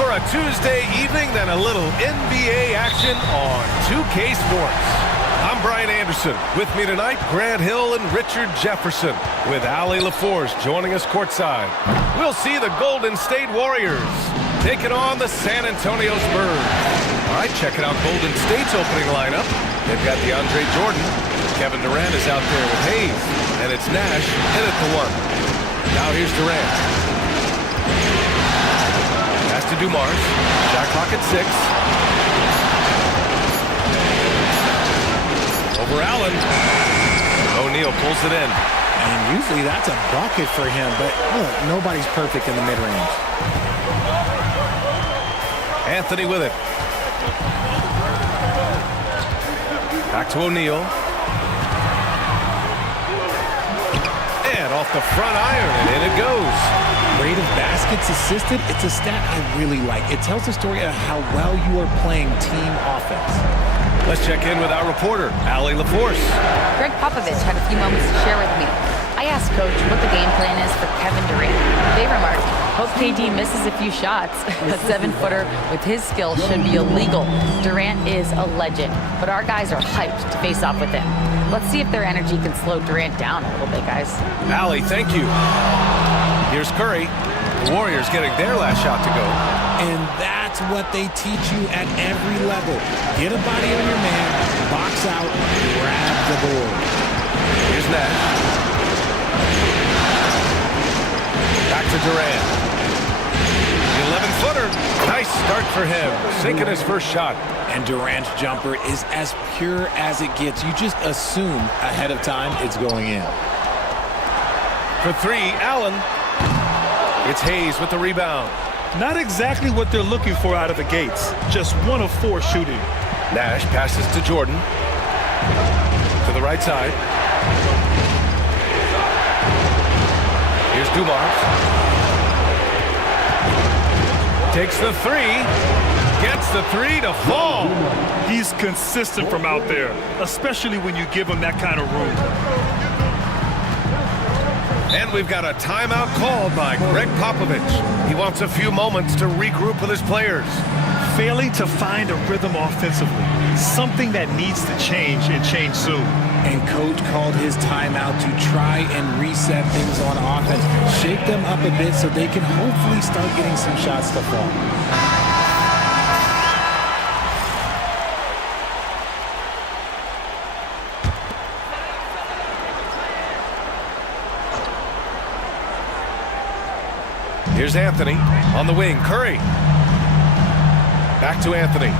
for a Tuesday evening than a little NBA action on 2K Sports. I'm Brian Anderson. With me tonight, Grant Hill and Richard Jefferson, with Allie LaForce joining us courtside. We'll see the Golden State Warriors taking on the San Antonio Spurs. All right, checking out Golden State's opening lineup. They've got DeAndre Jordan. Kevin Durant is out there with Hayes. And it's Nash in at the 1. Now here's Durant. Pass to Dumars. Shot clock at 6. Over Allen. O'Neal pulls it in. And usually that's a bucket for him, but look, nobody's perfect in the mid-range. Anthony with it. Back to O'Neal. And off the front iron, and in it goes. Rate of baskets assisted, it's a stat I really like. It tells the story of how well you are playing team offense. Let's check in with our reporter, Allie LaForce. Greg Popovich had a few moments to share with me. I asked Coach what the game plan is for Kevin Durant. They remarked, hope KD misses a few shots. A 7-footer with his skill should be illegal. Durant is a legend, but our guys are hyped to face off with him. Let's see if their energy can slow Durant down a little bit, guys. Allie, thank you. Here's Curry. The Warriors getting their last shot to go. And that's what they teach you at every level. Get a body on your man, box out, grab the board. Here's Nash. Back to Durant. The 11-footer. Nice start for him. Sinking his first shot. And Durant's jumper is as pure as it gets. You just assume ahead of time it's going in. For 3, Allen. It's Hayes with the rebound. Not exactly what they're looking for out of the gates. Just 1 of 4 shooting. Nash passes to Jordan. To the right side. Here's Dumars. Takes the 3. Gets the 3 to fall. He's consistent from out there, especially when you give him that kind of room. And we've got a timeout called by Greg Popovich. He wants a few moments to regroup with his players. Failing to find a rhythm offensively, something that needs to change and change soon. And Coach called his timeout to try and reset things on offense, shake them up a bit so they can hopefully start getting some shots to fall. Here's Anthony on the wing. Curry. Back to Anthony.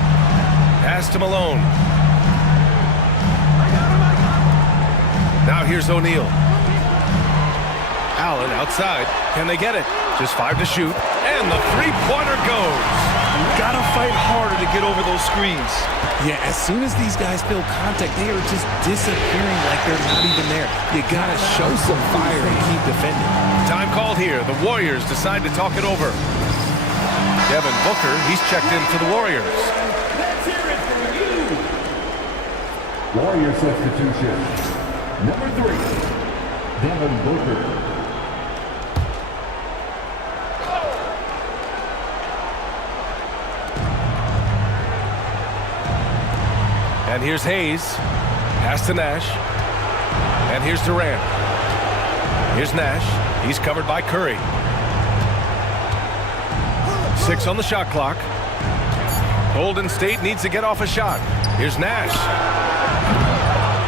Pass to Malone. Now here's O'Neal. Allen outside. Can they get it? Just 5 to shoot. And the 3-pointer goes. You gotta fight harder to get over those screens. Yeah, as soon as these guys feel contact, they are just disappearing like they're not even there. You gotta show some fire and keep defending. Time called here. The Warriors decide to talk it over. Devin Booker, he's checked in for the Warriors. Let's hear it for you. Warrior substitution. Number 3, Devin Booker. And here's Hayes. Pass to Nash. And here's Durant. Here's Nash. He's covered by Curry. 6 on the shot clock. Golden State needs to get off a shot. Here's Nash.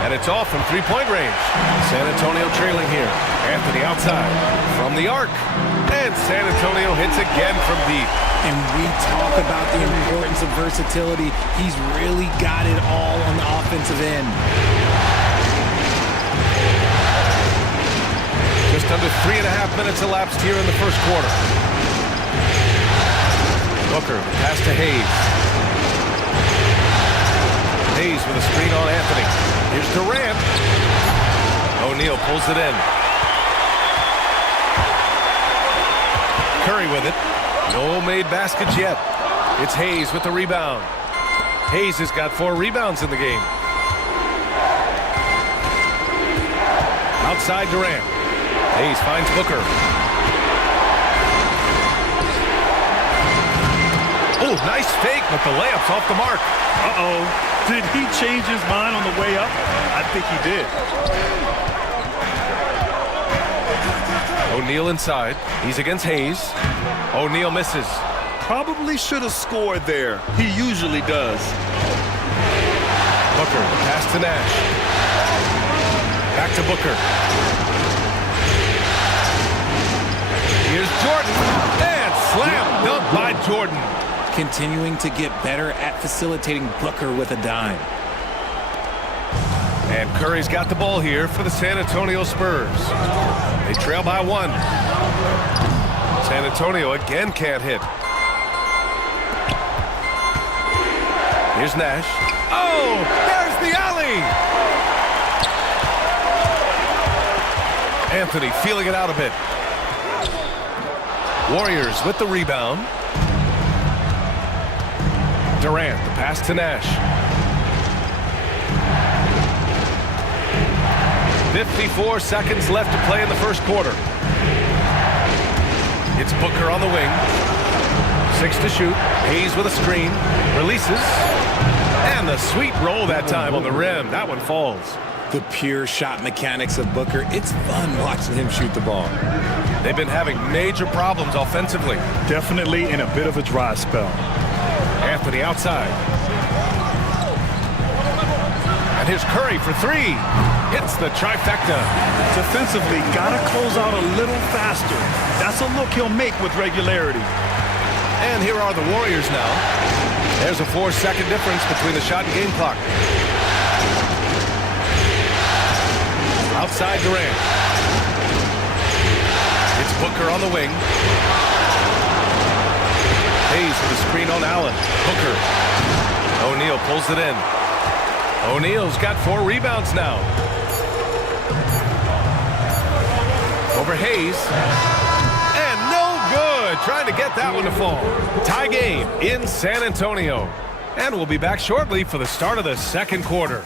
And it's off from 3-point range. San Antonio trailing here. Anthony outside from the arc. And San Antonio hits again from deep. And we talk about the importance of versatility. He's really got it all on the offensive end. Just under 3.5 minutes elapsed here in the first quarter. Booker, pass to Hayes. Hayes with a screen on Anthony. Here's Durant. O'Neal pulls it in. Curry with it. No made baskets yet. It's Hayes with the rebound. Hayes has got 4 rebounds in the game. Outside Durant. Hayes finds Booker. Ooh, nice fake, but the layup's off the mark. Uh-oh. Did he change his mind on the way up? I think he did. O'Neal inside. He's against Hayes. O'Neal misses. Probably should have scored there. He usually does. Booker, pass to Nash. Back to Booker. Here's Jordan. And slam dunk by Jordan. Continuing to get better at facilitating Booker with a dime. And Curry's got the ball here for the San Antonio Spurs. They trail by 1. San Antonio again can't hit. Here's Nash. Oh, there's the alley! Anthony feeling it out a bit. Warriors with the rebound. Durant, the pass to Nash. 54 seconds left to play in the first quarter. It's Booker on the wing. 6 to shoot. Hayes with a screen. Releases. And the sweet roll that time on the rim. That one falls. The pure shot mechanics of Booker. It's fun watching him shoot the ball. They've been having major problems offensively. Definitely in a bit of a dry spell. Anthony outside. And here's Curry for 3. Hits the trifecta. Defensively, gotta close out a little faster. That's a look he'll make with regularity. And here are the Warriors now. There's a 4-second difference between the shot and game clock. Outside Durant. It's Booker on the wing. Hayes with a screen on Allen. Booker. O'Neal pulls it in. O'Neal's got 4 rebounds now. Over Hayes. And no good. Trying to get that one to fall. Tie game in San Antonio. And we'll be back shortly for the start of the second quarter.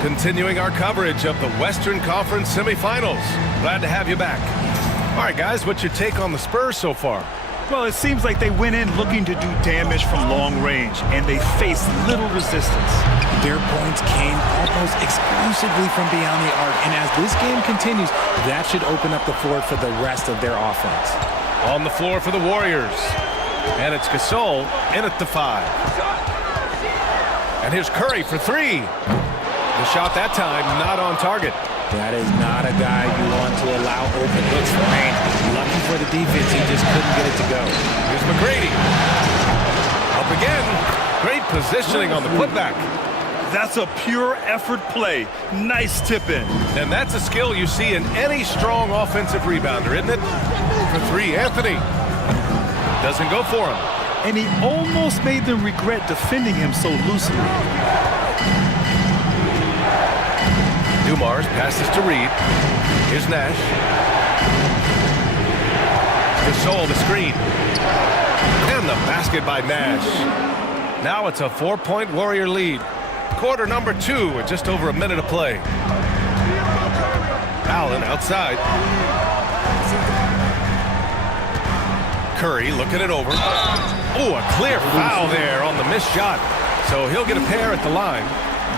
Continuing our coverage of the Western Conference semifinals. Glad to have you back. All right, guys, what's your take on the Spurs so far? Well, it seems like they went in looking to do damage from long range, and they faced little resistance. Their points came almost exclusively from beyond the arc, and as this game continues, that should open up the floor for the rest of their offense. On the floor for the Warriors. And it's Gasol in at the 5. And here's Curry for 3. The shot that time not on target. That is not a guy you want to allow open looks for range. Lucky for the defense, he just couldn't get it to go. Here's McGrady. Up again. Great positioning on the putback. That's a pure effort play. Nice tip in. And that's a skill you see in any strong offensive rebounder, isn't it? For 3, Anthony. Doesn't go for him. And he almost made them regret defending him so loosely. Dumars passes to Reed. Here's Nash. Gasol the screen. And the basket by Nash. Now it's a 4-point Warrior lead. Quarter number 2 with just over a minute to play. Allen outside. Curry looking it over. Oh, a clear foul there on the missed shot. So he'll get a pair at the line.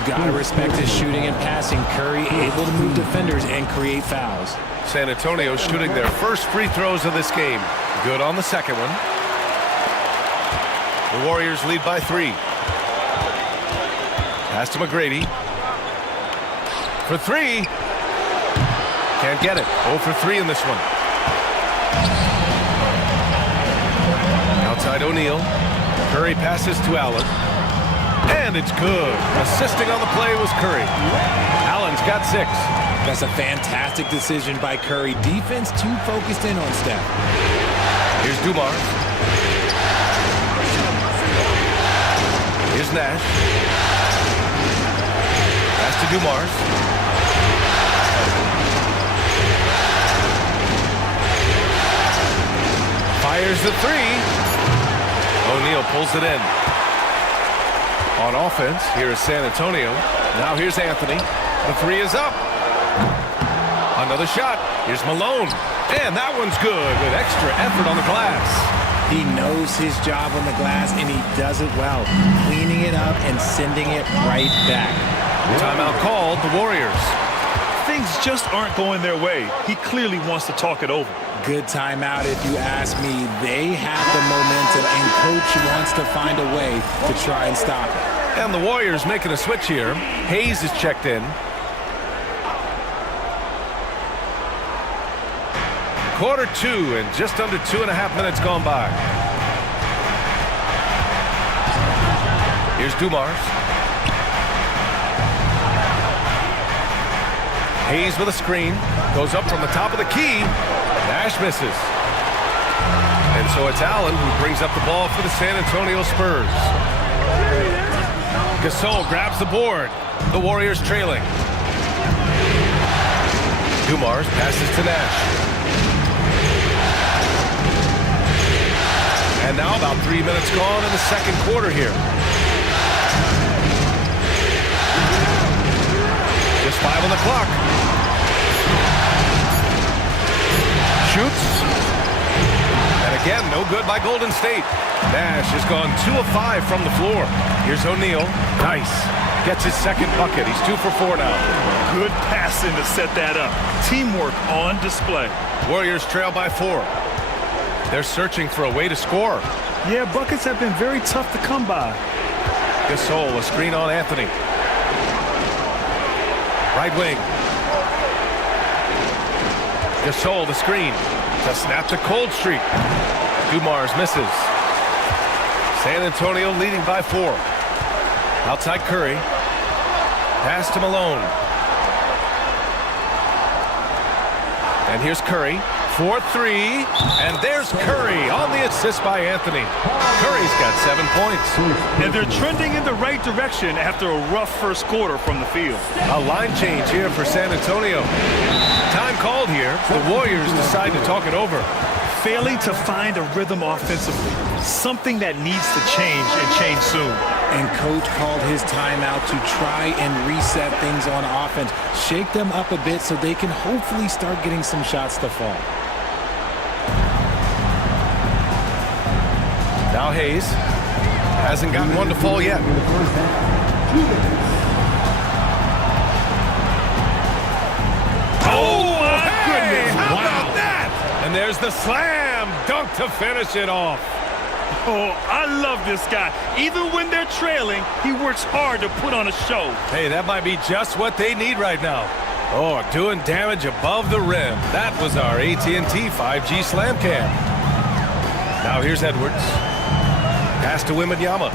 Gotta respect his shooting and passing. Curry able to move defenders and create fouls. San Antonio shooting their first free throws of this game. Good on the second one. The Warriors lead by 3. Pass to McGrady. For 3. Can't get it. 0 for 3 in this one. Outside O'Neal. Curry passes to Allen. And it's good. Assisting on the play was Curry. Allen's got 6. That's a fantastic decision by Curry. Defense too focused in on Steph. Here's Dumars. Here's Nash. Pass to Dumars. Fires the 3. O'Neal pulls it in. On offense, here is San Antonio. Now here's Anthony. The 3 is up. Another shot. Here's Malone. And that one's good with extra effort on the glass. He knows his job on the glass, and he does it well, cleaning it up and sending it right back. Timeout called, the Warriors. Things just aren't going their way. He clearly wants to talk it over. Good timeout if you ask me. They have the momentum, and Coach wants to find a way to try and stop it. And the Warriors making a switch here. Hayes is checked in. Quarter 2 and just under 2.5 minutes gone by. Here's Dumars. Hayes with a screen. Goes up from the top of the key. Nash misses. And so it's Allen who brings up the ball for the San Antonio Spurs. Gasol grabs the board. The Warriors trailing. Dumars passes to Nash. And now about 3 minutes gone in the second quarter here. Just 5 on the clock. Shoots. And again, no good by Golden State. Nash has gone 2 of 5 from the floor. Here's O'Neal. Nice. Gets his second bucket. He's 2 for 4 now. Good passing to set that up. Teamwork on display. Warriors trail by 4. They're searching for a way to score. Yeah, buckets have been very tough to come by. Gasol, a screen on Anthony. Right wing. Gasol, the screen. To snap the cold streak. Dumars misses. San Antonio leading by 4. Outside Curry. Pass to Malone. And here's Curry. 4-3. And there's Curry on the assist by Anthony. Curry's got 7 points. And they're trending in the right direction after a rough first quarter from the field. A line change here for San Antonio. Time called here. The Warriors decide to talk it over. Failing to find a rhythm offensively. Something that needs to change and change soon. And Coach called his timeout to try and reset things on offense. Shake them up a bit so they can hopefully start getting some shots to fall. Now Hayes hasn't gotten one to fall yet. Oh, my goodness. How about that? And there's the slam dunk to finish it off. Oh, I love this guy. Even when they're trailing, he works hard to put on a show. Hey, that might be just what they need right now. Oh, doing damage above the rim. That was our AT&T 5G slam cam. Now here's Edwards. Pass to Wembanyama.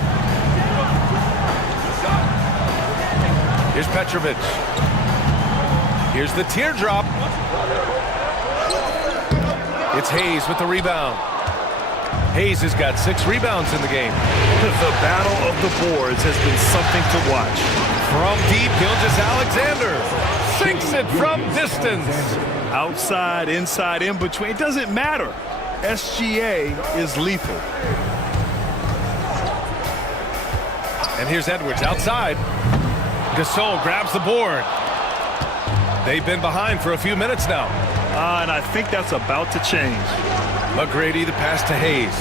Here's Petrovic. Here's the teardrop. It's Hayes with the rebound. Hayes has got 6 rebounds in the game. The battle of the boards has been something to watch. From deep, Gilgeous-Alexander sinks it from distance. Outside, inside, in between, it doesn't matter. SGA is lethal. And here's Edwards outside. Gasol grabs the board. They've been behind for a few minutes now. And I think that's about to change. McGrady the pass to Hayes.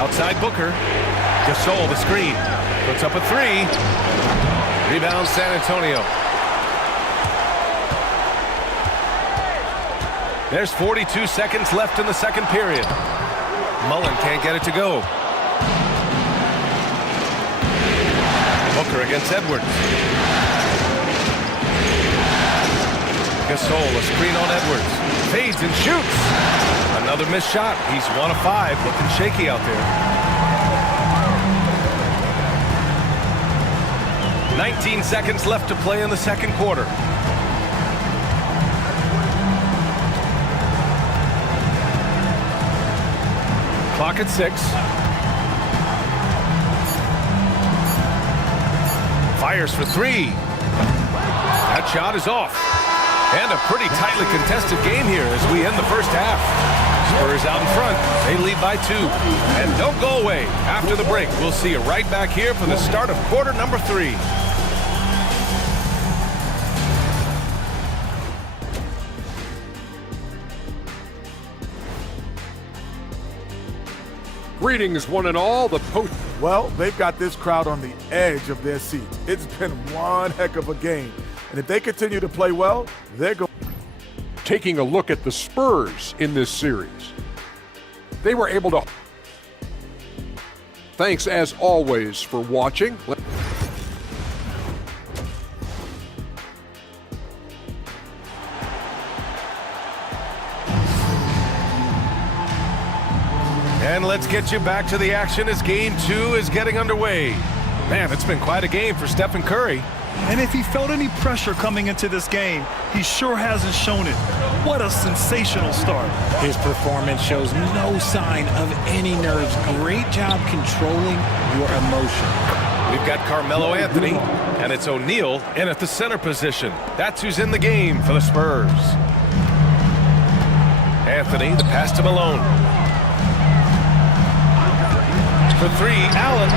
Outside Booker. Gasol the screen. Puts up a 3. Rebound San Antonio. There's 42 seconds left in the second period. Mullen can't get it to go. Booker against Edwards. Gasol, a screen on Edwards. Fades and shoots. Another missed shot. He's 1 of 5, looking shaky out there. 19 seconds left to play in the second quarter. Clock at 6. Fires for 3. That shot is off. And a pretty tightly contested game here as we end the first half. Spurs out in front. They lead by 2. And don't go away. After the break, we'll see you right back here for the start of quarter number 3. Greetings, one and all. The post. Well, they've got this crowd on the edge of their seats. It's been one heck of a game. And if they continue to play well, they're going. Taking a look at the Spurs in this series. They were able to. Thanks as always for watching. And let's get you back to the action as Game 2 is getting underway. Man, it's been quite a game for Stephen Curry. And if he felt any pressure coming into this game, he sure hasn't shown it. What a sensational start. His performance shows no sign of any nerves. Great job controlling your emotion. We've got Carmelo Anthony, and it's O'Neal in at the center position. That's who's in the game for the Spurs. Anthony, the pass to Malone. For three, Allen.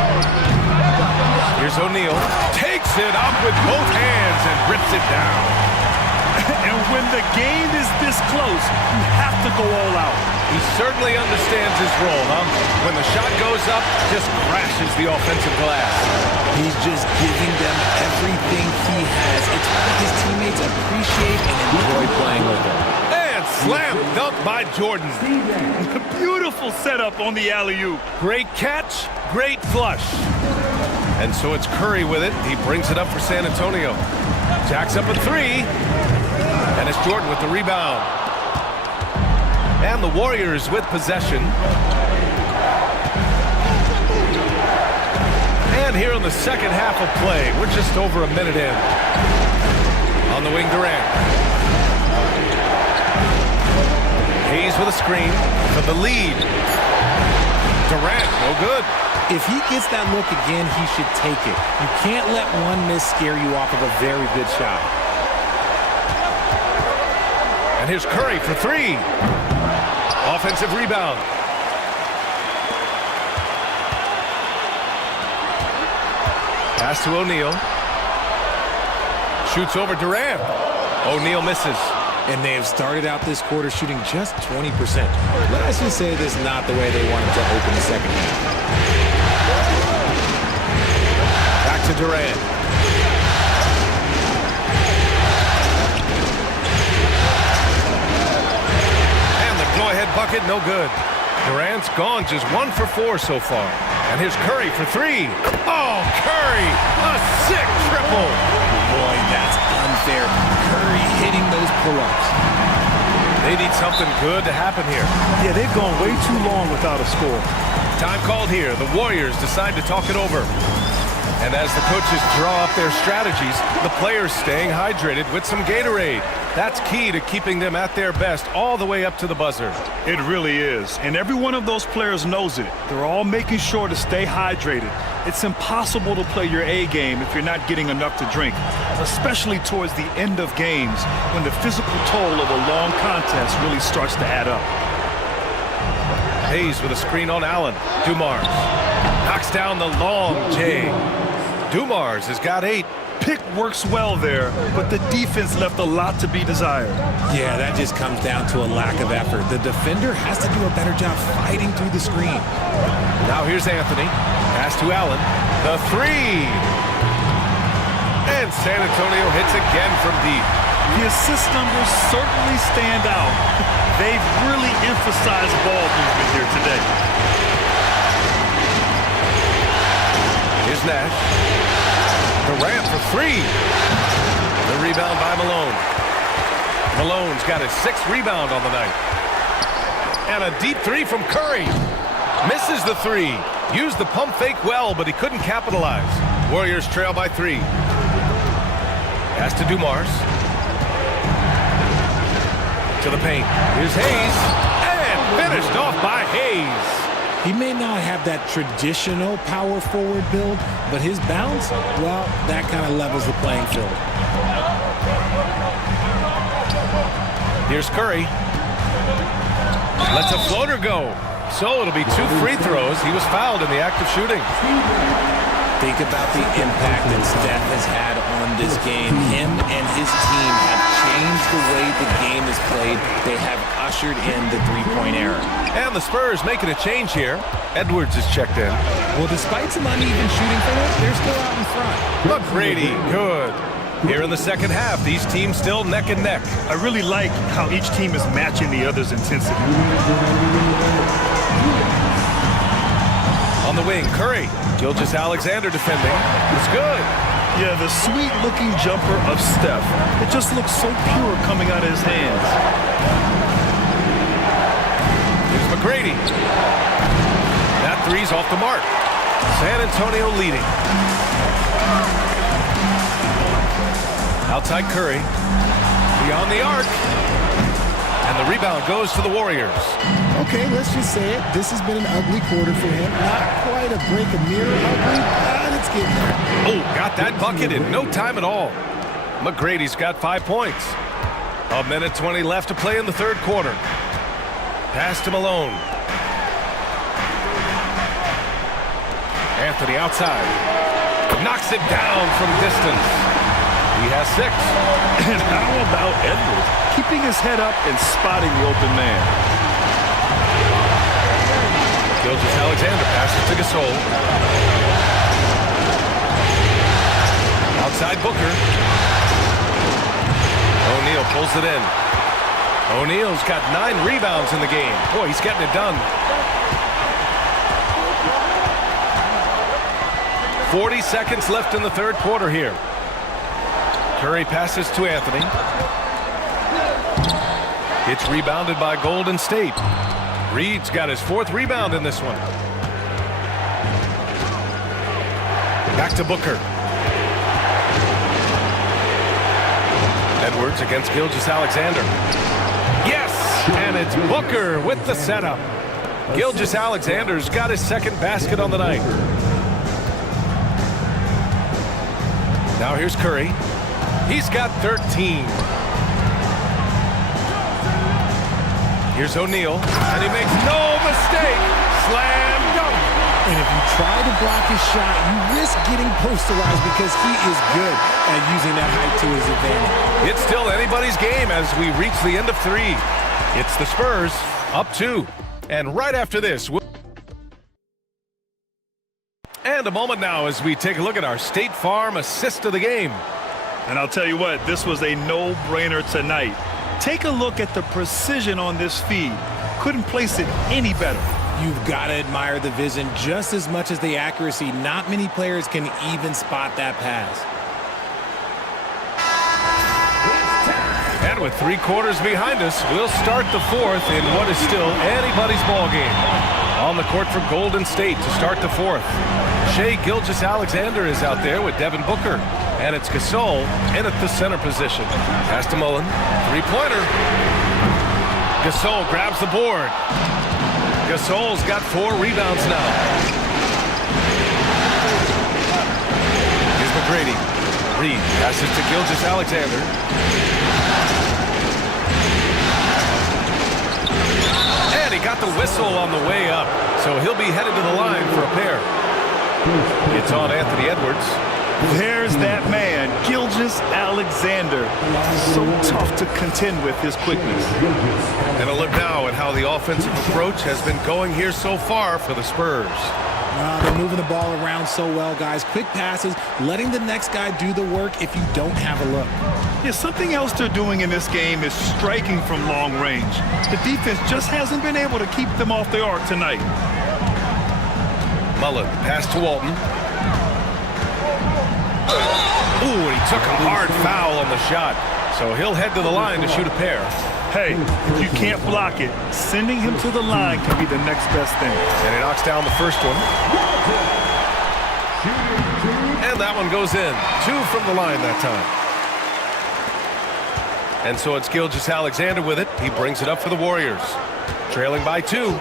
Here's O'Neal. Takes it up with both hands and rips it down. And when the game is this close, you have to go all out. He certainly understands his role, huh? When the shot goes up, just crashes the offensive glass. He's just giving them everything he has. It's what his teammates appreciate and enjoy playing with him. And slam dunk by Jordan. Beautiful setup on the alley-oop. Great catch, great flush. And so it's Curry with it. He brings it up for San Antonio. Jacks up a three. And it's Jordan with the rebound. And the Warriors with possession. And here in the second half of play, we're just over a minute in. On the wing, Durant. Hayes with a screen for the lead. Durant, no good. If he gets that look again, he should take it. You can't let one miss scare you off of a very good shot. And here's Curry for three. Offensive rebound. Pass to O'Neal. Shoots over Durant. O'Neal misses. And they have started out this quarter shooting just 20%. Let's just say this is not the way they wanted to open the second half. Back to Durant. And the go-ahead bucket, no good. Durant's gone just 1 for 4 so far. And here's Curry for three. Oh, Curry! A sick triple! Boy, that's unfair. Curry hitting those pull-ups. They need something good to happen here. Yeah, they've gone way too long without a score. Time called here. The Warriors decide to talk it over. And as the coaches draw up their strategies, the players staying hydrated with some Gatorade. That's key to keeping them at their best all the way up to the buzzer. It really is. And every one of those players knows it. They're all making sure to stay hydrated. It's impossible to play your A game if you're not getting enough to drink, especially towards the end of games when the physical toll of a long contest really starts to add up. Hayes with a screen on Allen. Dumars knocks down the long J. Dumars has got 8. Pick works well there, but the defense left a lot to be desired. Yeah, that just comes down to a lack of effort. The defender has to do a better job fighting through the screen. Now here's Anthony. Pass to Allen. The three. And San Antonio hits again from deep. The assist numbers certainly stand out. They've really emphasized ball movement here today. Here's Nash. Durant for three. The rebound by Malone. Malone's got his 6th rebound on the night. And a deep three from Curry. Misses the three. Used the pump fake well, but he couldn't capitalize. Warriors trail by 3. Pass to Dumars. To the paint. Here's Hayes. And finished off by Hayes. He may not have that traditional power forward build, but his bounce, well, that kind of levels the playing field. Here's Curry. Lets a floater go. So it'll be 2 free throws. He was fouled in the act of shooting. Think about the impact that Steph has had on this game. Him and his team have changed the way the game is played. They have ushered in the three-point era. And the Spurs making a change here. Edwards is checked in. Well, despite some uneven shooting for them, they're still out in front. McGrady, good. Here in the second half, these teams still neck and neck. I really like how each team is matching the other's intensity. On the wing, Curry. Gilgeous-Alexander defending. It's good. Yeah, the sweet-looking jumper of Steph. It just looks so pure coming out of his hands. Here's McGrady. That three's off the mark. San Antonio leading. Outside Curry. Beyond the arc. And the rebound goes to the Warriors. Okay, let's just say it. This has been an ugly quarter for him. Not quite a break a mirror ugly, but it's getting there. Oh, got that bucket in no time at all. McGrady's got 5 points. 1:20 left to play in the third quarter. Pass to Malone. Anthony outside. Knocks it down from distance. He has 6. And how about Edwards? Keeping his head up and spotting the open man. Gilgeous-Alexander passes to Gasol. Outside Booker. O'Neal pulls it in. O'Neal's got 9 rebounds in the game. Boy, he's getting it done. 40 seconds left in the third quarter here. Curry passes to Anthony. It's rebounded by Golden State. Reed's got his 4th rebound in this one. Back to Booker. Edwards against Gilgeous-Alexander. Yes! And it's Booker with the setup. Gilgeous-Alexander's got his 2nd basket on the night. Now here's Curry. He's got 13. Here's O'Neal, and he makes no mistake. Slam dunk. And if you try to block his shot, you risk getting posterized because he is good at using that height to his advantage. It's still anybody's game as we reach the end of 3. It's the Spurs up 2. And right after this, and a moment now as we take a look at our State Farm assist of the game. And I'll tell you what, this was a no-brainer tonight. Take a look at the precision on this feed. Couldn't place it any better. You've got to admire the vision just as much as the accuracy. Not many players can even spot that pass. And with 3 quarters behind us, we'll start the 4th in what is still anybody's ball game. On the court for Golden State to start the 4th. Shai Gilgeous-Alexander is out there with Devin Booker. And it's Gasol in at the center position. Pass to Mullen. 3-pointer. Gasol grabs the board. Gasol's got 4 rebounds now. Here's McGrady. Reed passes to Gilgeous-Alexander. And he got the whistle on the way up. So he'll be headed to the line for a pair. It's on Anthony Edwards. There's that man, Gilgeous-Alexander. So tough to contend with his quickness. And a look now at how the offensive approach has been going here so far for the Spurs. They're moving the ball around so well, guys. Quick passes, letting the next guy do the work if you don't have a look. Yeah, something else they're doing in this game is striking from long range. The defense just hasn't been able to keep them off the arc tonight. Mullen, pass to Walton. Ooh, he took a hard foul on the shot. So he'll head to the line to shoot a pair. Hey, if you can't block it, sending him to the line can be the next best thing. And he knocks down the first one. And that one goes in. 2 from the line that time. And so it's Gilgeous-Alexander with it. He brings it up for the Warriors. Trailing by 2.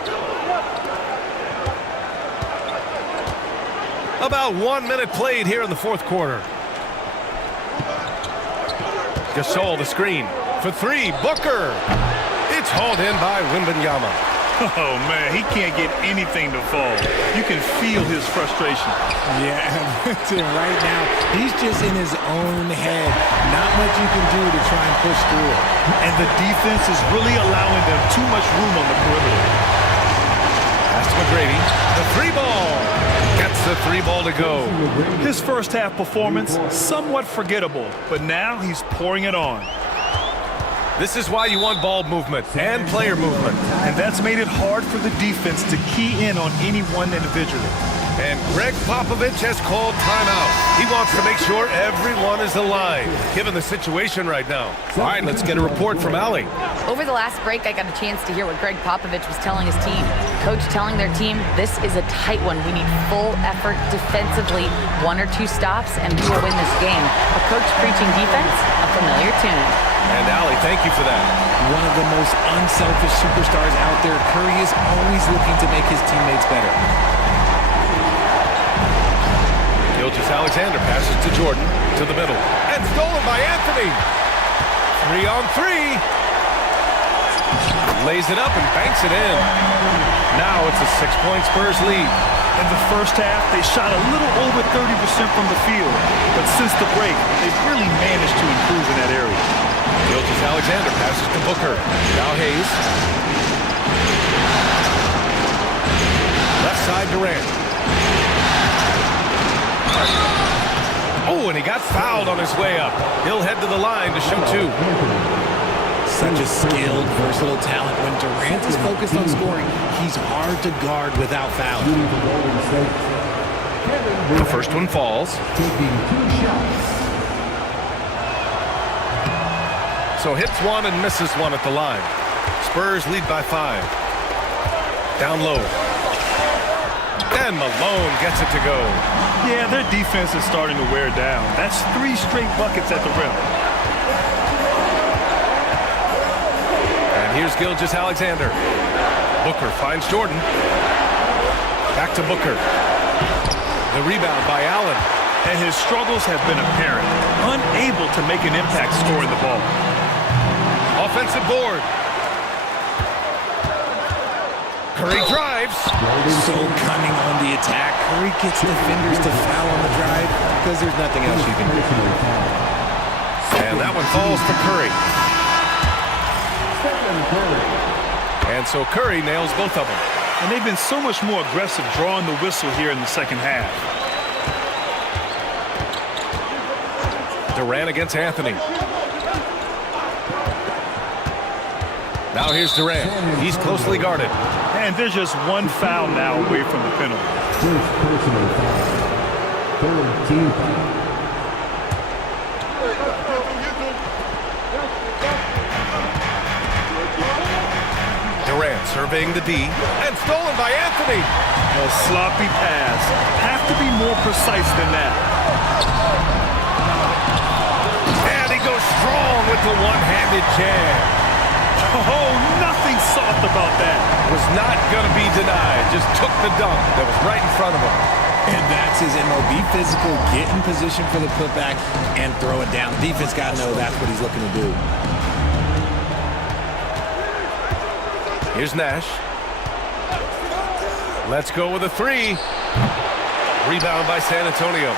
About 1 minute played here in the fourth quarter. Gasol the screen for 3. Booker. It's hauled in by Wembanyama. Oh, man, he can't get anything to fall. You can feel his frustration. Yeah, right now, he's just in his own head. Not much you can do to try and push through it. And the defense is really allowing them too much room on the perimeter. Pass to McGrady. The three ball. Gets the three ball to go. His first half performance, somewhat forgettable, but now he's pouring it on. This is why you want ball movement and player movement. And that's made it hard for the defense to key in on any one individual. And Greg Popovich has called timeout. He wants to make sure everyone is aligned, given the situation right now. All right, let's get a report from Allie. Over the last break, I got a chance to hear what Greg Popovich was telling his team. Coach telling their team, this is a tight one. We need full effort defensively, 1 or 2 stops, and we will win this game. A coach preaching defense, a familiar tune. And Allie, thank you for that. One of the most unselfish superstars out there, Curry is always looking to make his teammates better. Gilgeous-Alexander passes to Jordan, to the middle, and stolen by Anthony. 3-on-3. Lays it up and banks it in. Now it's a 6-point Spurs lead. In the first half, they shot a little over 30% from the field. But since the break, they've really managed to improve in that area. Gilgeous-Alexander passes to Booker. Now Hayes. Left side Durant. Oh, and he got fouled on his way up. He'll head to the line to shoot 2. Such a skilled, versatile talent. When Durant is focused on scoring, he's hard to guard without fouling. The first one falls. So hits 1 and misses 1 at the line. Spurs lead by 5. Down low. And Malone gets it to go. Yeah, their defense is starting to wear down. That's 3 straight buckets at the rim. And here's Gilgeous-Alexander. Booker finds Jordan. Back to Booker. The rebound by Allen. And his struggles have been apparent. Unable to make an impact scoring the ball. Offensive board. Curry drives. So cunning on the attack. Curry gets defenders to foul on the drive because there's nothing else you can do. And that one falls to Curry. And so Curry nails both of them. And they've been so much more aggressive drawing the whistle here in the second half. Durant against Anthony. Now here's Durant. He's closely guarded. And there's just 1 foul now away from the penalty. First personal foul. 3rd team foul. Durant surveying the D. And stolen by Anthony. A sloppy pass. Have to be more precise than that. And he goes strong with the one-handed jab. Oh, nothing soft about that. Was not going to be denied. Just took the dunk that was right in front of him. And that's his MO. Be physical, get in position for the putback, and throw it down. Defense got to know that's what he's looking to do. Here's Nash. Let's go with a 3. Rebound by San Antonio.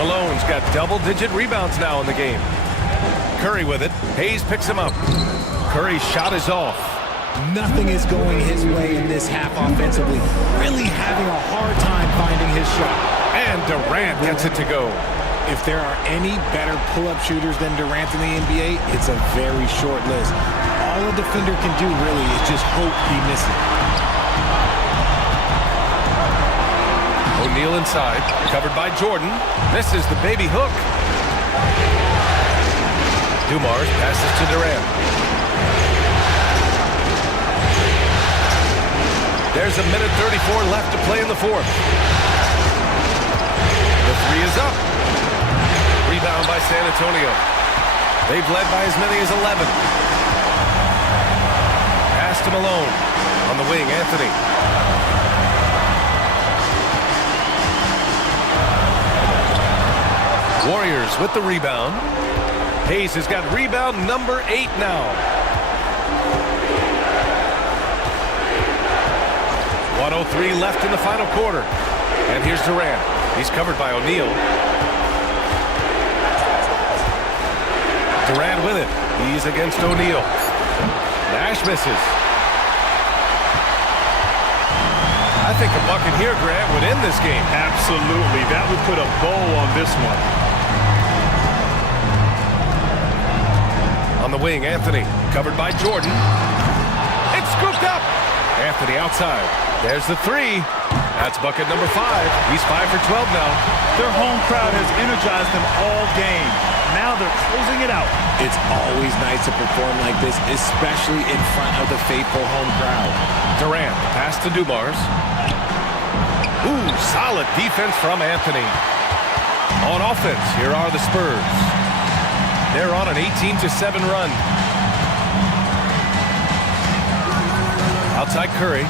Malone's got double-digit rebounds now in the game. Curry with it. Hayes picks him up. Curry's shot is off. Nothing is going his way in this half offensively. Really having a hard time finding his shot. And Durant gets it to go. If there are any better pull-up shooters than Durant in the NBA, it's a very short list. All a defender can do, really, is just hope he misses. O'Neal inside, covered by Jordan. Misses the baby hook. Dumars passes to Durant. There's a minute 34 left to play in the 4th. The 3 is up. Rebound by San Antonio. They've led by as many as 11. Pass to Malone. On the wing, Anthony. Warriors with the rebound. Hayes has got rebound number 8 now. 1:03 left in the final quarter. And here's Durant. He's covered by O'Neal. Durant with it. He's against O'Neal. Nash misses. I think a bucket here, Grant, would end this game. Absolutely. That would put a bow on this one. On the wing, Anthony. Covered by Jordan. It's scooped up. Anthony outside. There's the three. That's bucket number 5. He's 5 for 12 now. Their home crowd has energized them all game. Now they're closing it out. It's always nice to perform like this, especially in front of the faithful home crowd. Durant, pass to Dumars. Ooh, solid defense from Anthony. On offense, here are the Spurs. They're on an 18-7 run. Outside Curry.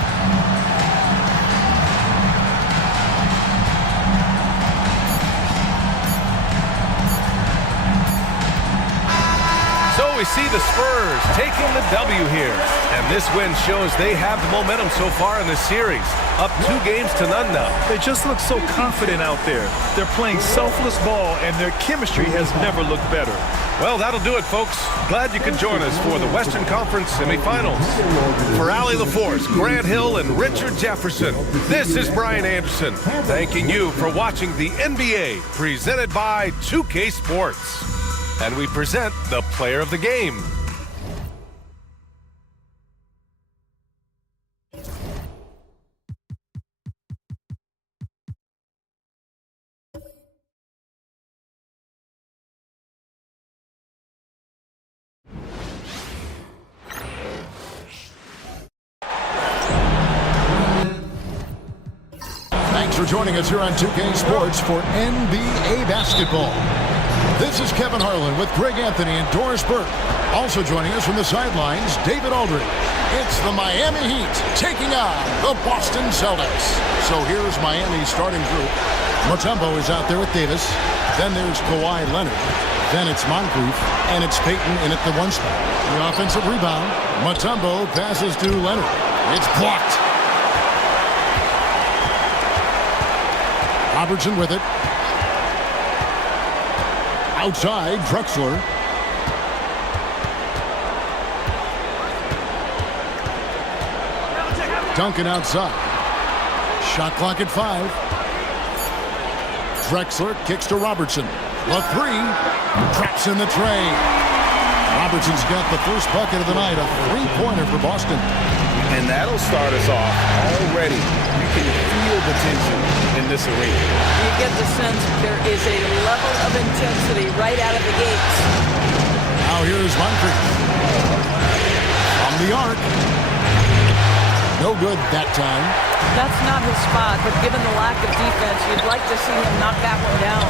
So we see the Spurs taking the W here. And this win shows they have the momentum so far in this series. Up 2 games to none now. They just look so confident out there. They're playing selfless ball, and their chemistry has never looked better. Well, that'll do it, folks. Glad you could join us for the Western Conference semifinals. For Allie LaForce, Grant Hill, and Richard Jefferson, this is Brian Anderson, thanking you for watching the NBA presented by 2K Sports. And we present the player of the game. Thanks for joining us here on 2K Sports for NBA basketball. This is Kevin Harlan with Greg Anthony and Doris Burke. Also joining us from the sidelines, David Aldridge. It's the Miami Heat taking on the Boston Celtics. So here's Miami's starting group. Mutombo is out there with Davis. Then there's Kawhi Leonard. Then it's Moncrief, and it's Payton in at the 1 spot. The offensive rebound. Mutombo passes to Leonard. It's blocked. Robertson with it. Outside, Drexler. Duncan outside. Shot clock at 5. Drexler kicks to Robertson. The 3. Traps in the tray. Robertson's got the first bucket of the night. A 3-pointer for Boston. And that'll start us off already. You can feel the tension in this arena. You get the sense there is a level of intensity right out of the gates. Now here's Moncrief. From the arc. No good that time. That's not his spot, but given the lack of defense, you'd like to see him knock that one down.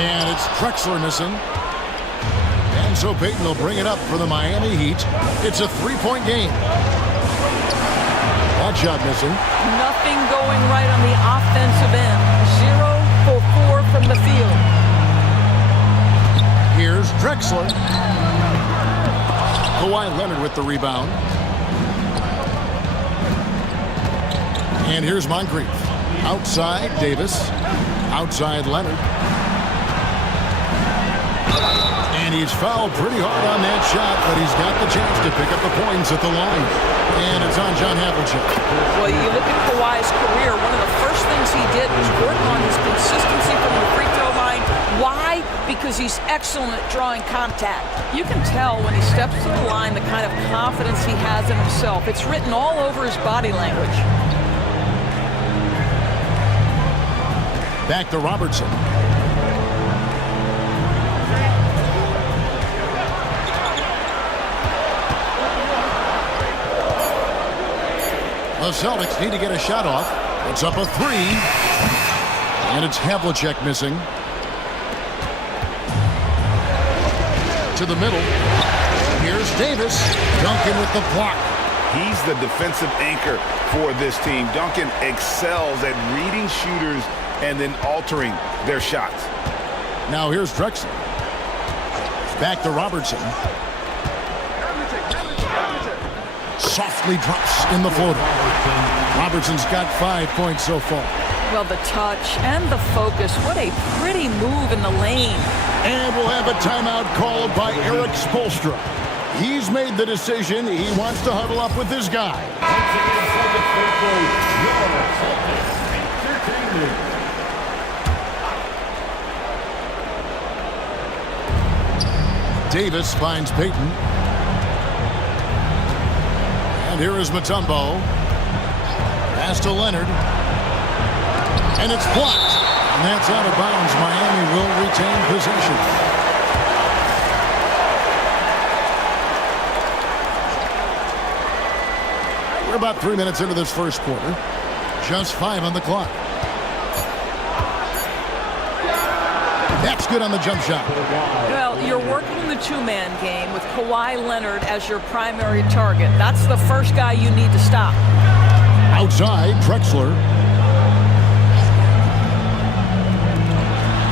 And it's Drexler missing. And so Payton will bring it up for the Miami Heat. It's a 3-point game. That shot missing. Nothing going right on the offensive end. 0 for 4 from the field. Here's Drexler. Kawhi Leonard with the rebound. And here's Moncrief. Outside, Davis. Outside, Leonard. And he's fouled pretty hard on that shot, but he's got the chance to pick up the points at the line. And it's on John Havlicek. Well, you look at Kawhi's career, one of the first things he did was work on his consistency from the free throw line. Why? Because he's excellent at drawing contact. You can tell when he steps to the line the kind of confidence he has in himself. It's written all over his body language. Back to Robertson. The Celtics need to get a shot off. It's up a 3. And it's Havlicek missing. To the middle. Here's Davis. Duncan with the block. He's the defensive anchor for this team. Duncan excels at reading shooters and then altering their shots. Now here's Drexler. Back to Robertson. Softly drops in the floater. Robertson's got 5 points so far. Well, the touch and the focus. What a pretty move in the lane. And we'll have a timeout called by Eric Spoelstra. He's made the decision. He wants to huddle up with his guy. Davis finds Payton. And here is Mutombo. Pass to Leonard. And it's blocked. And that's out of bounds. Miami will retain possession. We're about 3 minutes into this first quarter. Just 5 on the clock. That's good on the jump shot. Well, you're working the two-man game with Kawhi Leonard as your primary target. That's the first guy you need to stop. Outside, Drexler.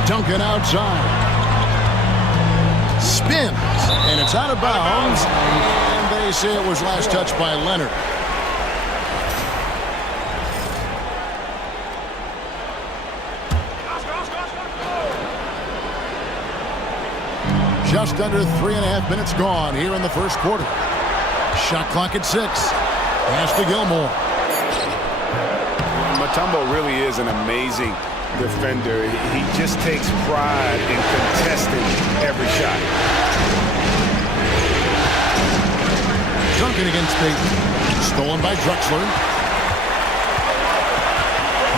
Duncan outside. Spins. And it's out of bounds. And they say it was last touched by Leonard. Just under 3.5 minutes gone here in the first quarter. Shot clock at 6. Pass to Gilmore. Mutombo really is an amazing defender. He just takes pride in contesting every shot. Duncan against Payton. Stolen by Drexler.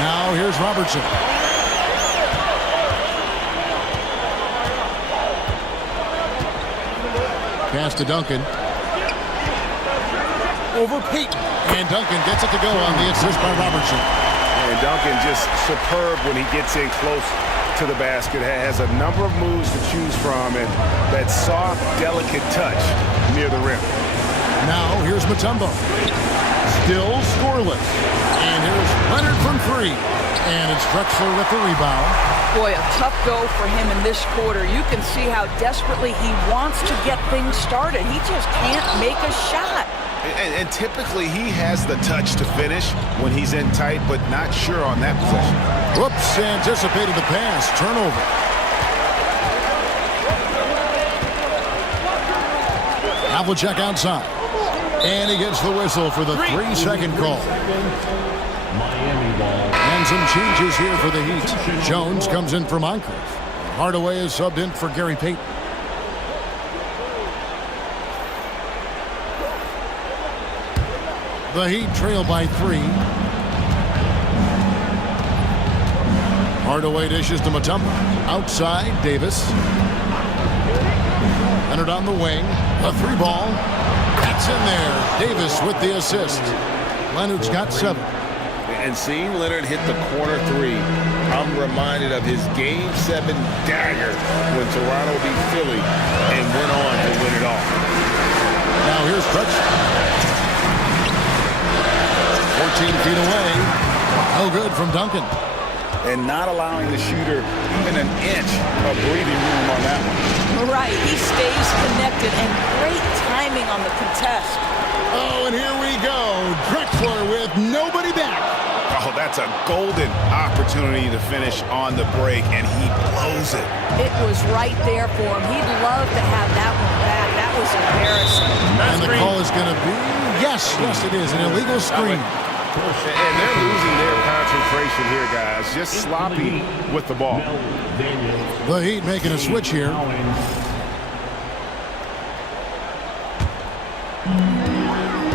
Now here's Robertson. Pass to Duncan. Over Payton. And Duncan gets it to go on the assist by Robertson. And Duncan just superb when he gets in close to the basket. Has a number of moves to choose from, and that soft, delicate touch near the rim. Now here's Mutombo. Still scoreless. And here's Leonard from 3. And it's Drexler with the rebound. Boy, a tough go for him in this quarter. You can see how desperately he wants to get things started. He just can't make a shot. And typically he has the touch to finish when he's in tight, but not sure on that possession. Whoops, anticipated the pass. Turnover. Havlicek outside. And he gets the whistle for the 3-second call. And some changes here for the Heat. Jones comes in for Moncrief. Hardaway is subbed in for Gary Payton. The Heat trail by 3. Hardaway dishes to Mutombo. Outside, Davis. Leonard on the wing. A 3-ball. That's in there. Davis with the assist. Leonard's got 7. And seeing Leonard hit the corner 3, I'm reminded of his Game 7 dagger when Toronto beat Philly and went on to win it all. Now here's Crutch. 14 feet away. No good from Duncan. And not allowing the shooter even an inch of breathing room on that one. Right, he stays connected, and great timing on the contest. Oh, and here we go. Drexler with nobody back. Oh, that's a golden opportunity to finish on the break, and he blows it. It was right there for him. He'd love to have that one back. That was embarrassing. And the call is going to be, yes, it is, an illegal screen. And they're losing their concentration here, guys. Just sloppy with the ball. The Heat making a switch here.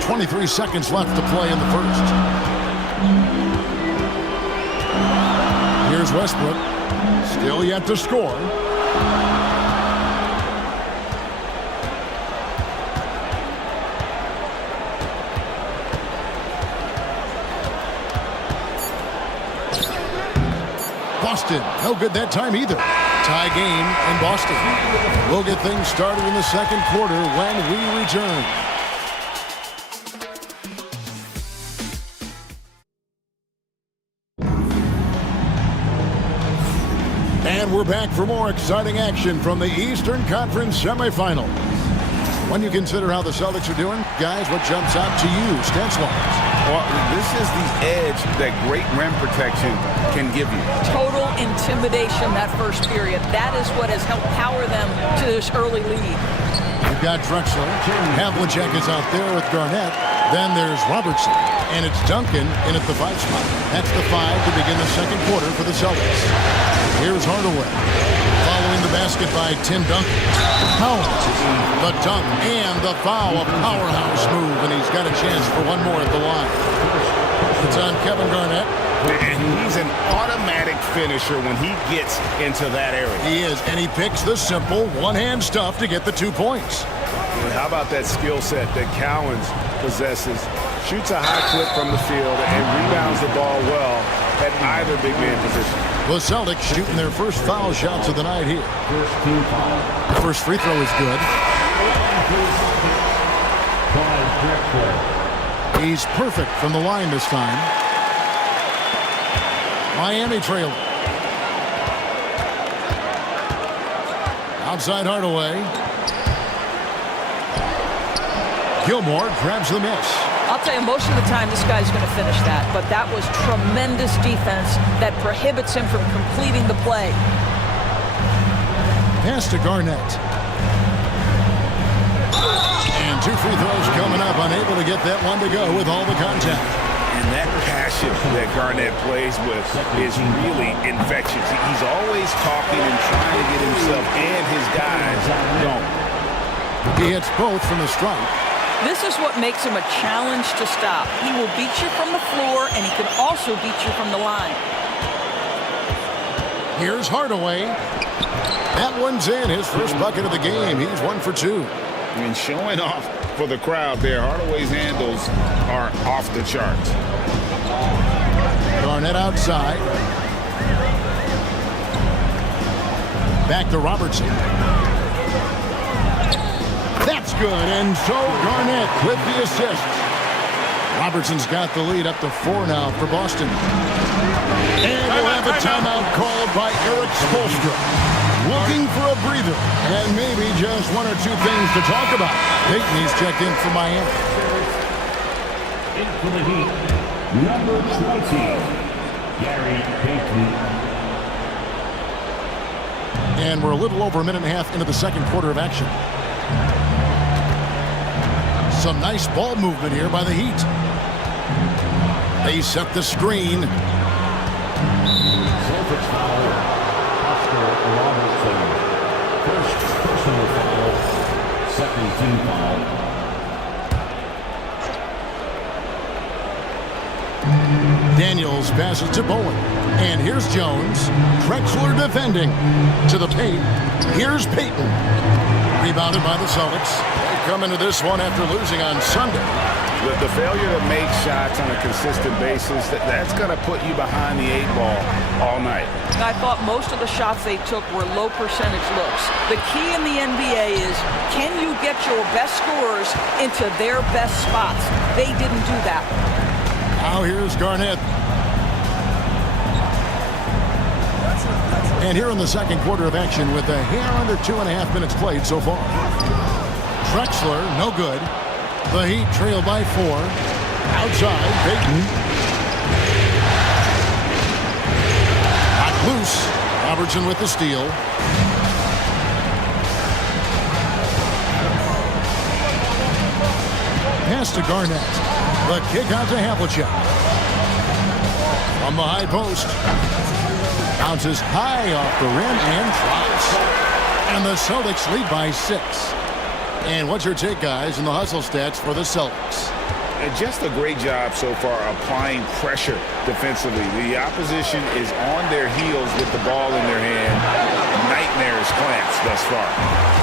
.23 seconds left to play in the first. Here's Westbrook. Still yet to score. Boston, no good that time either. Tie game in Boston. We'll get things started in the second quarter when we return. And we're back for more exciting action from the Eastern Conference semifinals. When you consider how the Celtics are doing, guys, what jumps out to you, stats-wise? Well, this is the edge that great rim protection can give you. Total intimidation that first period. That is what has helped power them to this early lead. You've got Drexler. Havlicek is out there with Garnett. Then there's Robertson. And it's Duncan in at the 5 spot. That's the 5 to begin the second quarter for the Celtics. Here's Hardaway. Following the basket by Tim Duncan. Howard. The dunk and the foul. A powerhouse move. And he's got a chance for one more at the line. It's on Kevin Garnett. And he's an automatic finisher when he gets into that area. He is. And he picks the simple one-hand stuff to get the 2 points. And how about that skill set that Cowens possesses? Shoots a high clip from the field and rebounds the ball well at either big man position. The Celtics shooting their first foul shots of the night here. The first free throw is good. He's perfect from the line this time. Miami trailing. Outside Hardaway. Gilmore grabs the miss. I'll tell you, most of the time this guy's going to finish that, but that was tremendous defense that prohibits him from completing the play. Pass to Garnett. And 2 free throws coming up, unable to get that one to go with all the contact. And that passion that Garnett plays with is really infectious. He's always talking and trying to get himself and his guys going. He hits both from the stripe. This is what makes him a challenge to stop. He will beat you from the floor, and he can also beat you from the line. Here's Hardaway. That one's in. His first bucket of the game. He's 1 for 2. And showing off for the crowd there, Hardaway's handles are off the charts. Garnett outside. Back to Robertson. That's good, and so Garnett with the assist. Robertson's got the lead up to 4 now for Boston. And we'll have a timeout called by Eric Spoelstra. Looking for a breather, and maybe just 1 or 2 things to talk about. Payton, he's checked in for Miami. In for the Heat, number 20, Gary Payton. And we're a little over a minute and a half into the second quarter of action. Some nice ball movement here by the Heat. They set the screen. Celtics foul, Oscar Robertson. First personal foul, second team foul. Daniels passes to Bowen. And here's Jones. Drexler defending. To the paint. Here's Payton. Rebounded by the Celtics. They come into this one after losing on Sunday. The failure to make shots on a consistent basis, that's going to put you behind the 8 ball all night. I thought most of the shots they took were low percentage looks. The key in the NBA is, can you get your best scorers into their best spots? They didn't do that. Now here's Garnett. And here in the second quarter of action with a hair under 2.5 minutes played so far. Drexler, no good. The Heat trail by 4. Outside, Payton. Knocked loose. Robertson with the steal. Pass to Garnett. The kick out to Havlicek. From the high post. Bounces high off the rim and drops. And the Celtics lead by 6. And what's your take, guys, in the hustle stats for the Celtics? Just a great job so far applying pressure defensively. The opposition is on their heels with the ball in their hand. Nightmares clamps thus far.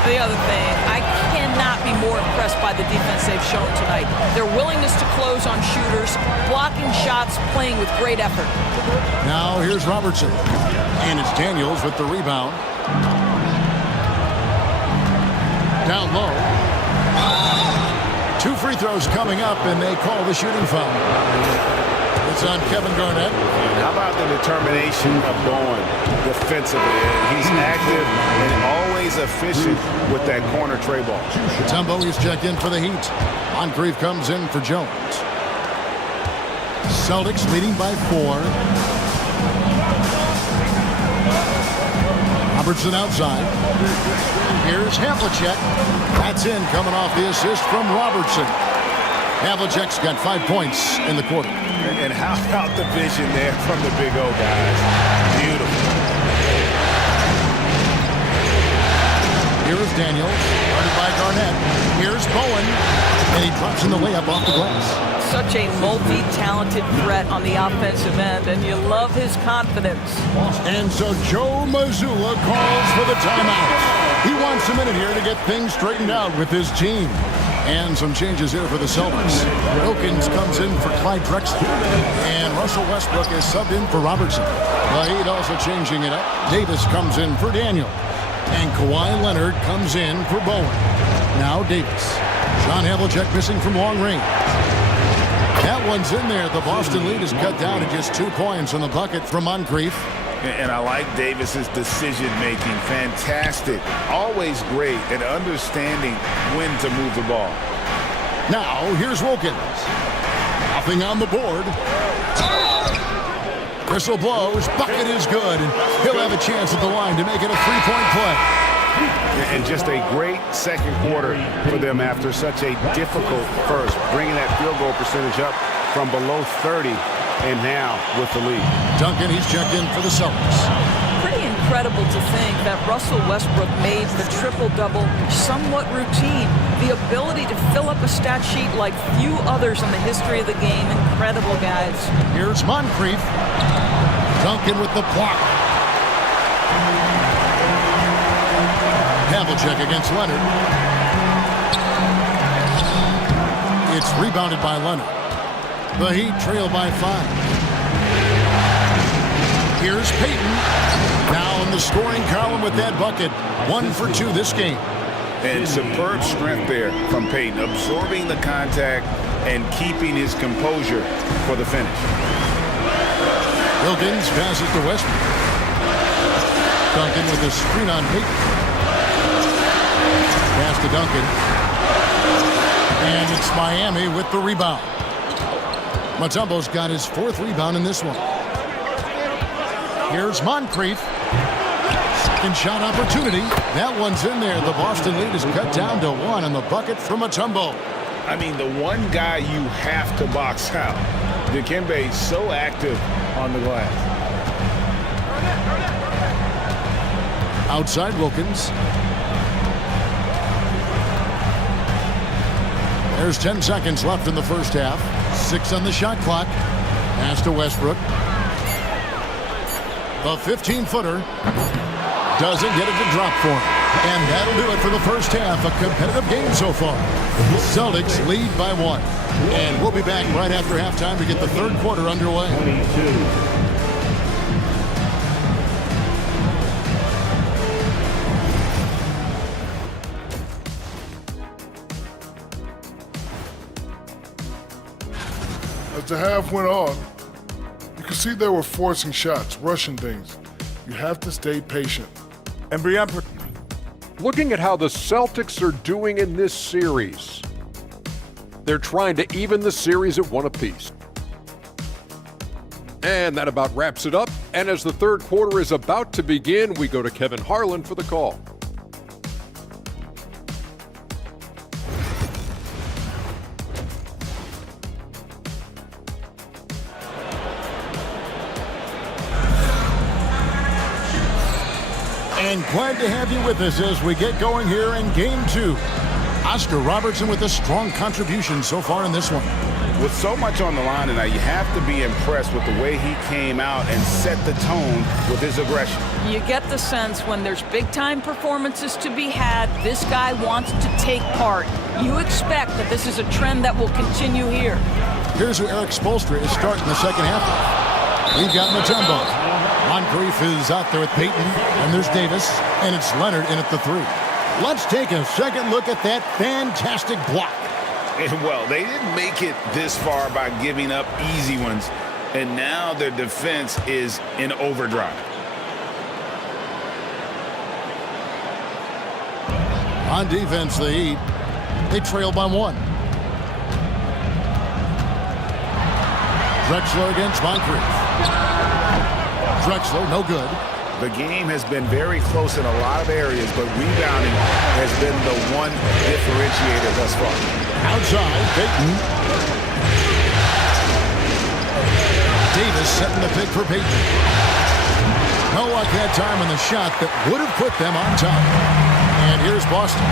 The other thing, I cannot be more impressed by the defense they've shown tonight. Their willingness to close on shooters, blocking shots, playing with great effort. Now here's Robertson. And it's Daniels with the rebound. Down low. 2 free throws coming up, and they call the shooting foul. It's on Kevin Garnett. How about the determination of Bowen defensively? He's active and always always efficient with that corner tray ball. Mutombo is checked in for the Heat. Moncrief comes in for Jones. Celtics leading by 4. Robertson outside. Here's Havlicek. That's in, coming off the assist from Robertson. Havlicek's got 5 points in the quarter. And how about the vision there from the Big O guys? Beautiful. Here is Daniels, guarded by Garnett. Here's Bowen, and he drops in the layup off the glass. Such a multi-talented threat on the offensive end, and you love his confidence. And so Joe Mazzulla calls for the timeout. He wants a minute here to get things straightened out with his team. And some changes here for the Celtics. Wilkins comes in for Clyde Drexler. And Russell Westbrook is subbed in for Robertson. The Heat also changing it up. Davis comes in for Daniel. And Kawhi Leonard comes in for Bowen. Now Davis. John Havlicek missing from long range. That one's in there. The Boston lead is cut down to just 2 points on the bucket from Moncrief. And I like Davis's decision-making. Fantastic. Always great at understanding when to move the ball. Now, here's Wilkins. Nothing on the board. Whistle blows. Bucket is good. And he'll have a chance at the line to make it a 3-point play. And just a great second quarter for them after such a difficult first. Bringing that field goal percentage up from below 30. And now with the lead. Duncan, he's checked in for the Celtics. Pretty incredible to think that Russell Westbrook made the triple-double somewhat routine. The ability to fill up a stat sheet like few others in the history of the game. Incredible, guys. Here's Moncrief. Duncan with the block. Havlicek against Leonard. It's rebounded by Leonard. The Heat trail by 5. Here's Payton. Now in the scoring column with that bucket. 1 for 2 this game. And superb strength there from Payton. Absorbing the contact and keeping his composure for the finish. Wilkins passes to Westbrook. Duncan with a screen on Payton. Pass to Duncan. And it's Miami with the rebound. Mutombo's got his 4th rebound in this one. Here's Moncrief. Second shot opportunity. That one's in there. The Boston lead is cut down to 1 on the bucket from Mutombo. I mean, the one guy you have to box out. Dikembe so active on the glass. Outside Wilkins. There's 10 seconds left in the first half. 6 on the shot clock. Pass to Westbrook. The 15-footer doesn't get it to drop for him. And that'll do it for the first half. A competitive game so far. Celtics lead by 1. And we'll be back right after halftime to get the third quarter underway. 22. As the half went on, you could see they were forcing shots, rushing things. You have to stay patient. And Brianne, looking at how the Celtics are doing in this series, they're trying to even the series at 1 apiece. And that about wraps it up. And as the third quarter is about to begin, we go to Kevin Harlan for the call. And glad to have you with us as we get going here in Game 2. Oscar Robertson with a strong contribution so far in this one. With so much on the line tonight, you have to be impressed with the way he came out and set the tone with his aggression. You get the sense when there's big-time performances to be had, this guy wants to take part. You expect that this is a trend that will continue here. Here's who Eric Spoelstra is starting the second half. We've got Mutombo. Moncrief is out there with Payton, and there's Davis, and it's Leonard in at the 3. Let's take a second look at that fantastic block. And well, they didn't make it this far by giving up easy ones, and now their defense is in overdrive. On defense, the Heat, they trail by 1. Drexler against Moncrief. Drexler, no good. The game has been very close in a lot of areas, but rebounding has been the one differentiator thus far. Outside, Payton. Davis setting the pick for Payton. No luck that time on the shot that would have put them on top. And here's Boston.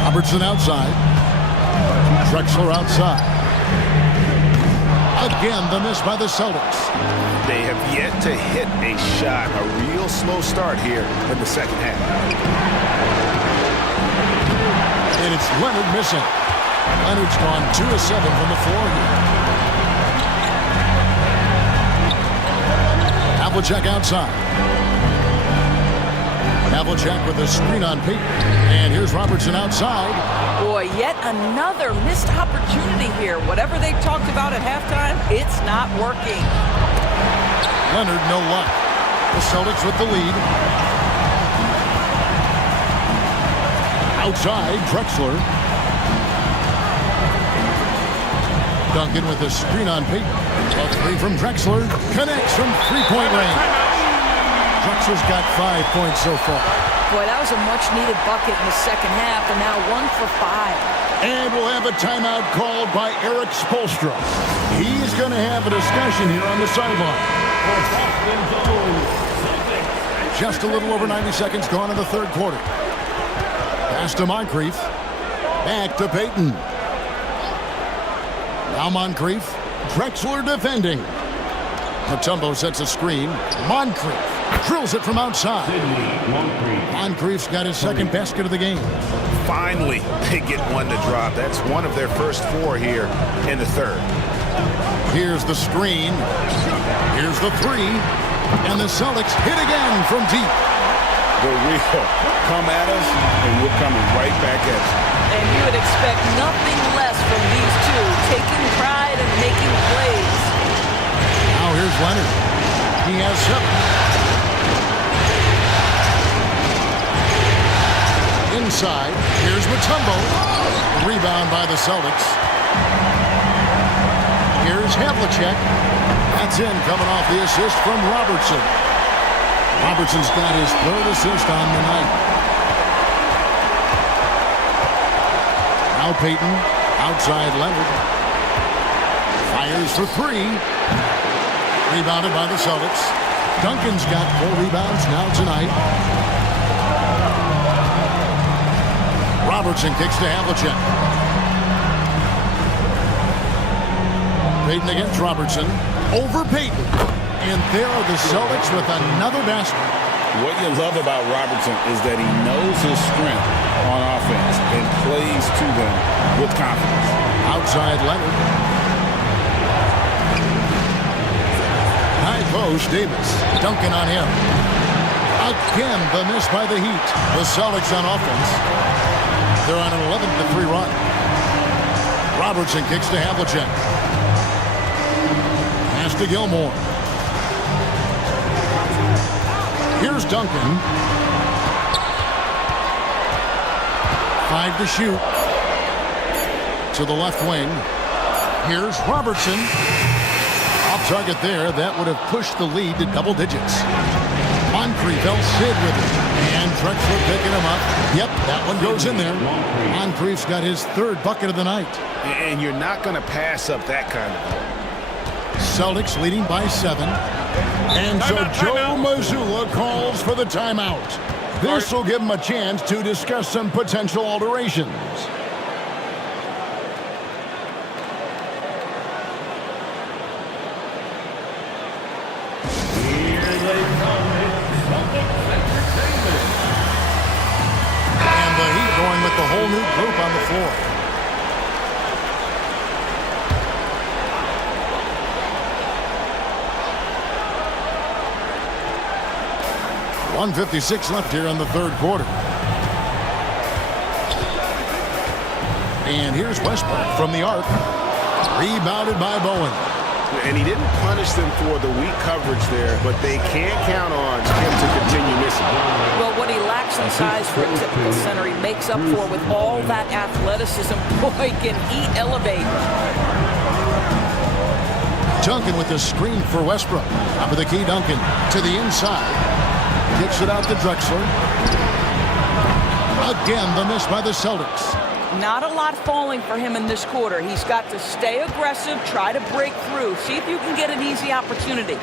Robertson outside. Drexler outside. Again, the miss by the Celtics. They have yet to hit a shot. A real slow start here in the second half. And it's Leonard missing. Leonard's gone 2 of 7 from the floor here. Havlicek outside. Havlicek with a screen on Payton. And here's Robertson outside. Boy, yet another missed opportunity here. Whatever they talked about at halftime, it's not working. Leonard, no luck. The Celtics with the lead. Outside, Drexler. Duncan with a screen on Payton. A three from Drexler. Connects from three-point range. Drexler's got 5 points so far. Boy, that was a much-needed bucket in the second half, and now 1 for 5. And we'll have a timeout called by Eric Spoelstra. He's going to have a discussion here on the sideline. Just a little over 90 seconds gone in the third quarter. Pass to Moncrief. Back to Payton. Now Moncrief. Drexler defending. Mutombo sets a screen. Moncrief drills it from outside. Moncrief's got his second basket of the game. Finally, they get one to drop. That's one of their first 4 here in the third. Here's the screen. Here's the three. And the Celtics hit again from deep. The real come at us, and we're coming right back at you. And you would expect nothing less from these two, taking pride and making plays. Now here's Leonard. He has 7. Inside, here's Mutombo. Rebound by the Celtics. Here's Havlicek. That's in, coming off the assist from Robertson. Robertson's got his 3rd assist on the night. Now Payton, outside Leonard. Fires for 3. Rebounded by the Celtics. Duncan's got 4 rebounds now tonight. Robertson kicks to Havlicek. Payton against Robertson. Over Payton. And there are the Celtics with another basket. What you love about Robertson is that he knows his strength on offense and plays to them with confidence. Outside Leonard. High post, Davis. Duncan on him. Again, the miss by the Heat. The Celtics on offense. They're on an 11-3 run. Robertson kicks to Havlicek. Pass to Gilmore. Here's Duncan. 5 to shoot. To the left wing. Here's Robertson. Off target there. That would have pushed the lead to double digits. Moncrief El Cid with it. And Drexler picking him up. Yep, that one goes in there. Moncrief's got his 3rd bucket of the night. And you're not going to pass up that kind of ball. Celtics leading by 7. And so Joe Mazzulla calls for the timeout. This will give him a chance to discuss some potential alterations. And the Heat going with the whole new group on the floor. .156 left here in the third quarter. And here's Westbrook from the arc. Rebounded by Bowen. And he didn't punish them for the weak coverage there, but they can't count on him to continue missing. size for a typical center. He makes up for with all that athleticism. Boy, can he elevate. Duncan with the screen for Westbrook. Top of the key, Duncan to the inside. Kicks it out to Drexler. Again, the miss by the Celtics. Not a lot falling for him in this quarter. He's got to stay aggressive, try to break through. See if you can get an easy opportunity.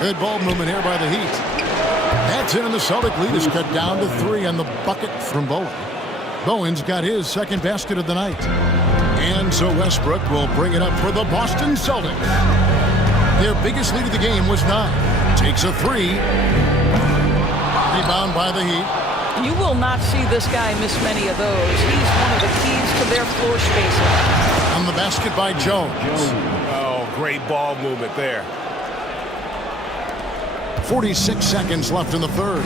Good ball movement here by the Heat. That's in, and the Celtic lead is cut down to 3 on the bucket from Bowen. Bowen's got his second basket of the night. And so Westbrook will bring it up for the Boston Celtics. Their biggest lead of the game was 9. Takes a 3. Rebound by the Heat. You will not see this guy miss many of those. He's one of the keys to their floor spacing. On the basket by Jones. Oh, great ball movement there. 46 seconds left in the third.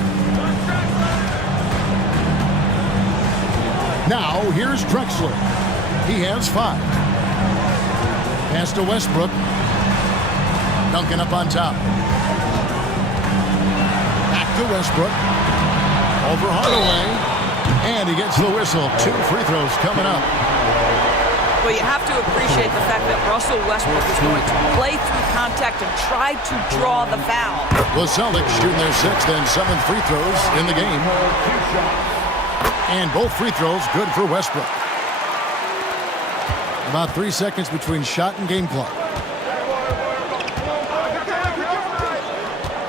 Now, here's Drexler. He has 5. Pass to Westbrook. Duncan up on top. Back to Westbrook. Over Hardaway. And he gets the whistle. 2 free throws coming up. Well, you have to appreciate the fact that Russell Westbrook is going to play through contact and try to draw the foul. The Celtics shooting their 6th and 7th free throws in the game. And both free throws good for Westbrook. About 3 seconds between shot and game clock.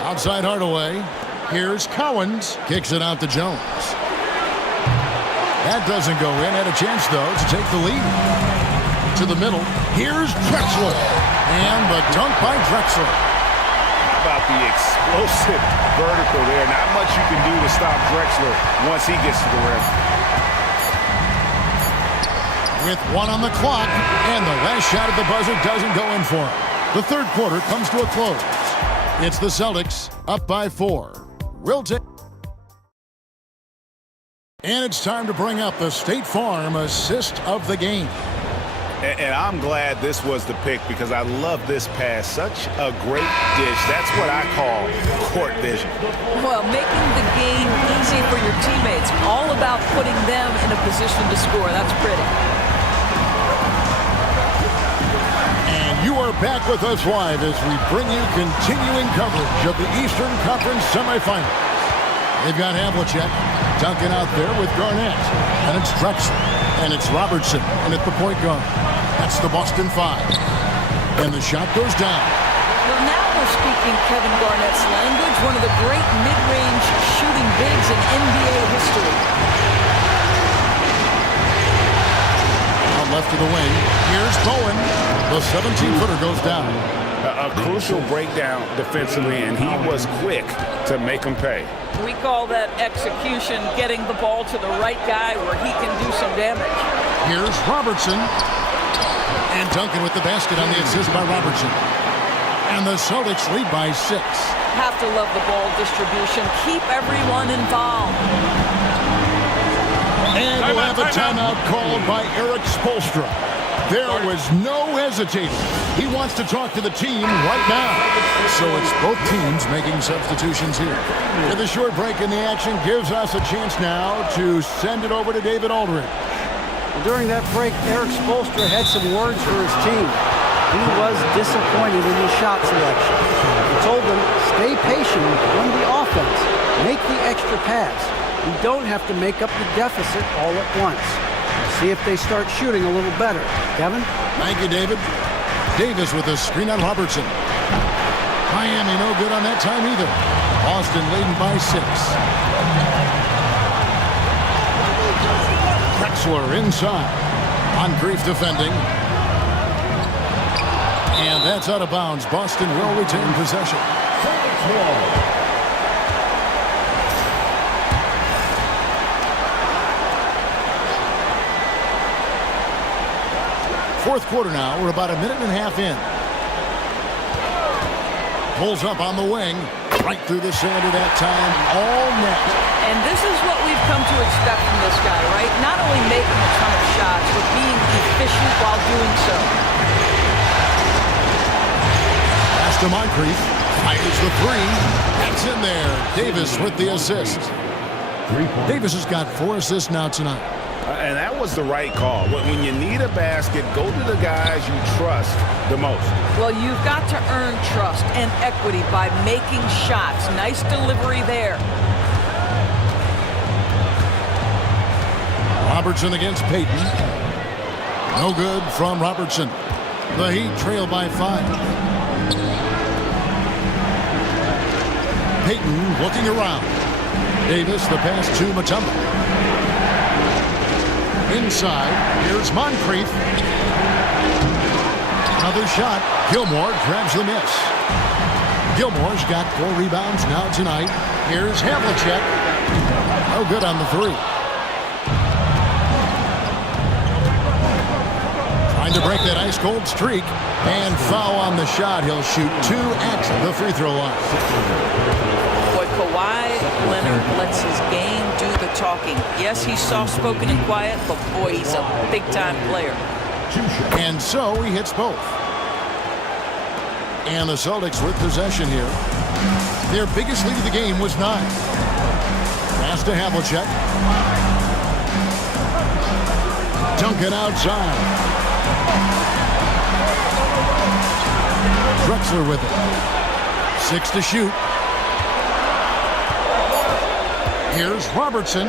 Outside Hardaway. Here's Cowens. Kicks it out to Jones. That doesn't go in. Had a chance, though, to take the lead. To the middle. Here's Drexler. And the dunk by Drexler. How about the explosive vertical there? Not much you can do to stop Drexler once he gets to the rim. With 1 on the clock, and the last shot at the buzzer doesn't go in for him. The third quarter comes to a close. It's the Celtics up by 4. We'll take. And it's time to bring up the State Farm assist of the game. And I'm glad this was the pick because I love this pass. Such a great dish. That's what I call court vision. Well, making the game easy for your teammates. All about putting them in a position to score. That's pretty. And you are back with us live as we bring you continuing coverage of the Eastern Conference semifinals. They've got Havlicek. Duncan out there with Garnett. And it's Drexler. And it's Robertson. And at the point guard. That's the Boston 5. And the shot goes down. Well, now we're speaking Kevin Garnett's language. One of the great mid-range shooting bigs in NBA history. Out left of the wing. Here's Bowen. The 17-footer goes down. A crucial breakdown defensively, and he was quick to make him pay. We call that execution, getting the ball to the right guy where he can do some damage. Here's Robertson. And Duncan with the basket on the assist by Robertson. And the Celtics lead by 6. Have to love the ball distribution. Keep everyone involved. And we'll have a timeout called by Eric Spoelstra. There was no hesitating. He wants to talk to the team right now. So it's both teams making substitutions here. And the short break in the action gives us a chance now to send it over to David Aldridge. During that break, Eric Spoelstra had some words for his team. He was disappointed in his shot selection. He told them, stay patient, run the offense, make the extra pass. You don't have to make up the deficit all at once. See if they start shooting a little better. Kevin? Thank you, David. Davis with a screen on Robertson. Miami no good on that time either. Boston leading by 6. Drexler inside. Moncrief defending. And that's out of bounds. Boston will retain possession. Fourth quarter now. We're about a minute and a half in. Pulls up on the wing. Right through the center that time. All net. And this is what we've come to expect from this guy, right? Not only making a ton of shots, but being efficient while doing so. Pass to Moncrief. Fires the 3. That's in there. Davis with the assist. Davis has got 4 assists now tonight. And that was the right call. When you need a basket, go to the guys you trust the most. Well, you've got to earn trust and equity by making shots. Nice delivery there. Robertson against Payton. No good from Robertson. The Heat trail by 5. Payton looking around. Davis, the pass to Mutombo. Inside, here's Moncrief. Another shot. Gilmore grabs the miss. Gilmore's got 4 rebounds now tonight. Here's Havlicek. No good on the 3. Trying to break that ice-cold streak. And foul on the shot. He'll shoot 2 at the free throw line. Boy, Kawhi Leonard lets his game do the talking. Yes, he's soft-spoken and quiet, but boy, he's a big-time player. And so he hits both. And the Celtics with possession here. Their biggest lead of the game was 9. Pass to Havlicek. Dunk it outside. Drexler with it. 6 to shoot. Here's Robertson.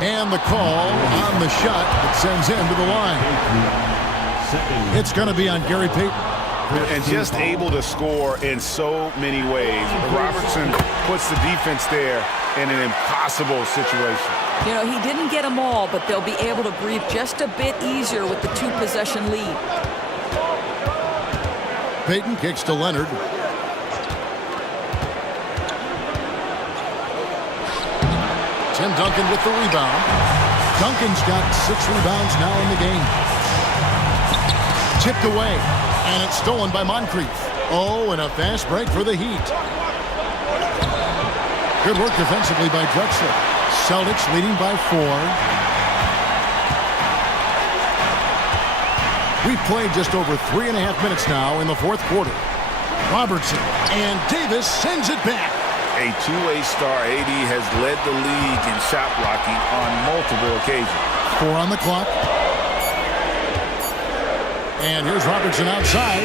And the call on the shot that sends him to the line. It's going to be on Gary Payton. And just able to score in so many ways. Robertson puts the defense there in an impossible situation. You know, he didn't get them all, but they'll be able to breathe just a bit easier with the 2-possession lead. Payton kicks to Leonard. Tim Duncan with the rebound. Duncan's got 6 rebounds now in the game. Tipped away, and it's stolen by Moncrief. Oh, and a fast break for the Heat. Good work defensively by Drexler. Celtics leading by 4. We've played just over 3.5 minutes now in the 4th quarter. Robertson and Davis sends it back. A two-way star, AD has led the league in shot blocking on multiple occasions. 4 on the clock. And here's Robertson outside.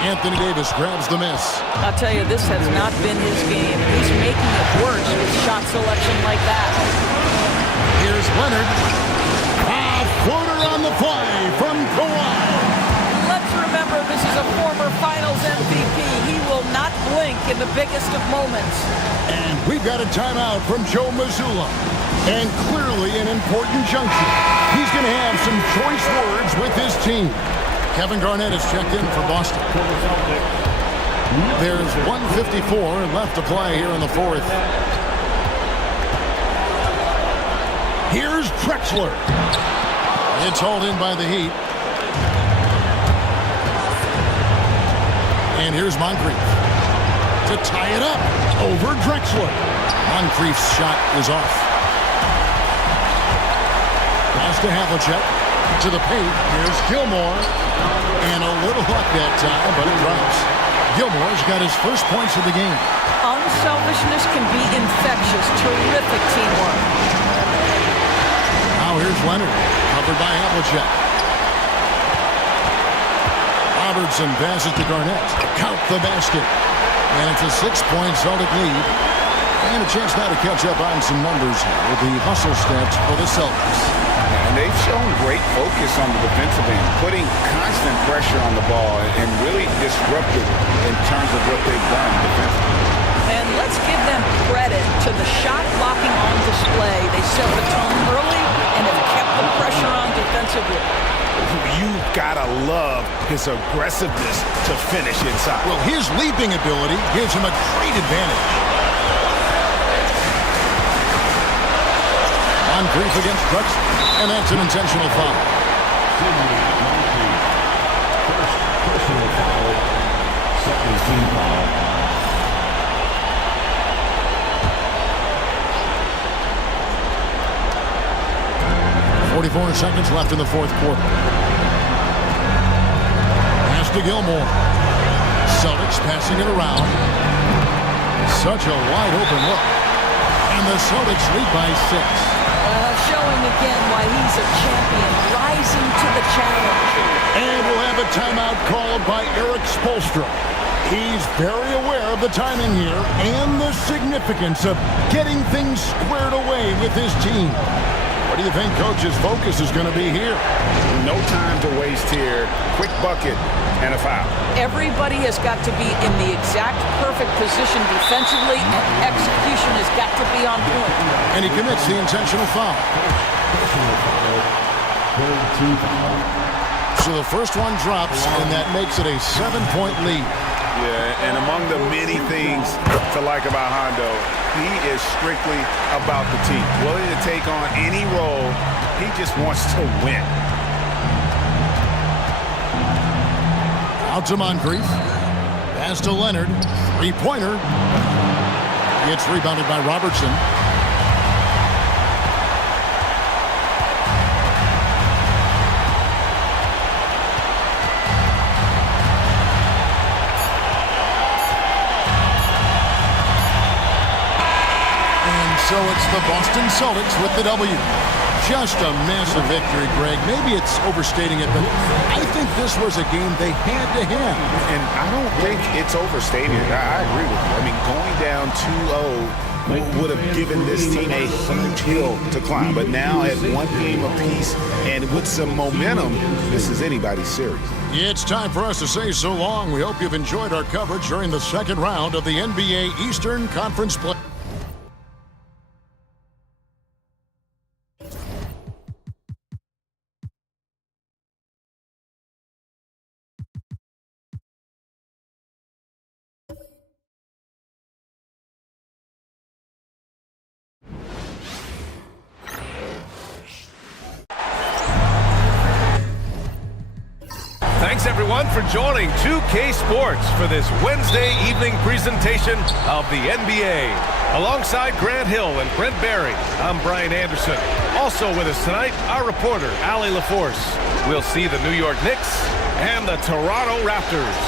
Anthony Davis grabs the miss. I'll tell you, this has not been his game. He's making it worse with shot selection like that. Here's Leonard. A floater on the fly from Kawhi. Let's remember, this is a former Finals MVP. He will not blink in the biggest of moments. And we've got a timeout from Joe Mazzulla. And clearly an important junction. He's going to have some choice words with his team. Kevin Garnett has checked in for Boston. There's 1:54 left to play here in the 4th. Here's Drexler. It's hauled in by the Heat. And here's Moncrief to tie it up over Drexler. Moncrief's shot is off. Pass to Havlicek. To the paint. Here's Gilmore. And a little luck that time, but it drops. Gilmore's got his first points of the game. Unselfishness can be infectious. Terrific teamwork. Now here's Leonard. Covered by Havlicek. Robertson passes to Garnett. Count the basket. And it's a 6-point Celtic lead. And a chance now to catch up on some numbers here with the hustle stats for the Celtics. And they've shown great focus on the defensive end, putting constant pressure on the ball and really disruptive in terms of what they've done defensively. And let's give them credit to the shot blocking on display. They set the tone early and have kept the pressure on defensively. You've got to love his aggressiveness to finish inside. Well, his leaping ability gives him a great advantage. Moncrief against Drexler, and that's an intentional foul. First personal foul, second team foul. .44 seconds left in the 4th quarter. Pass to Gilmore. Celtics passing it around. Such a wide open look. And the Celtics lead by 6. Showing again why he's a champion, rising to the challenge. And we'll have a timeout called by Eric Spoelstra. He's very aware of the timing here and the significance of getting things squared away with his team. What do you think Coach's focus is going to be here? No time to waste here. Quick bucket and a foul. Everybody has got to be in the exact perfect position defensively, and execution has got to be on point. And he commits the intentional foul. So the first one drops, and that makes it a 7-point lead. Yeah, and among the many things to like about Hondo, he is strictly about the team. Willing to take on any role. He just wants to win. Out to Moncrief. Pass to Leonard. Three-pointer. It's rebounded by Robertson. So it's the Boston Celtics with the W. Just a massive victory, Greg. Maybe it's overstating it, but I think this was a game they had to have. And I don't think it's overstated. I agree with you. I mean, going down 2-0 would have given this team a huge hill to climb. But now at one game apiece and with some momentum, this is anybody's series. It's time for us to say so long. We hope you've enjoyed our coverage during the second round of the NBA Eastern Conference play. Thanks, everyone, for joining 2K Sports for this Wednesday evening presentation of the NBA. Alongside Grant Hill and Brent Barry, I'm Brian Anderson. Also with us tonight, our reporter, Allie LaForce. We'll see the New York Knicks and the Toronto Raptors.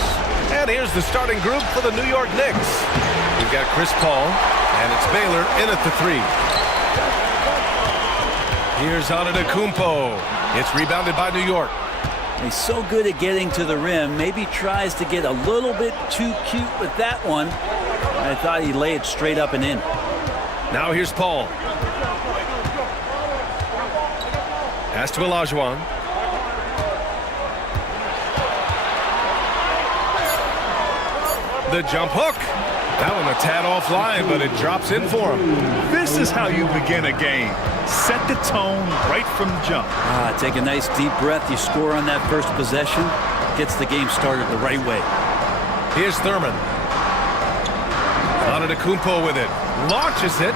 And here's the starting group for the New York Knicks. We've got Chris Paul, and it's Baylor in at the 3. Here's Antetokounmpo. It's rebounded by New York. He's so good at getting to the rim. Maybe tries to get a little bit too cute with that one. I thought he'd lay it straight up and in. Now here's Paul. Pass to Olajuwon. The jump hook. That one a tad offline, but it drops in for him. This is how you begin a game. Set the tone right from the jump. Take a nice deep breath. You score on that first possession. Gets the game started the right way. Here's Thurman. Antetokounmpo with it. Launches it.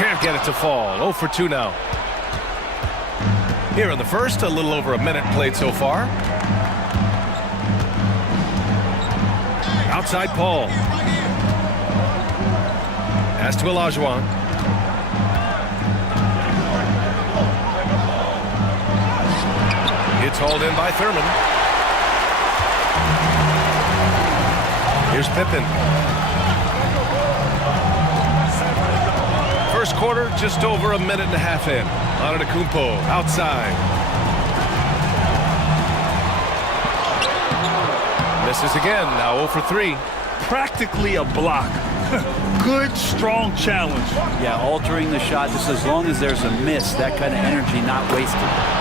Can't get it to fall. 0 for 2 now. Here in the first, a little over a minute played so far. Outside Paul. Pass to Olajuwon. It's hauled in by Thurman. Here's Pippen. First quarter, just over a minute and a half in. Antetokounmpo outside. Misses again, now 0 for 3. Practically a block. Good, strong challenge. Yeah, altering the shot just as long as there's a miss. That kind of energy not wasted.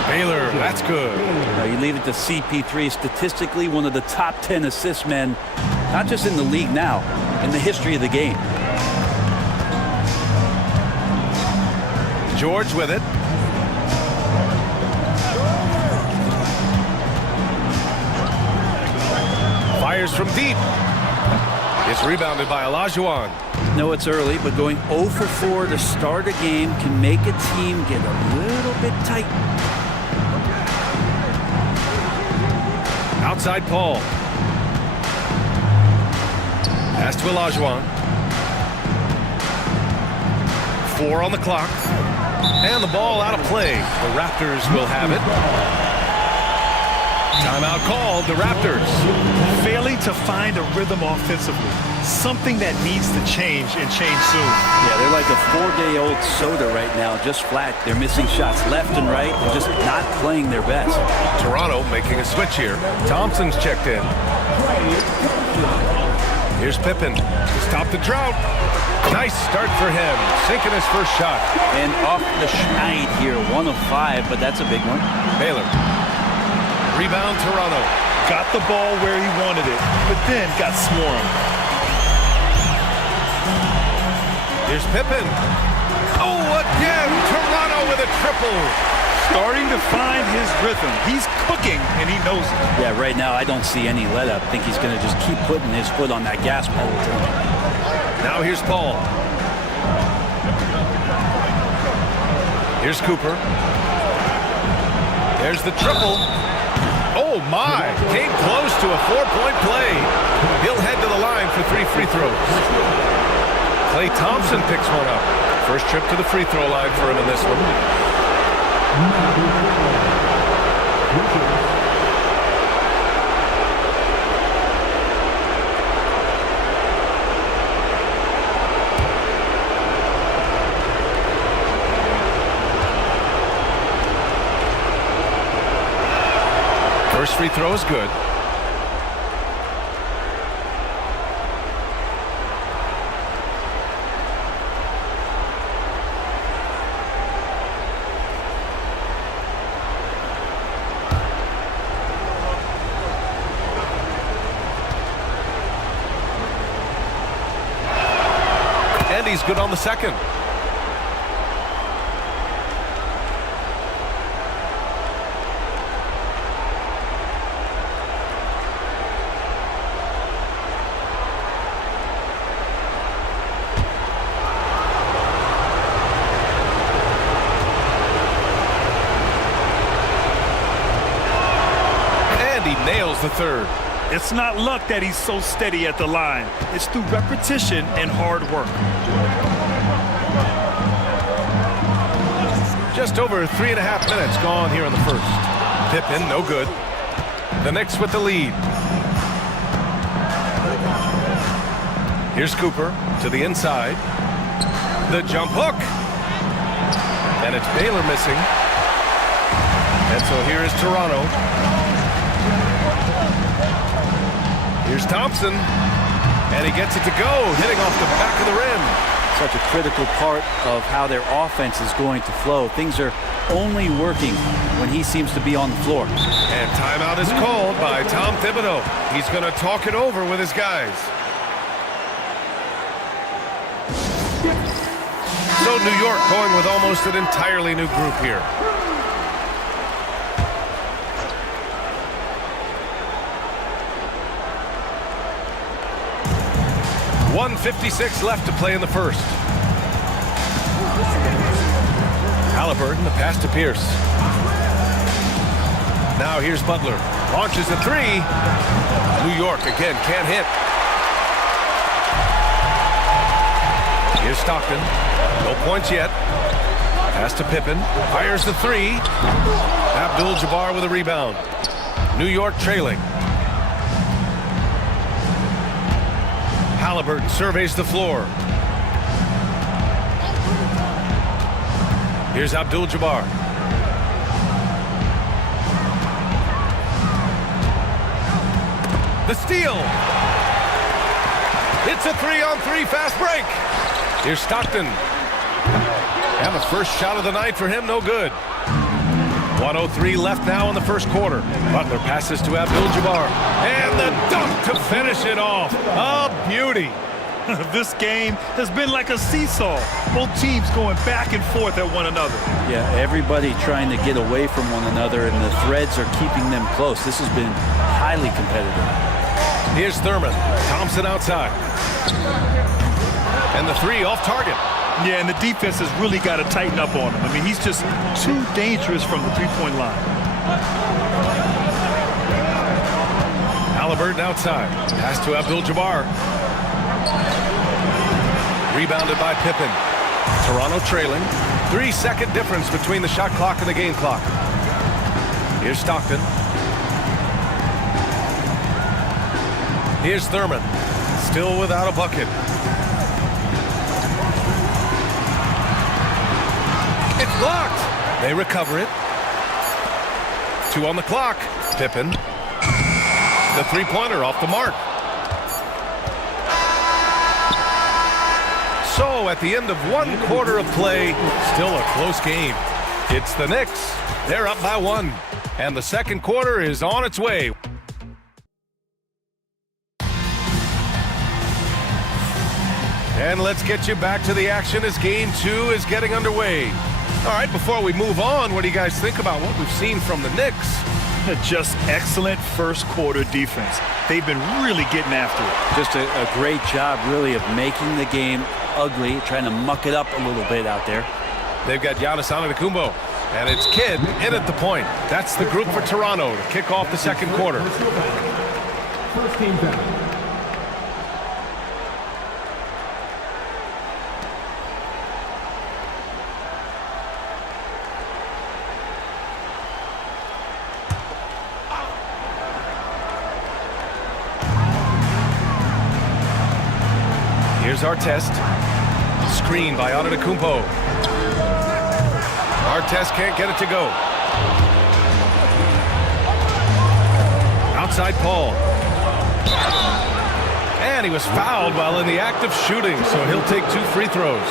Baylor, that's good. You leave it to CP3, statistically one of the top 10 assist men, not just in the league now, in the history of the game. George with it. Fires from deep. It's rebounded by Olajuwon. No, it's early, but going 0 for 4 to start a game can make a team get a little bit tight. Outside Paul. Pass to Olajuwon. 4 on the clock. And the ball out of play. The Raptors will have it. Timeout called, the Raptors. Failing to find a rhythm offensively. something that needs to change and change soon. Yeah, they're like a 4-day-old soda right now, just flat. They're missing shots left and right and just not playing their best. Toronto making a switch here. Thompson's checked in. Here's Pippen to stop the drought. Nice start for him, sinking his first shot. And off the schneid here, 1 of 5, but that's a big one. Baylor. Rebound Toronto. Got the ball where he wanted it, but then got swarmed. Here's Pippen. Oh, again, Toronto with a triple. Starting to find his rhythm. He's cooking, and he knows it. Yeah, right now I don't see any let up. I think he's going to just keep putting his foot on that gas pedal tonight. Now here's Paul. Here's Cooper. There's the triple. Oh, my. Came close to a 4-point play. He'll head to the line for 3 free throws. Klay Thompson picks one up. First trip to the free throw line for him in this one. First free throw is good. And he's good on the second. Nails the third. It's not luck that he's so steady at the line. It's through repetition and hard work. Just over 3.5 minutes gone here in the first. Pippen, no good. The Knicks with the lead. Here's Cooper to the inside. The jump hook. And it's Baylor missing. And so here is Toronto. Here's Thompson, and he gets it to go, hitting off the back of the rim. Such a critical part of how their offense is going to flow. Things are only working when he seems to be on the floor. And timeout is called by Tom Thibodeau. He's going to talk it over with his guys. So New York going with almost an entirely new group here. .156 left to play in the first. Halliburton, the pass to Pierce. Now here's Butler. Launches a three. New York again can't hit. Here's Stockton. No points yet. Pass to Pippen. Fires the three. Abdul-Jabbar with a rebound. New York trailing. Halliburton surveys the floor. Here's Abdul-Jabbar. The steal. It's a 3-on-3 fast break. Here's Stockton. And the first shot of the night for him, no good. 1:03 left now in the first quarter. Butler passes to Abdul-Jabbar. And the dunk to finish it off. A beauty. This game has been like a seesaw. Both teams going back and forth at one another. Yeah, everybody trying to get away from one another, and the threads are keeping them close. This has been highly competitive. Here's Thurman. Thompson outside. And the three off target. Yeah, and the defense has really got to tighten up on him. I mean, he's just too dangerous from the three-point line. Halliburton outside. Pass to Abdul-Jabbar. Rebounded by Pippen. Toronto trailing. 3-second difference between the shot clock and the game clock. Here's Stockton. Here's Thurman. still without a bucket. It's blocked. They recover it. 2 on the clock. Pippen. The three-pointer off the mark. So at the end of 1 quarter of play, still a close game. It's the Knicks. They're up by 1. And the second quarter is on its way. And let's get you back to the action as Game 2 is getting underway. All right, before we move on, what do you guys think about what we've seen from the Knicks? Just excellent first quarter defense. They've been really getting after it. Just a great job, really, of making the game ugly, trying to muck it up a little bit out there. They've got Giannis Antetokounmpo, and it's Kidd in at the point. That's the group for Toronto to kick off the second quarter. First team foul. Here's Artest. Screen by Antetokounmpo. Artest can't get it to go. Outside Paul. And he was fouled while in the act of shooting, so he'll take 2 free throws.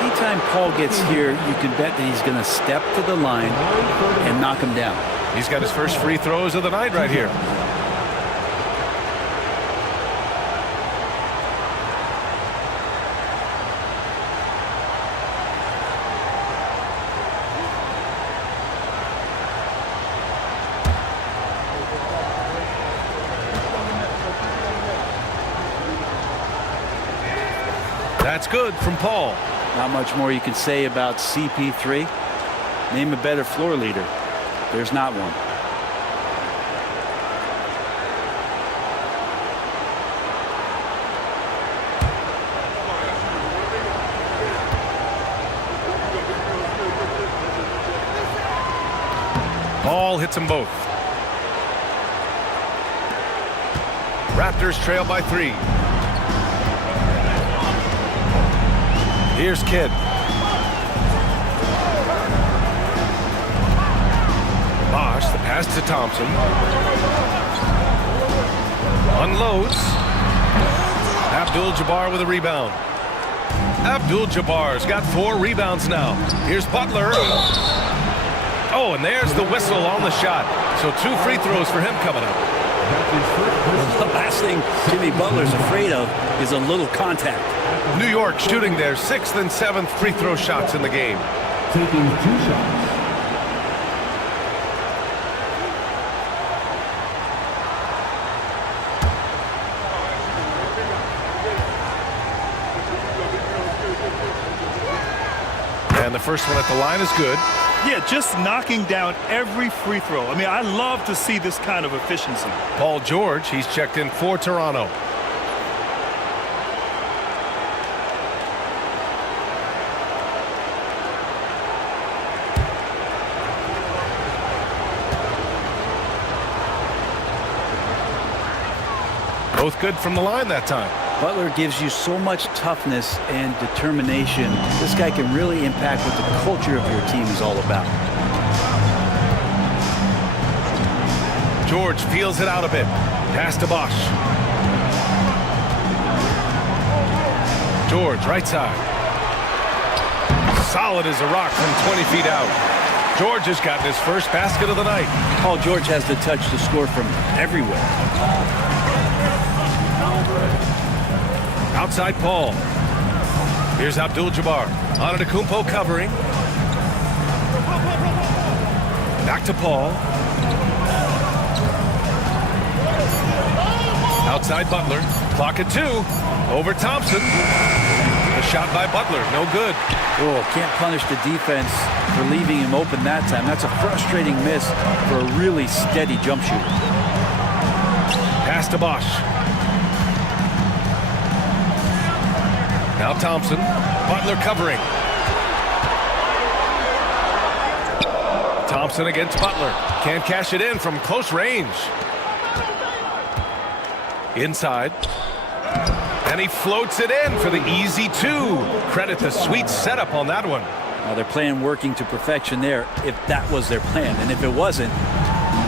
Anytime Paul gets here, you can bet that he's going to step to the line and knock him down. He's got his first free throws of the night right here. That's good from Paul. Not much more you can say about CP3. Name a better floor leader. There's not one. Paul hits them both. Raptors trail by 3. Here's Kidd. Bosh, the pass to Thompson. Unloads. Abdul-Jabbar with a rebound. Abdul-Jabbar's got 4 rebounds now. Here's Butler. Oh, and there's the whistle on the shot. So 2 free throws for him coming up. The last thing Jimmy Butler's afraid of is a little contact. New York shooting their 6th and 7th free throw shots in the game. Taking 2 shots. And the first one at the line is good. Yeah, just knocking down every free throw. I mean, I love to see this kind of efficiency. Paul George, he's checked in for Toronto. Both good from the line that time. Butler gives you so much toughness and determination. This guy can really impact what the culture of your team is all about. George feels it out a bit. Pass to Bosh. George, right side. Solid as a rock from 20 feet out. George has gotten his first basket of the night. Paul George has the touch to score from everywhere. Outside Paul. Here's Abdul-Jabbar. Antetokounmpo covering. Back to Paul. Outside Butler. Clock at 2. Over Thompson. The shot by Butler. No good. Oh, can't punish the defense for leaving him open that time. That's a frustrating miss for a really steady jump shooter. Pass to Bosh. Now Thompson. Butler covering. Thompson against Butler. Can't cash it in from close range. Inside. And he floats it in for the easy 2. Credit the sweet setup on that one. Now their plan working to perfection there, if that was their plan. And if it wasn't,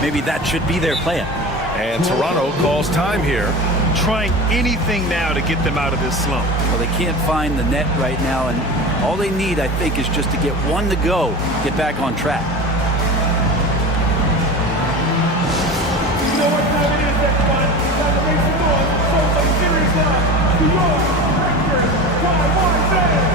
maybe that should be their plan. And Toronto calls time here. Trying anything now to get them out of this slump. Well, they can't find the net right now, and all they need, I think, is just to get one to go, get back on track. You know what time it is, everybody? Time to make some noise. Shows like series now. New York, Rangers, Time Warner Fans.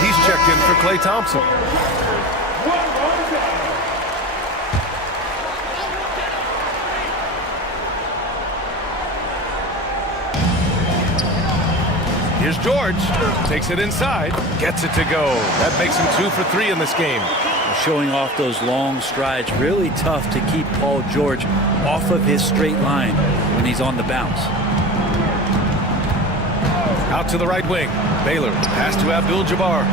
He's checked in for Klay Thompson. Here's George. Takes it inside. Gets it to go. That makes him 2 for 3 in this game. Showing off those long strides. Really tough to keep Paul George off of his straight line when he's on the bounce. Out to the right wing. Baylor. Pass to Abdul-Jabbar.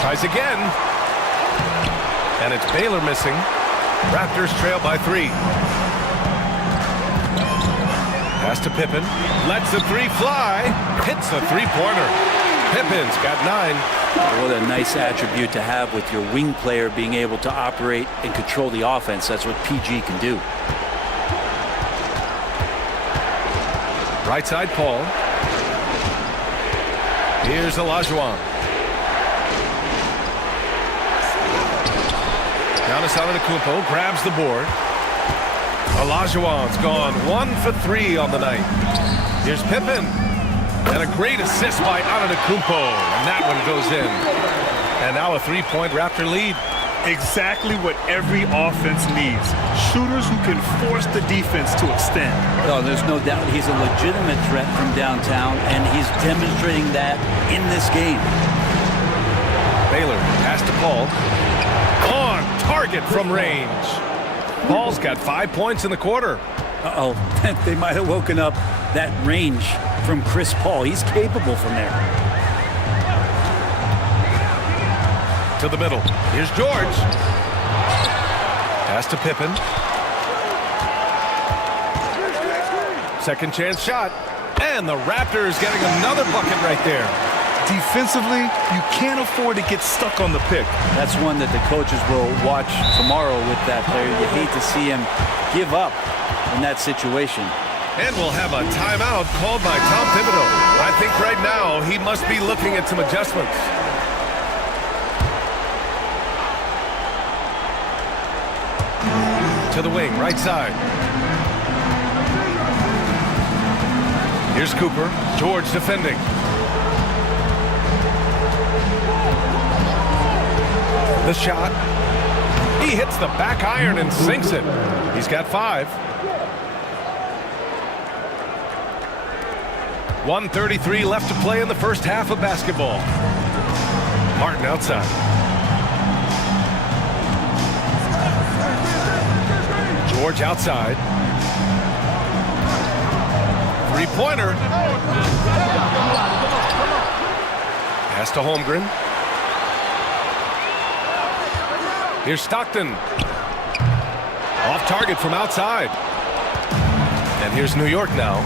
Tries again. And it's Baylor missing. Raptors trail by 3. Pass to Pippen. Lets the 3 fly. Hits a 3-pointer. Pippen's got 9. What a nice attribute to have with your wing player being able to operate and control the offense. That's what PG can do. Right side, Paul. Here's Olajuwon. Giannis Antetokounmpo grabs the board. Olajuwon's gone 1 for 3 on the night. Here's Pippen. And a great assist by Antetokounmpo. And that one goes in. And now a 3-point Raptor lead. Exactly what every offense needs. Shooters who can force the defense to extend. No, there's no doubt he's a legitimate threat from downtown, and he's demonstrating that in this game. Baylor, pass to Paul. On target from range. Paul's got 5 points in the quarter. Uh-oh, they might have woken up that range from Chris Paul. He's capable from there. To the middle. Here's George. Pass to Pippen. Second chance shot. And the Raptors getting another bucket right there. Defensively, you can't afford to get stuck on the pick. That's one that the coaches will watch tomorrow with that player. You hate to see him give up in that situation. And we'll have a timeout called by Tom Thibodeau. I think right now he must be looking at some adjustments. To the wing, right side. Here's Cooper. George defending. The shot. He hits the back iron and sinks it. He's got 5. 1:33 left to play in the first half of basketball. Martin outside. George outside. 3-pointer. Pass to Holmgren. Here's Stockton. Off target from outside. And here's New York now.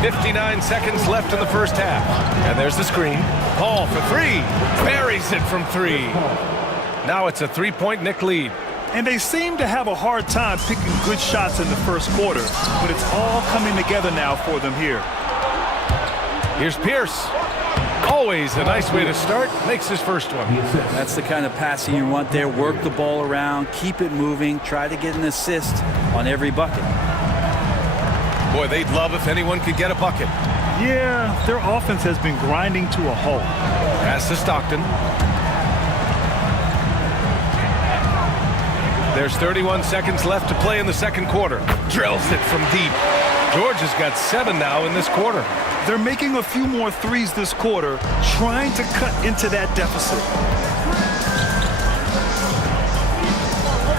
59 seconds left in the first half. And there's the screen. Paul for 3. Buries it from 3. Now it's a 3-point Knick lead. And they seem to have a hard time picking good shots in the first quarter, but it's all coming together now for them here. Here's Pierce. Always a nice way to start. Makes his first one. That's the kind of passing you want there. Work the ball around, keep it moving, try to get an assist on every bucket. Boy, they'd love if anyone could get a bucket. Yeah, their offense has been grinding to a halt. Pass to Stockton. There's 31 seconds left to play in the second quarter. Drills it from deep. George has got 7 now in this quarter. They're making a few more threes this quarter, trying to cut into that deficit.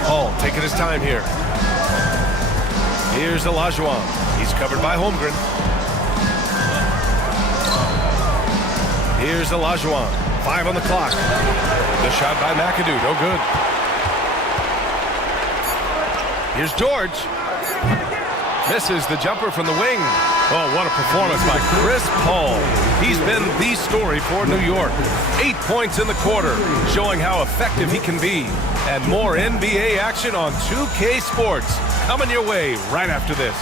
Hall taking his time here. Here's Olajuwon. He's covered by Holmgren. Here's Olajuwon. 5 on the clock. The shot by McAdoo. No good. Here's George. Misses the jumper from the wing. Oh, what a performance by Chris Paul. He's been the story for New York. 8 points in the quarter, showing how effective he can be. And more NBA action on 2K Sports coming your way right after this.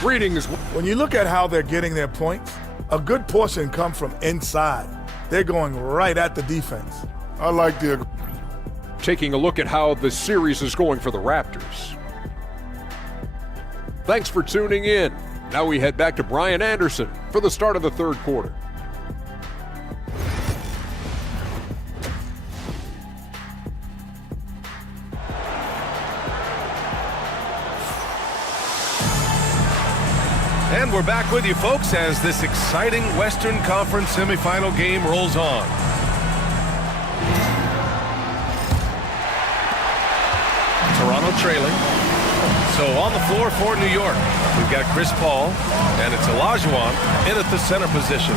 Greetings. When you look at how they're getting their points, a good portion come from inside. They're going right at the defense. I like the... Taking a look at how the series is going for the Raptors. Thanks for tuning in. Now we head back to Brian Anderson for the start of the third quarter. And we're back with you, folks, as this exciting Western Conference semifinal game rolls on. Toronto trailing. So on the floor for New York, we've got Chris Paul, and it's Olajuwon in at the center position.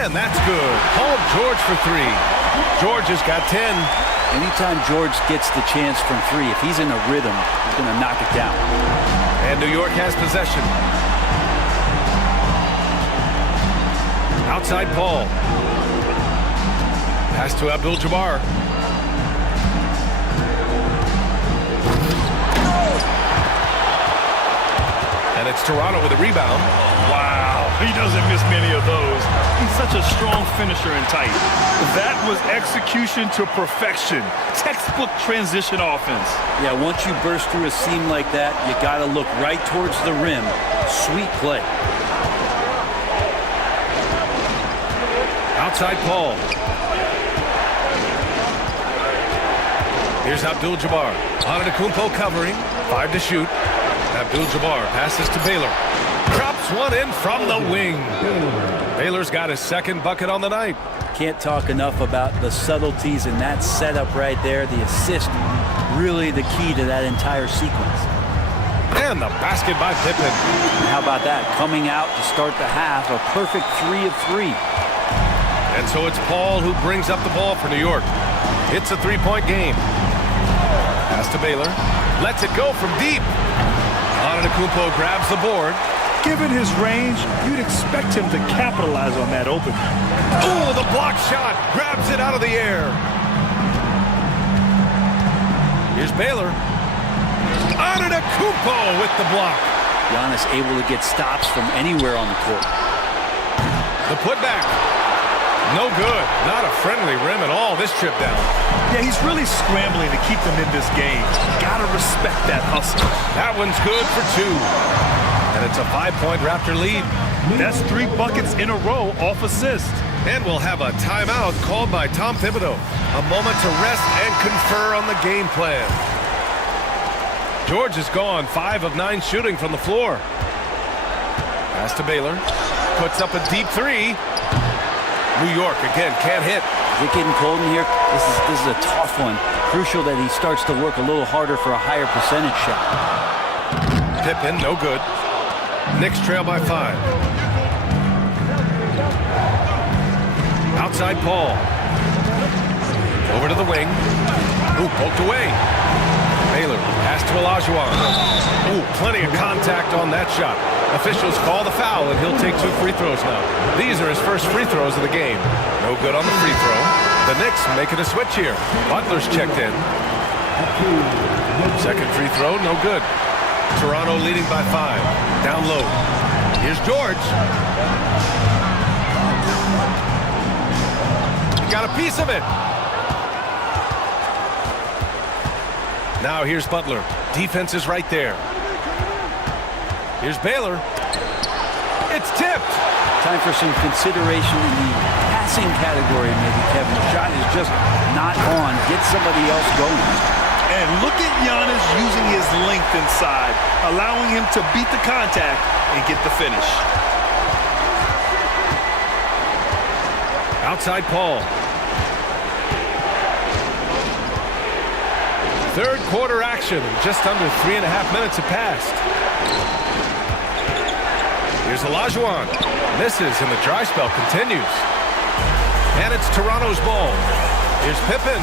And that's good. Paul George for 3. George has got 10. Anytime George gets the chance from 3, if he's in a rhythm, he's going to knock it down. And New York has possession. Outside Paul. Pass to Abdul-Jabbar. And it's Toronto with a rebound. Wow, he doesn't miss many of those. He's such a strong finisher and tight. That was execution to perfection. Textbook transition offense. Yeah, once you burst through a seam like that, you got to look right towards the rim. Sweet play. Outside Paul. Here's Abdul-Jabbar. Antetokounmpo covering. 5 to shoot. Abdul-Jabbar passes to Baylor. Drops one in from the wing. Baylor's got his second bucket on the night. Can't talk enough about the subtleties in that setup right there. The assist, really the key to that entire sequence. And the basket by Pippen. How about that? Coming out to start the half, a perfect 3 of 3. And so it's Paul who brings up the ball for New York. It's a 3-point game. Pass to Baylor. Lets it go from deep. Antetokounmpo grabs the board. Given his range, you'd expect him to capitalize on that opening. Oh, the block shot. Grabs it out of the air. Here's Baylor. Antetokounmpo with the block. Giannis able to get stops from anywhere on the court. The putback. No good. Not a friendly rim at all this trip down. Yeah, he's really scrambling to keep them in this game. Gotta respect that hustle. That one's good for 2. And it's a 5-point Raptor lead. That's 3 buckets in a row off assist. And we'll have a timeout called by Tom Thibodeau. A moment to rest and confer on the game plan. George is gone. 5 of 9 shooting from the floor. Pass to Baylor. Puts up a deep 3. New York, again, can't hit. Is it getting cold in here? This is a tough one. Crucial that he starts to work a little harder for a higher percentage shot. Pippen, no good. Knicks trail by 5. Outside Paul. Over to the wing. Ooh, poked away. Baylor, pass to Olajuwon. Ooh, plenty of contact on that shot. Officials call the foul, and he'll take 2 free throws now. These are his first free throws of the game. No good on the free throw. The Knicks making a switch here. Butler's checked in. Second free throw, no good. Toronto leading by 5. Down low. Here's George. Got a piece of it. Now here's Butler. Defense is right there. Here's Baylor. It's tipped. Time for some consideration in the passing category, maybe, Kevin. The shot is just not on. Get somebody else going. And look at Giannis using his length inside, allowing him to beat the contact and get the finish. Outside Paul. Third quarter action. Just under 3.5 minutes have passed. Here's Olajuwon. Misses, and the dry spell continues. And it's Toronto's ball. Here's Pippen.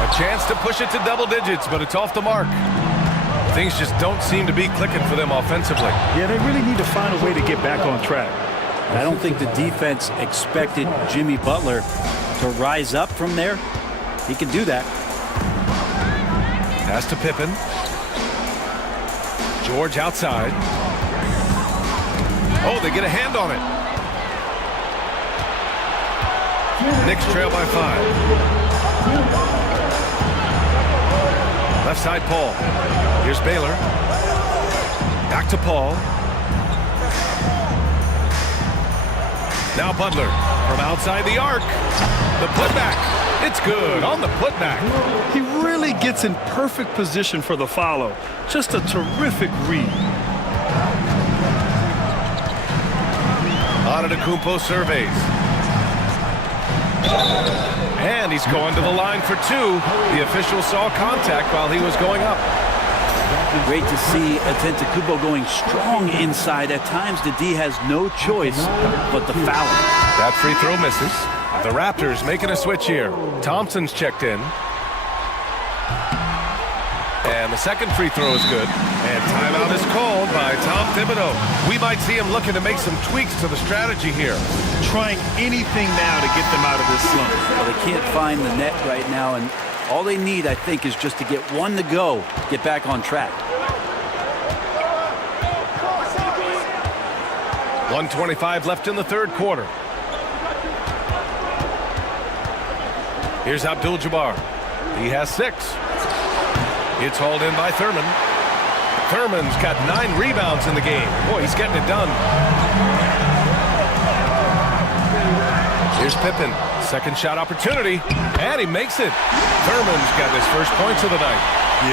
A chance to push it to double digits, but it's off the mark. Things just don't seem to be clicking for them offensively. Yeah, they really need to find a way to get back on track. I don't think the defense expected Jimmy Butler to rise up from there. He can do that. Pass to Pippen. George outside. Oh, they get a hand on it. Knicks trail by 5. Left side, Paul. Here's Baylor. Back to Paul. Now Butler from outside the arc. The putback. It's good on the putback. He really gets in perfect position for the follow. Just a terrific read. Antetokounmpo surveys. And he's going to the line for 2. The official saw contact while he was going up. Great to see Antetokounmpo going strong inside. At times, the D has no choice but the foul. That free throw misses. The Raptors making a switch here. Thompson's checked in. And the second free throw is good. And timeout is called by Tom Thibodeau. We might see him looking to make some tweaks to the strategy here. Trying anything now to get them out of this slump. Well, they can't find the net right now, and all they need, I think, is just to get one to go, get back on track. 1:25 left in the third quarter. Here's Abdul-Jabbar. He has 6. It's hauled in by Thurman. Thurman's got 9 rebounds in the game. Boy, he's getting it done. Here's Pippen. Second shot opportunity. And he makes it. Thurman's got his first points of the night.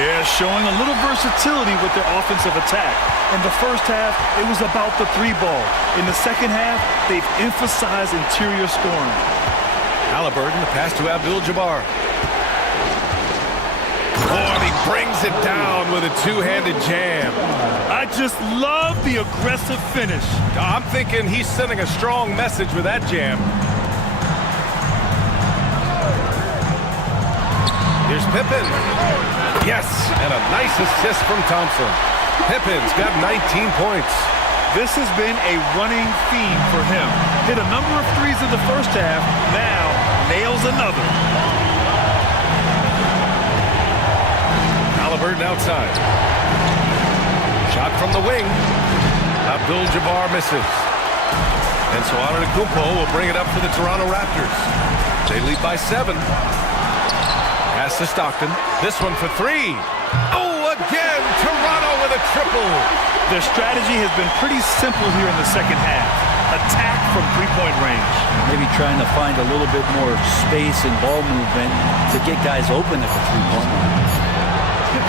Yeah, showing a little versatility with their offensive attack. In the first half, it was about the 3 ball. In the second half, they've emphasized interior scoring. Halliburton, the pass to Abdul-Jabbar. Oh, and he brings it down with a two-handed jam. I just love the aggressive finish. I'm thinking he's sending a strong message with that jam. Here's Pippen. Yes, and a nice assist from Thompson. Pippen's got 19 points. This has been a running theme for him. Hit a number of threes in the first half. Now nails another. Halliburton outside. Shot from the wing. Abdul-Jabbar misses. And so Antetokounmpo will bring it up for the Toronto Raptors. They lead by 7. Pass to Stockton. This one for 3. Oh, again, Toronto with a triple. Their strategy has been pretty simple here in the second half. Attack from three-point range. Maybe trying to find a little bit more space and ball movement to get guys open at the three-point line.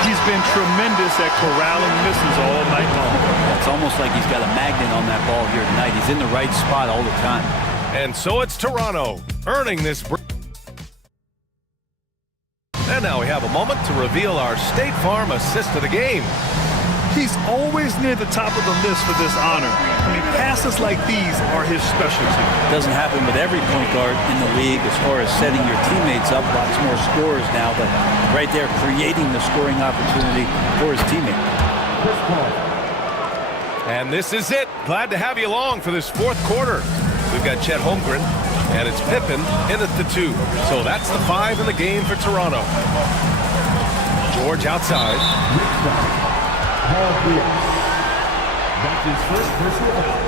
He's been tremendous at corralling misses all night long. It's almost like he's got a magnet on that ball here tonight. He's in the right spot all the time. And so it's Toronto earning this. And now we have a moment to reveal our State Farm assist of the game. He's always near the top of the list for this honor. Passes like these are his specialty. Doesn't happen with every point guard in the league as far as setting your teammates up. Lots more scorers now, but right there creating the scoring opportunity for his teammate. Chris Paul. And this is it. Glad to have you along for this fourth quarter. We've got Chet Holmgren, and it's Pippen in at the 2. So that's the 5 in the game for Toronto. George outside. Paul Pierce. That's his first personal foul.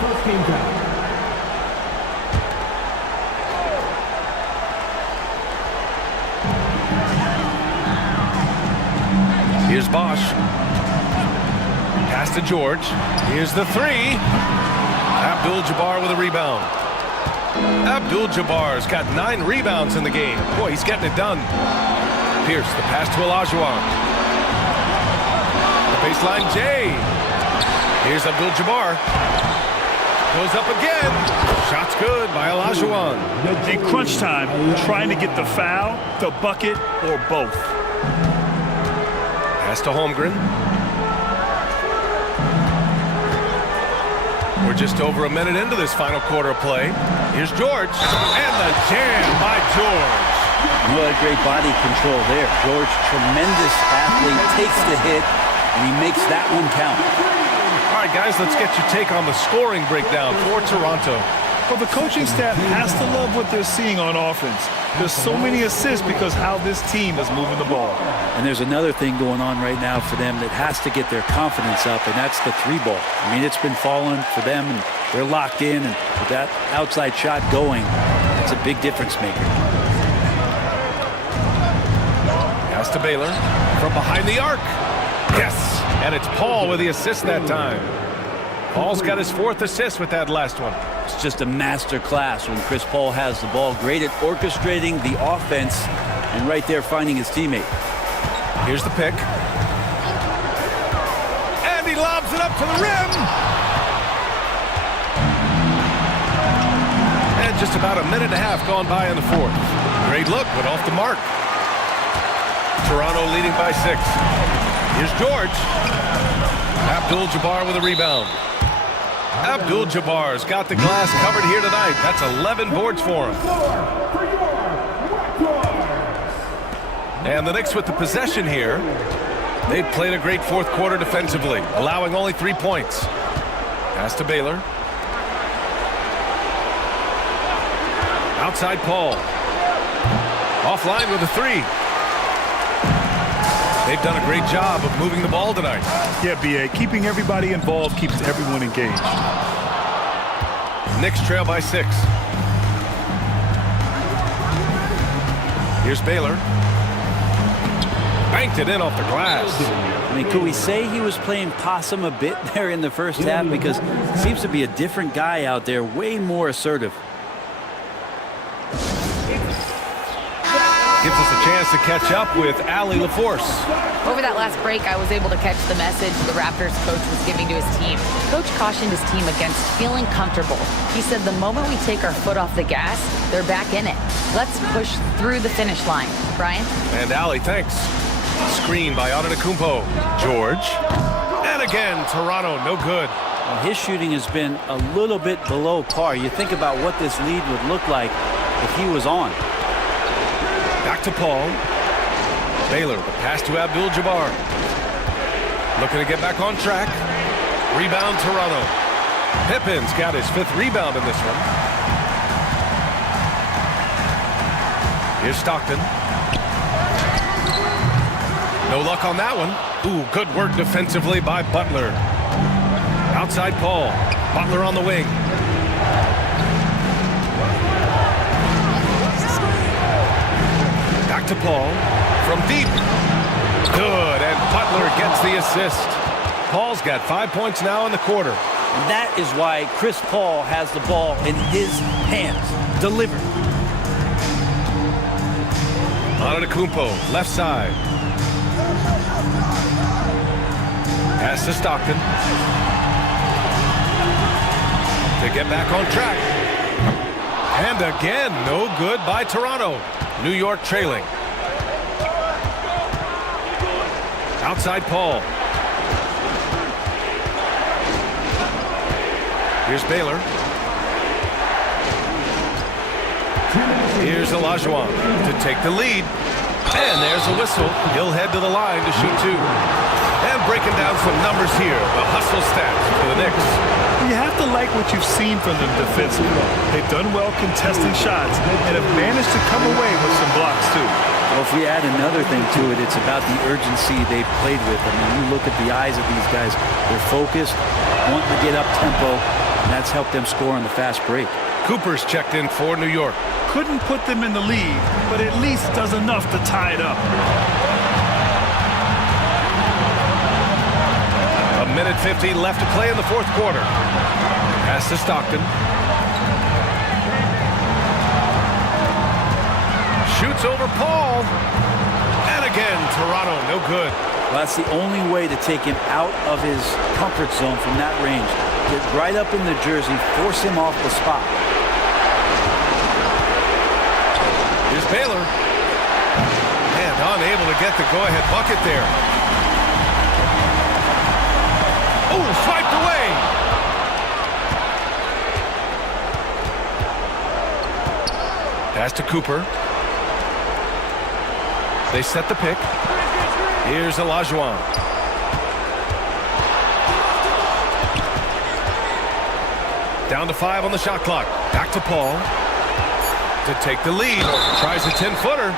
First team foul. Here's Bosch. Pass to George. Here's the 3. Abdul-Jabbar with a rebound. Abdul-Jabbar's got 9 rebounds in the game. Boy, he's getting it done. Pierce, the pass to Olajuwon. The baseline, Jay. Here's Abdul-Jabbar. Goes up again. Shot's good by Olajuwon. In crunch time, trying to get the foul, the bucket, or both. Pass to Holmgren. We're just over a minute into this final quarter of play. Here's George. And the jam by George. What great body control there. George, tremendous athlete, takes the hit, and he makes that one count. All right, guys, let's get your take on the scoring breakdown for Toronto. Well, the coaching staff has to love what they're seeing on offense. There's so many assists because how this team is moving the ball. And there's another thing going on right now for them that has to get their confidence up, and that's the 3-ball. I mean, it's been falling for them, and they're locked in, and with that outside shot going, it's a big difference maker. Pass to Baylor from behind the arc. Yes, and it's Paul with the assist that time. Paul's got his 4th assist with that last one. It's just a master class when Chris Paul has the ball. Great at orchestrating the offense and right there finding his teammate. Here's the pick. And he lobs it up to the rim. And just about a minute and a half gone by in the 4th. Great look, but off the mark. Toronto leading by 6. Here's George. Abdul-Jabbar with a rebound. Abdul-Jabbar's got the glass covered here tonight. That's 11 boards for him. And the Knicks with the possession here. They've played a great 4th quarter defensively, allowing only 3 points. Pass to Baylor. Outside Paul. Offline with a 3. They've done a great job of moving the ball tonight. Yeah, B.A., keeping everybody involved keeps everyone engaged. Knicks trail by 6. Here's Baylor. Banked it in off the glass. I mean, could we say he was playing possum a bit there in the first half? Because it seems to be a different guy out there, way more assertive. Gives us a chance to catch up with Allie LaForce. Over that last break, I was able to catch the message the Raptors coach was giving to his team. Coach cautioned his team against feeling comfortable. He said the moment we take our foot off the gas, they're back in it. Let's push through the finish line. Brian? And Allie, thanks. Screen by Antetokounmpo. George. And again, Toronto, no good. Well, his shooting has been a little bit below par. You think about what this lead would look like if he was on. Back to Paul. Baylor, the pass to Abdul-Jabbar. Looking to get back on track. Rebound, Toronto. Pippen's got his 5th rebound in this one. Here's Stockton. No luck on that one. Ooh, good work defensively by Butler. Outside Paul. Butler on the wing. Back to Paul. From deep. Good, and Butler gets the assist. Paul's got 5 points now in the quarter. And that is why Chris Paul has the ball in his hands. Delivered. Antetokounmpo, left side. Pass to Stockton. To get back on track. And again, no good by Toronto. New York trailing. Outside Paul. Here's Baylor. Here's Olajuwon to take the lead. And there's a whistle. He'll head to the line to shoot 2. And breaking down some numbers here, the hustle stats for the Knicks. You have to like what you've seen from them defensively. They've done well contesting shots and have managed to come away with some blocks too. Well, if we add another thing to it, it's about the urgency they've played with. I mean, you look at the eyes of these guys. They're focused, wanting to get up tempo, and that's helped them score on the fast break. Cooper's checked in for New York. Couldn't put them in the lead, but at least does enough to tie it up. A minute 15 left to play in the fourth quarter. Pass to Stockton. Shoots over Paul. And again, Toronto, no good. Well, that's the only way to take him out of his comfort zone from that range. Get right up in the jersey, force him off the spot. Here's Baylor. And unable to get the go-ahead bucket there. Oh, swiped away. Pass to Cooper. They set the pick. Here's Olajuwon. Down to 5 on the shot clock. Back to Paul to take the lead. Tries a 10-footer.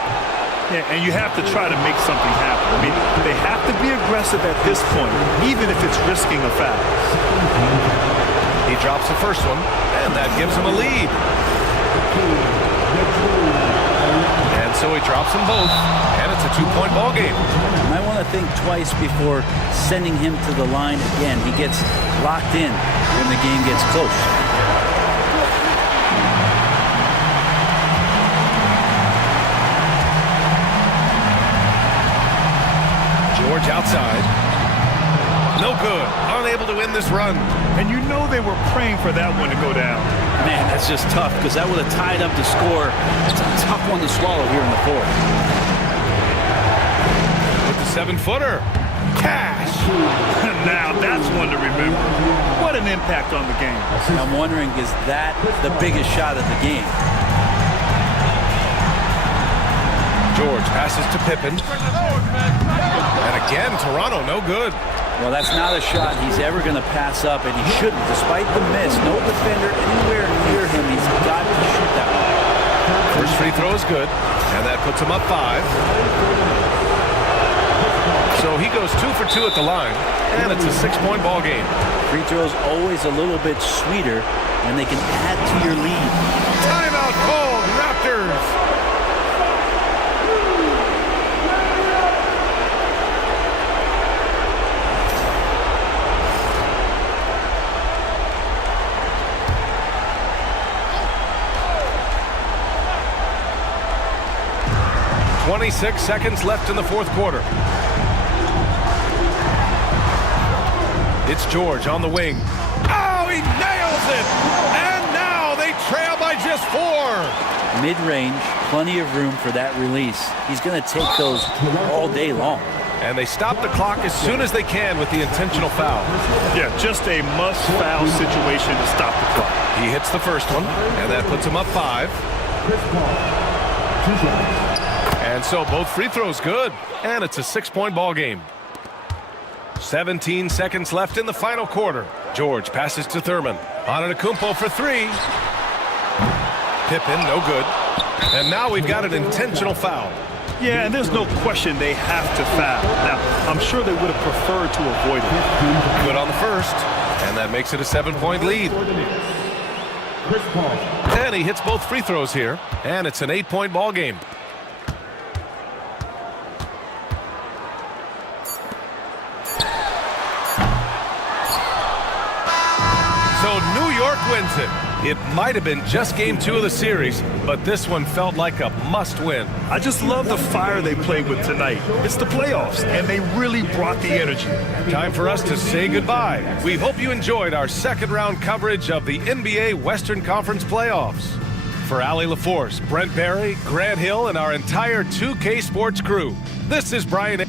Yeah, and you have to try to make something happen. I mean, they have to be aggressive at this point, even if it's risking a foul. He drops the first one, and that gives him a lead. And so he drops them both, and it's a 2-point ball game. You might want to think twice before sending him to the line again. He gets locked in when the game gets close. George outside. No good. Unable to win this run. And you know they were praying for that one to go down. Man, that's just tough because that would have tied up the score. It's a tough one to swallow here in the fourth. With the 7-footer. Cash. Now that's one to remember. What an impact on the game. I'm wondering, is that the biggest shot of the game? George passes to Pippen. And again, Toronto, no good. Well, that's not a shot he's ever going to pass up, and he shouldn't. Despite the miss, no defender anywhere near him. He's got to shoot that one. First free throw is good, and that puts him up 5. So he goes 2 for 2 at the line, and it's a 6-point ball game. Free throws always a little bit sweeter, and they can add to your lead. Timeout called, Raptors. .26 seconds left in the fourth quarter. It's George on the wing. Oh, he nails it! And now they trail by just 4. Mid-range, plenty of room for that release. He's going to take those all day long. And they stop the clock as soon as they can with the intentional foul. Yeah, just a must-foul situation to stop the clock. He hits the first one, and that puts him up 5. And so both free throws good, and it's a 6-point ball game. 17 seconds left in the final quarter. George passes to Thurman. Antetokounmpo for 3. Pippen, no good. And now we've got an intentional foul. Yeah, and there's no question they have to foul. Now, I'm sure they would have preferred to avoid it. Good on the first, and that makes it a 7-point lead. And he hits both free throws here, and it's an 8-point ball game. So New York wins it. It might have been just game 2 of the series, but this one felt like a must-win. I just love the fire they played with tonight. It's the playoffs, and they really brought the energy. Time for us to say goodbye. We hope you enjoyed our second-round coverage of the NBA Western Conference playoffs. For Allie LaForce, Brent Barry, Grant Hill, and our entire 2K Sports crew, this is Brian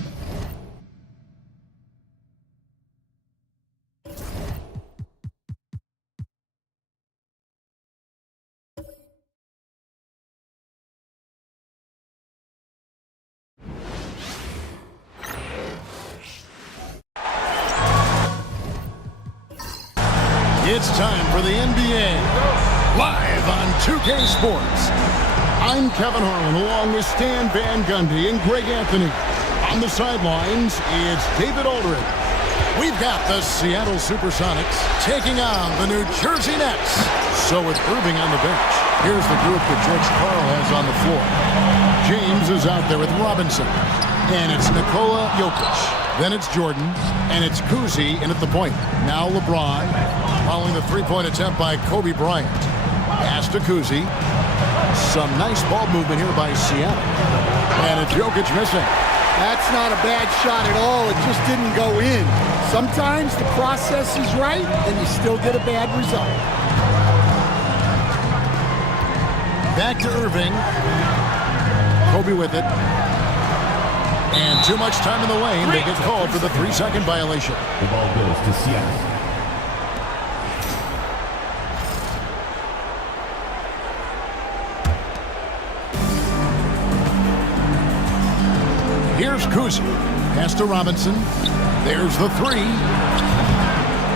It's time for the NBA, live on 2K Sports. I'm Kevin Harlan, along with Stan Van Gundy and Greg Anthony. On the sidelines, it's David Aldridge. We've got the Seattle Supersonics taking on the New Jersey Nets. So with Irving on the bench, here's the group that George Karl has on the floor. James is out there with Robinson. And it's Nikola Jokic. Then it's Jordan. And it's Cousy in at the point. Now LeBron, following the three-point attempt by Kobe Bryant. Pass to Cousy. Some nice ball movement here by Seattle. And it's Jokic missing. That's not a bad shot at all. It just didn't go in. Sometimes the process is right, and you still get a bad result. Back to Irving. Kobe with it. And too much time in the lane. They get called for the 3-second violation. The ball goes to Seattle. Here's Cousy. Pass to Robinson. There's the three.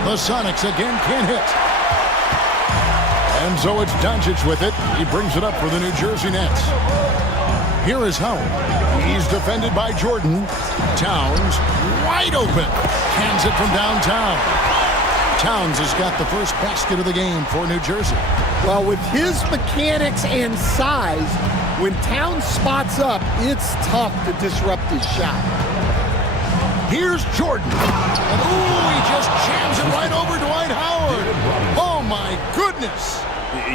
The Sonics again can't hit. And so it's Doncic with it. He brings it up for the New Jersey Nets. Here is Howard. He's defended by Jordan. Towns wide open. Hands it from downtown. Towns has got the first basket of the game for New Jersey. Well, with his mechanics and size, when Towns spots up, it's tough to disrupt his shot. Here's Jordan. And ooh, he just jams it right over Dwight Howard. Oh my goodness.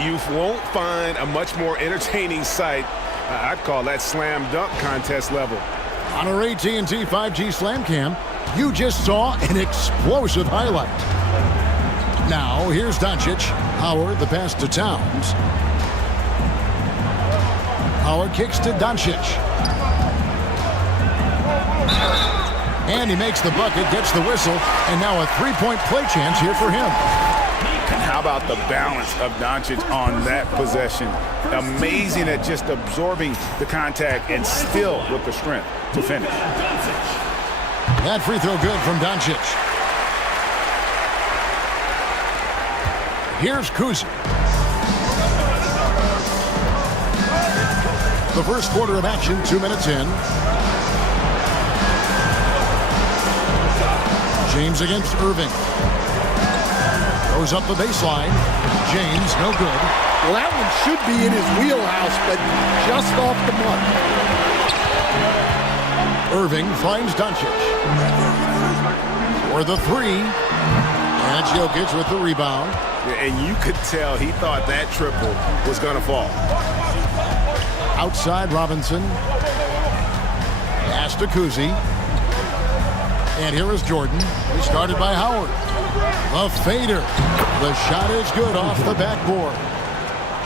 You won't find a much more entertaining sight. I'd call that slam dunk contest level. On our AT&T 5G Slam Cam, you just saw an explosive highlight. Now, here's Doncic. Howard, the pass to Towns. Howard kicks to Doncic. And he makes the bucket, gets the whistle, and now a three-point play chance here for him. And how about the balance of Doncic on that possession? Amazing at just absorbing the contact and still with the strength to finish. That free throw good from Doncic. Here's Cousy. The first quarter of action, 2 minutes in. James against Irving. Goes up the baseline. James, no good. Well, that one should be in his wheelhouse, but just off the mark. Irving finds Doncic. For the three. And it's Jokic with the rebound. And you could tell he thought that triple was going to fall. Outside Robinson. Pass to Cousy. And here is Jordan. He started by Howard. The fader. The shot is good off the backboard.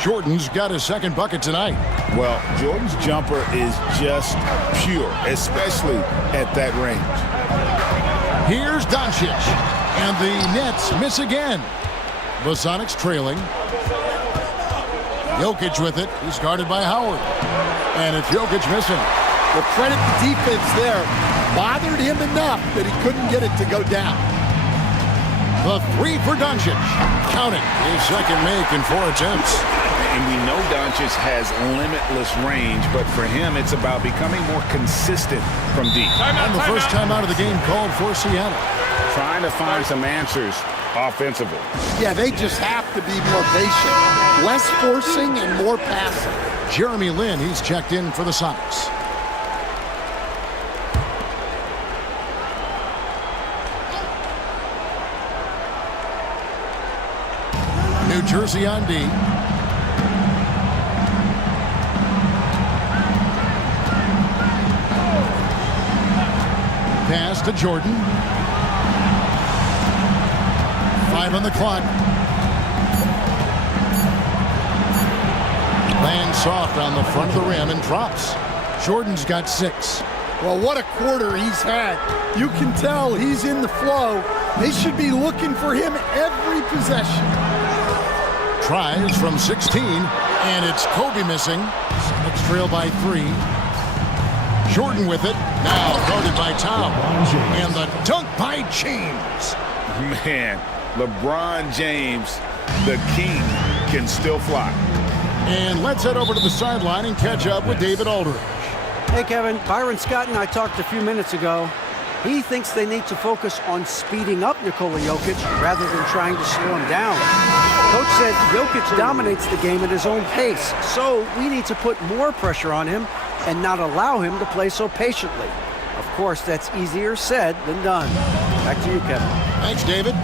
Jordan's got his second bucket tonight. Well, Jordan's jumper is just pure, especially at that range. Here's Doncic. And the Nets miss again. The Sonics trailing. Jokic with it. He's guarded by Howard. And it's Jokic missing. Well, credit the defense there. Bothered him enough that he couldn't get it to go down. The three for Doncic. Count it. His second make in 4 attempts. And we know Doncic has limitless range, but for him, it's about becoming more consistent from deep. And the first time out of the game called for Seattle. Trying to find some answers offensively. Yeah, they just have to be more patient. Less forcing and more passing. Jeremy Lin, he's checked in for the Sonics. New Jersey on D. Pass to Jordan. 5 on the clock. Lands soft on the front of the rim and drops. Jordan's got 6. Well, what a quarter he's had. You can tell he's in the flow. They should be looking for him every possession. Tries from 16, and it's Kobe missing. Sonics trail by 3. Jordan with it. Now guarded by Towns. And the dunk by James. Man, LeBron James, the king, can still fly. And let's head over to the sideline and catch up with David Aldridge. Hey, Kevin. Byron Scott and I talked a few minutes ago. He thinks they need to focus on speeding up Nikola Jokic rather than trying to slow him down. Coach said Jokic dominates the game at his own pace, so we need to put more pressure on him and not allow him to play so patiently. Of course, that's easier said than done. Back to you, Kevin. Thanks, David.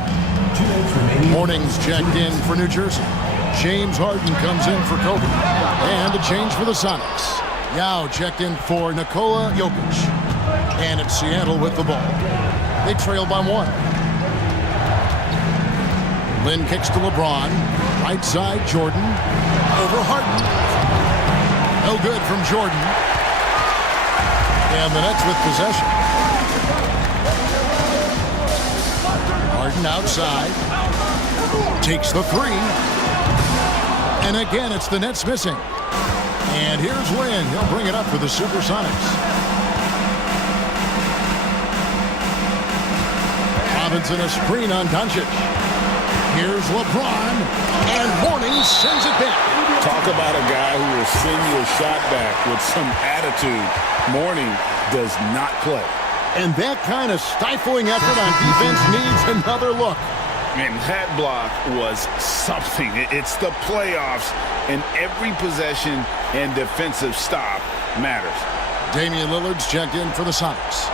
Mornings checked in for New Jersey. James Harden comes in for Kobe. And a change for the Sonics. Yao checked in for Nikola Jokic. And it's Seattle with the ball. They trail by 1. Lynn kicks to LeBron. Right side, Jordan. Over Harden. No good from Jordan. And the Nets with possession. Harden outside. Takes the 3. And again, it's the Nets missing. And here's Lynn. He'll bring it up for the Supersonics. Robinson a screen on Doncic. Here's LeBron. And Mourning sends it back. Talk about a guy who will send you a shot back with some attitude. Mourning does not play. And that kind of stifling effort on defense needs another look. And that block was something. It's the playoffs, and every possession and defensive stop matters. Damian Lillard's checked in for the Sonics.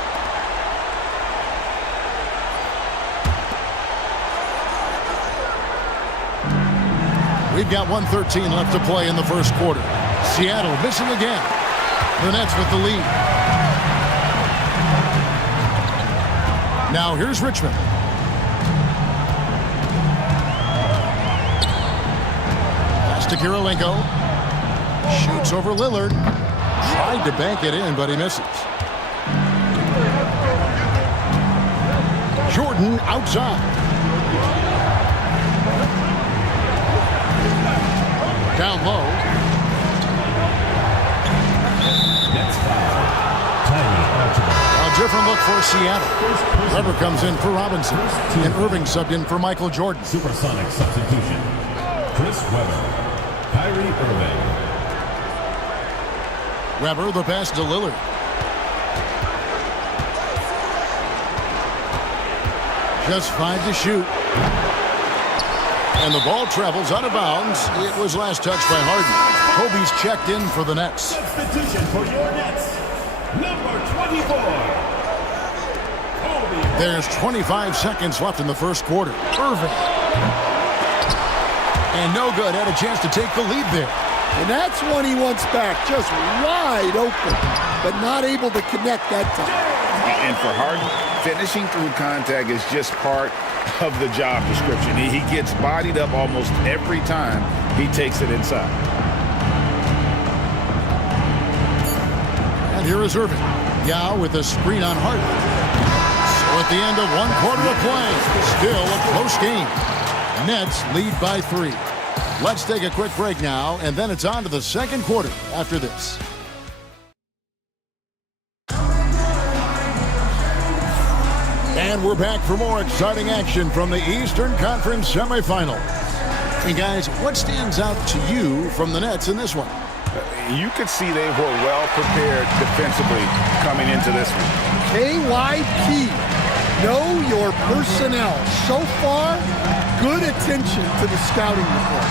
We've got 1:13 left to play in the first quarter. Seattle missing again. The Nets with the lead. Now here's Richmond. Pass to Kirilenko. Shoots over Lillard. Tried to bank it in, but he misses. Jordan outside. Down low. A different look for Seattle. Weber comes in for Robinson. And Irving subbed in for Michael Jordan. Supersonic substitution. Chris Webber. Kyrie Irving. Weber, the pass to Lillard. Just 5 to shoot. And the ball travels out of bounds. It was last touched by Harden. Kobe's checked in for the Nets. Substitution for your Nets, number 24. Kobe. There's 25 seconds left in the first quarter. Irving. And no good. Had a chance to take the lead there. And that's one he wants back. Just wide open, but not able to connect that time. And for Harden, finishing through contact is just part of the job description. He gets bodied up almost every time he takes it inside. And here is Irving. Yao with a screen on Harden. So at the end of 1 quarter of play, still a close game. Nets lead by 3. Let's take a quick break now, and then it's on to the second quarter after this. And we're back for more exciting action from the Eastern Conference semifinal. And guys, what stands out to you from the Nets in this one? You could see they were well prepared defensively coming into this one. KYP. Know your personnel. So far, good attention to the scouting report.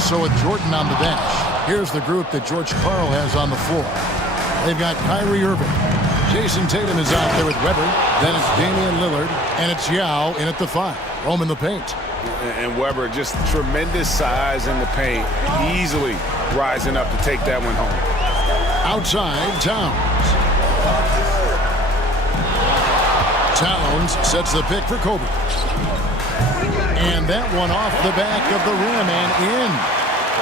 So with Jordan on the bench, here's the group that George Karl has on the floor. They've got Kyrie Irving. Jason Tatum is out there with Weber. Then it's Damian Lillard. And it's Yao in at the 5. Rome in the paint. And Weber, just tremendous size in the paint. Easily rising up to take that one home. Outside, Towns. Towns sets the pick for Kobe. And that one off the back of the rim and in.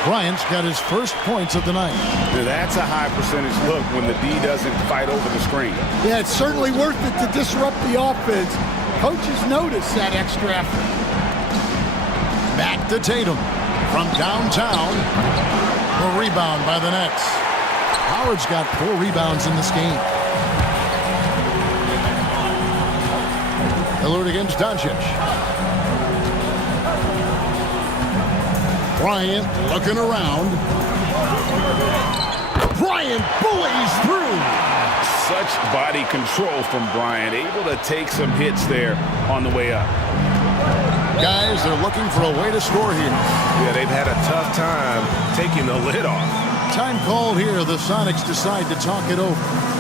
Bryant's got his first points of the night. That's a high percentage look when the D doesn't fight over the screen. Yeah, it's certainly worth it to disrupt the offense. Coaches notice that extra effort. Back to Tatum from downtown. A rebound by the Nets. Howard's got 4 rebounds in this game. Lillard against Doncic. Bryant looking around. Bryant bullies through. Such body control from Bryant, able to take some hits there on the way up. Guys, they're looking for a way to score here. Yeah, they've had a tough time taking the lid off. Time called here. The Sonics decide to talk it over.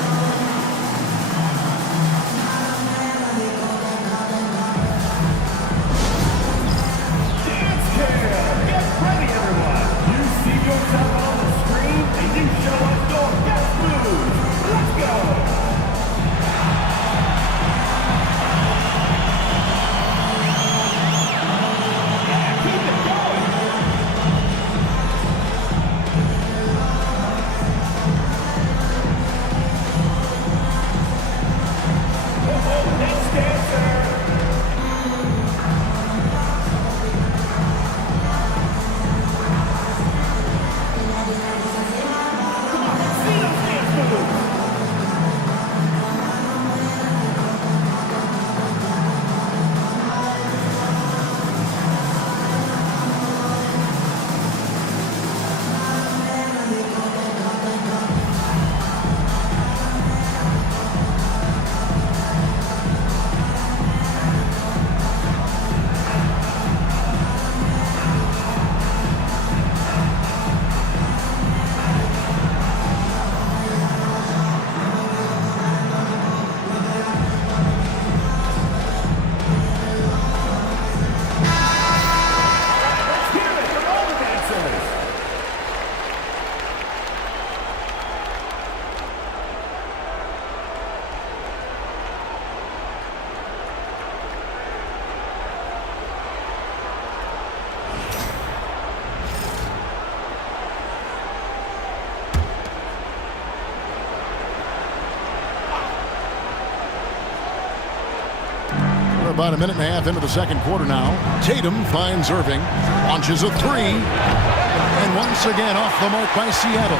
About a minute and a half into the second quarter now. Tatum finds Irving, launches a three, and once again off the mark by Seattle.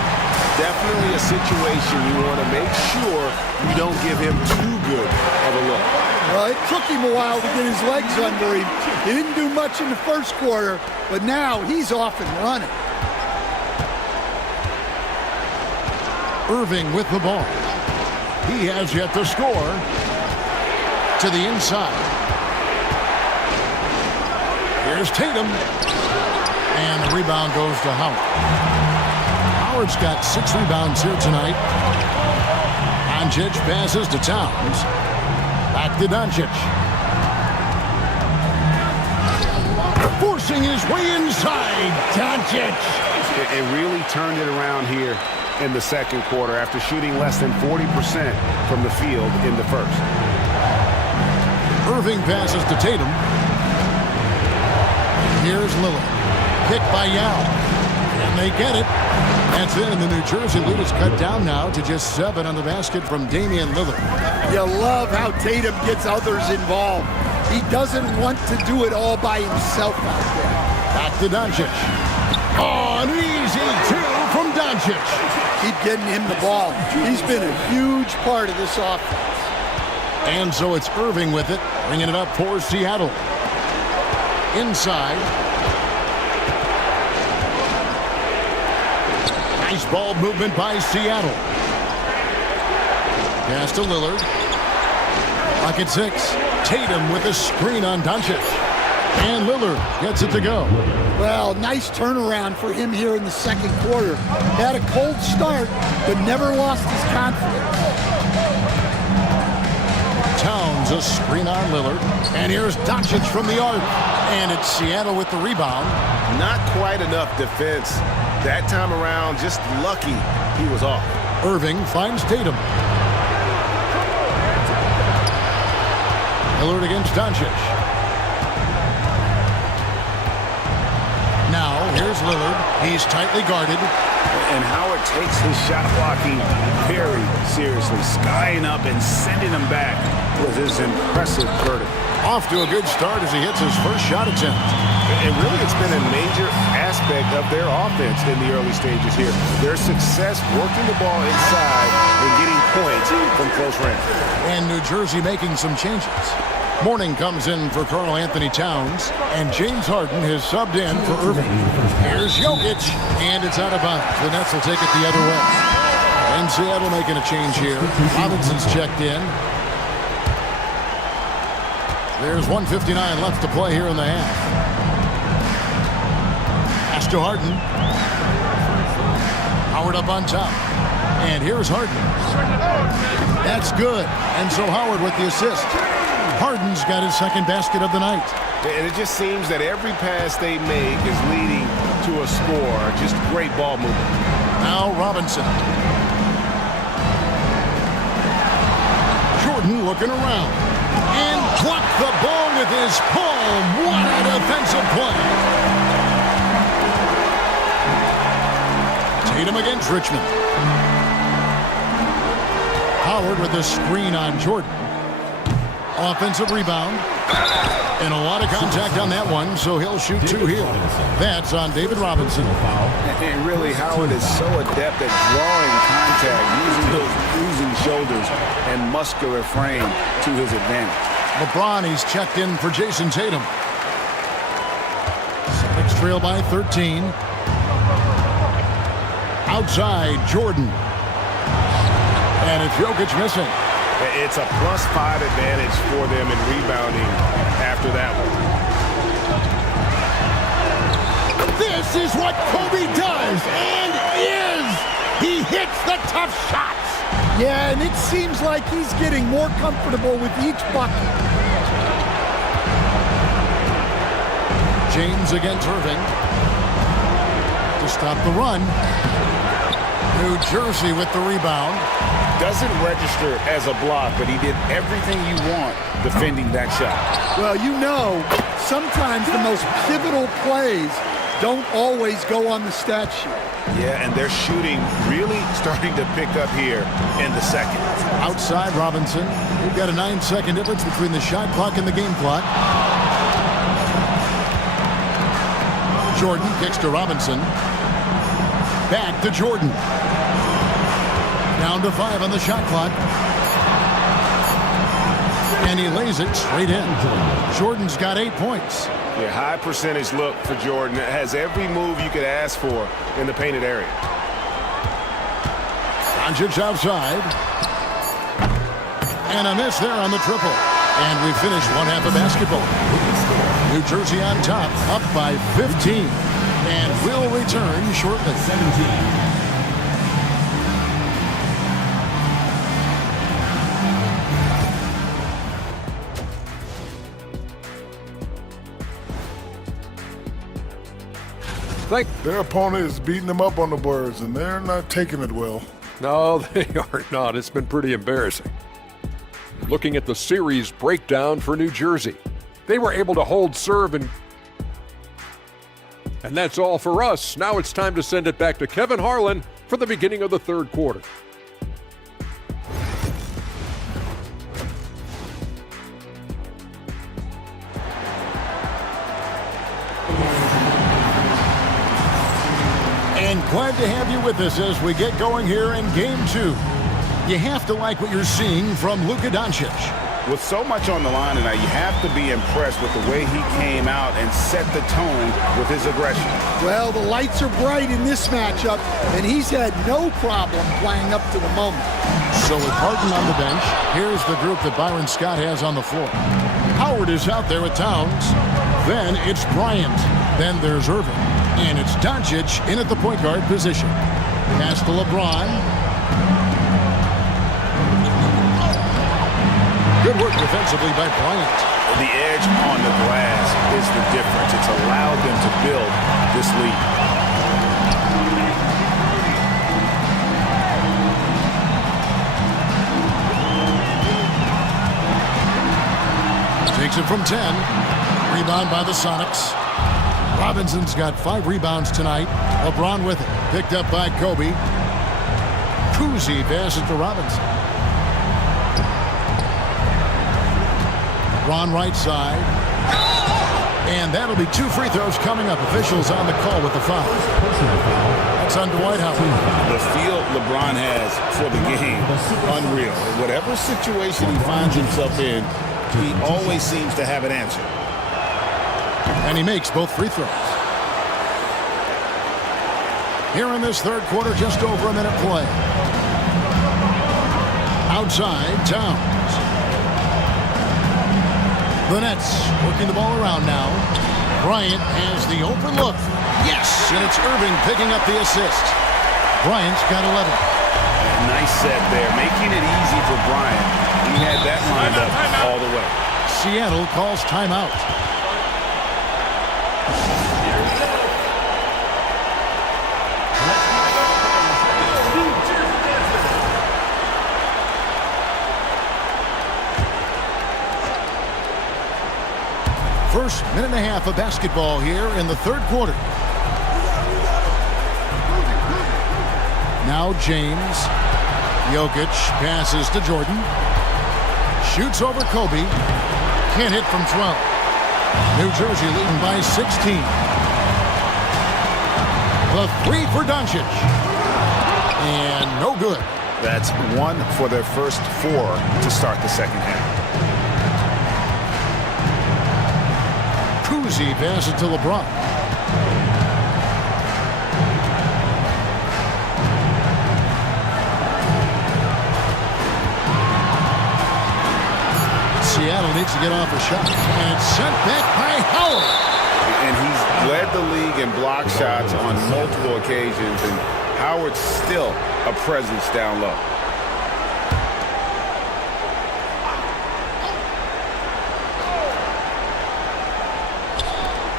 Definitely a situation you want to make sure you don't give him too good of a look. Well, it took him a while to get his legs under him. He didn't do much in the first quarter, but now he's off and running. Irving with the ball. He has yet to score. To the inside. Here's Tatum. And the rebound goes to Howard. Howard's got 6 rebounds here tonight. Doncic passes to Towns. Back to Doncic. Forcing his way inside. Doncic. It really turned it around here in the second quarter after shooting less than 40% from the field in the first. Irving passes to Tatum. Here's Lillard. Picked by Yao. And they get it. That's it. And the New Jersey lead is cut down now to just 7 on the basket from Damian Lillard. You love how Tatum gets others involved. He doesn't want to do it all by himself out there. Back to Doncic. Oh, an easy 2 from Doncic. Keep getting him the ball. He's been a huge part of this offense. And so it's Irving with it, bringing it up for Seattle. Inside. Nice ball movement by Seattle. Pass to Lillard. Bucket 6. Tatum with a screen on Doncic. And Lillard gets it to go. Well, nice turnaround for him here in the second quarter. Had a cold start, but never lost his confidence. Towns a screen on Lillard. And here's Doncic from the arc. And it's Seattle with the rebound. Not quite enough defense. That time around, just lucky he was off. Irving finds Tatum. Lillard against Doncic. Now, here's Lillard. He's tightly guarded. And Howard takes his shot blocking very seriously. Skying up and sending him back with his impressive verdict. Off to a good start as he hits his first shot attempt. And really, it's been a major aspect of their offense in the early stages here. Their success working the ball inside and getting points from close range. And New Jersey making some changes. Mourning comes in for Karl Anthony Towns, and James Harden has subbed in for Irving. Here's Jokic, and it's out of bounds. The Nets will take it the other way. And Seattle making a change here. Robinson's checked in. There's 1:59 left to play here in the half. Pass to Harden. Howard up on top. And here's Harden. That's good. And so Howard with the assist. Harden's got his second basket of the night. And it just seems that every pass they make is leading to a score. Just great ball movement. Now Robinson. Jordan looking around. And plucked the ball with his palm. What a defensive play. Tatum against Richmond. Howard with a screen on Jordan. Offensive rebound. And a lot of contact on that one, so he'll shoot two here. That's on David Robinson. And really, Howard is so adept at drawing contact, using those bruising shoulders and muscular frame to his advantage. LeBron, he's checked in for Jason Tatum. Celtics trail by 13. Outside, Jordan. And it's Jokic missing. It's a +5 advantage for them in rebounding after that one. This is what Kobe does and is. He hits the tough shots. Yeah, and it seems like he's getting more comfortable with each bucket. James against Irving to stop the run. New Jersey with the rebound. Doesn't register as a block, but he did everything you want defending that shot. Well, you know, sometimes the most pivotal plays don't always go on the stat sheet. Yeah, and their shooting really starting to pick up here in the second. Outside Robinson. We've got a 9-second difference between the shot clock and the game clock. Jordan kicks to Robinson. Back to Jordan. Down to 5 on the shot clock. And he lays it straight in. Jordan's got 8 points. Yeah, high percentage look for Jordan. It has every move you could ask for in the painted area. Doncic outside. And a miss there on the triple. And we finish one half of basketball. New Jersey on top, up by 15. And will return shortly. 17. Their opponent is beating them up on the boards, and they're not taking it well. No, they are not. It's been pretty embarrassing. Looking at the series breakdown for New Jersey, they were able to hold serve, and that's all for us. Now it's time to send it back to Kevin Harlan for the beginning of the third quarter. And glad to have you with us as we get going here in Game 2. You have to like what you're seeing from Luka Doncic. With so much on the line tonight, you have to be impressed with the way he came out and set the tone with his aggression. Well, the lights are bright in this matchup, and he's had no problem playing up to the moment. So with Harden on the bench, here's the group that Byron Scott has on the floor. Howard is out there with Towns. Then it's Bryant. Then there's Irving. And it's Doncic in at the point guard position. Pass to LeBron. Good work defensively by Bryant. The edge on the glass is the difference. It's allowed them to build this lead. Takes it from 10. Rebound by the Sonics. Robinson's got 5 rebounds tonight. LeBron with it. Picked up by Kobe. Kuzi passes to Robinson. LeBron right side. And that'll be 2 free throws coming up. Officials on the call with the foul. That's on Dwight Howard. The feel LeBron has for the game, unreal. Whatever situation he finds himself in, he always seems to have an answer. And he makes both free throws. Here in this third quarter, just over a minute play. Outside, Towns. The Nets working the ball around now. Bryant has the open look. Yes, and it's Irving picking up the assist. Bryant's got 11. Nice set there, making it easy for Bryant. He had that lined up all the way. Seattle calls timeout. First minute and a half of basketball here in the third quarter. Now James. Jokic passes to Jordan. Shoots over Kobe. Can't hit from 12. New Jersey leading by 16. The three for Doncic. And no good. That's one for their first four to start the second half. Kuzi passes to LeBron. Seattle needs to get off a shot. And it's sent back by Howard. And he's led the league in block shots on multiple occasions. And Howard's still a presence down low.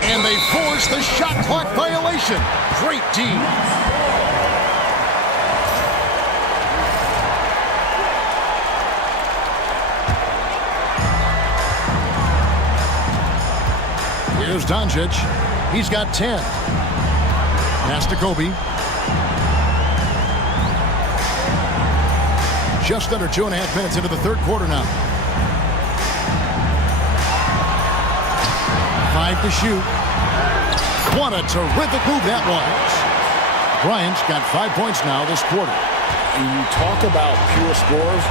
And they force the shot clock violation. Great D. Here's Doncic. He's got 10. Pass to Kobe. Just under 2.5 minutes into the third quarter now. 5 to shoot. What a terrific move that was. Bryant's got 5 points now this quarter. And you talk about pure scorers,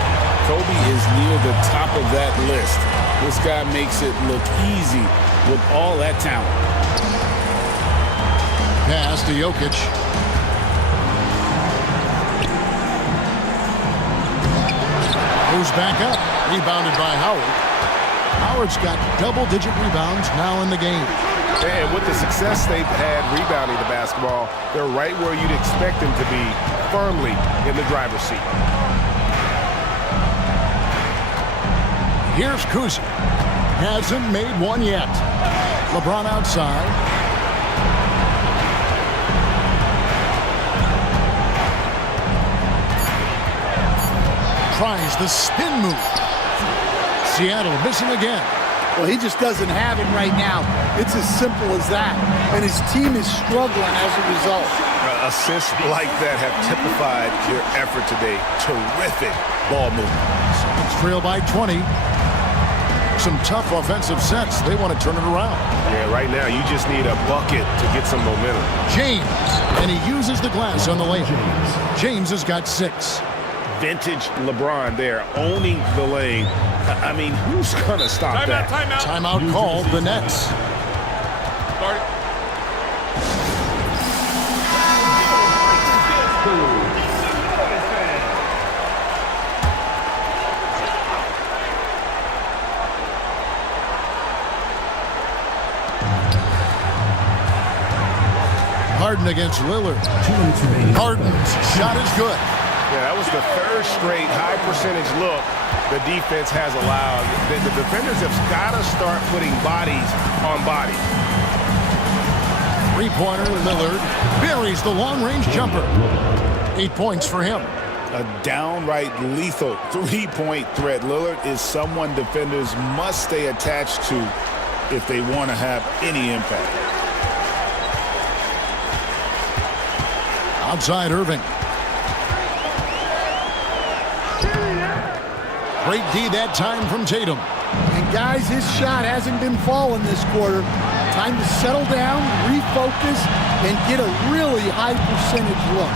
Kobe is near the top of that list. This guy makes it look easy with all that talent. Pass to Jokic. Moves back up. Rebounded by Howard. Howard's got double-digit rebounds now in the game. And with the success they've had rebounding the basketball, they're right where you'd expect them to be, firmly in the driver's seat. Here's Kuzi. Hasn't made one yet. LeBron outside. Tries the spin move. Seattle missing again. Well, he just doesn't have him right now. It's as simple as that. And his team is struggling as a result. Assists like that have typified your effort today. Terrific ball movement. It's trailed by 20. Some tough offensive sets. They want to turn it around. Yeah, right now you just need a bucket to get some momentum. James. And he uses the glass on the lane. James has got 6. Vintage LeBron there, owning the lane. I mean, who's going to stop that? Timeout called the Nets. Harden against Lillard. Harden's shot is good. Yeah, that was the third straight high percentage look the defense has allowed. The defenders have got to start putting bodies on bodies. Three-pointer Lillard buries the long-range jumper. 8 points for him. A downright lethal three-point threat. Lillard is someone defenders must stay attached to if they want to have any impact. Outside Irving. Great D that time from Tatum. And guys, his shot hasn't been falling this quarter. Time to settle down, refocus, and get a really high percentage look.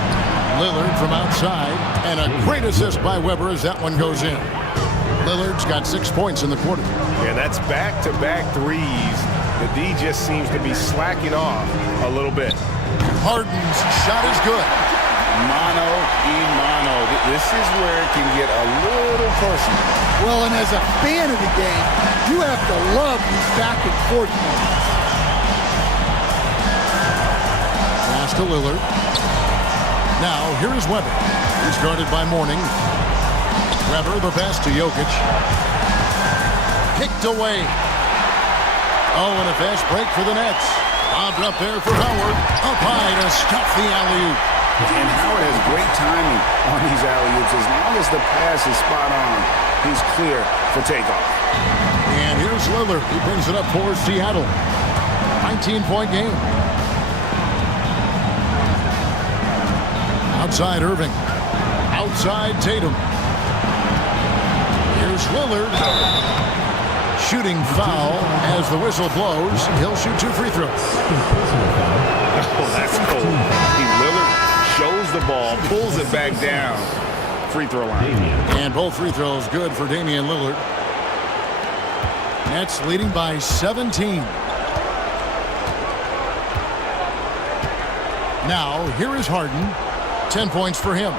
Lillard from outside, and a great assist by Weber as that one goes in. Lillard's got 6 points in the quarter. And that's back-to-back threes. The D just seems to be slacking off a little bit. Harden's shot is good. Mano. This is where it can get a little personal. Well, and as a fan of the game, you have to love these back and forth moments. Pass to Lillard. Now, here is Weber. He's guarded by Mourning. Weber, the pass to Jokic. Kicked away. Oh, and a fast break for the Nets. Bobbed up there for Howard. Up high to stuff the alley-oop. And Howard has great timing on these alley-oops. As long as the pass is spot on, he's clear for takeoff. And here's Lillard. He brings it up for Seattle. 19-point game. Outside Irving. Outside Tatum. Here's Lillard. Shooting foul as the whistle blows. He'll shoot 2 free throws. Oh, that's cold. Lillard shows the ball, pulls it back down. Free throw line. And both free throws good for Damian Lillard. Nets leading by 17. Now, here is Harden. 10 points for him.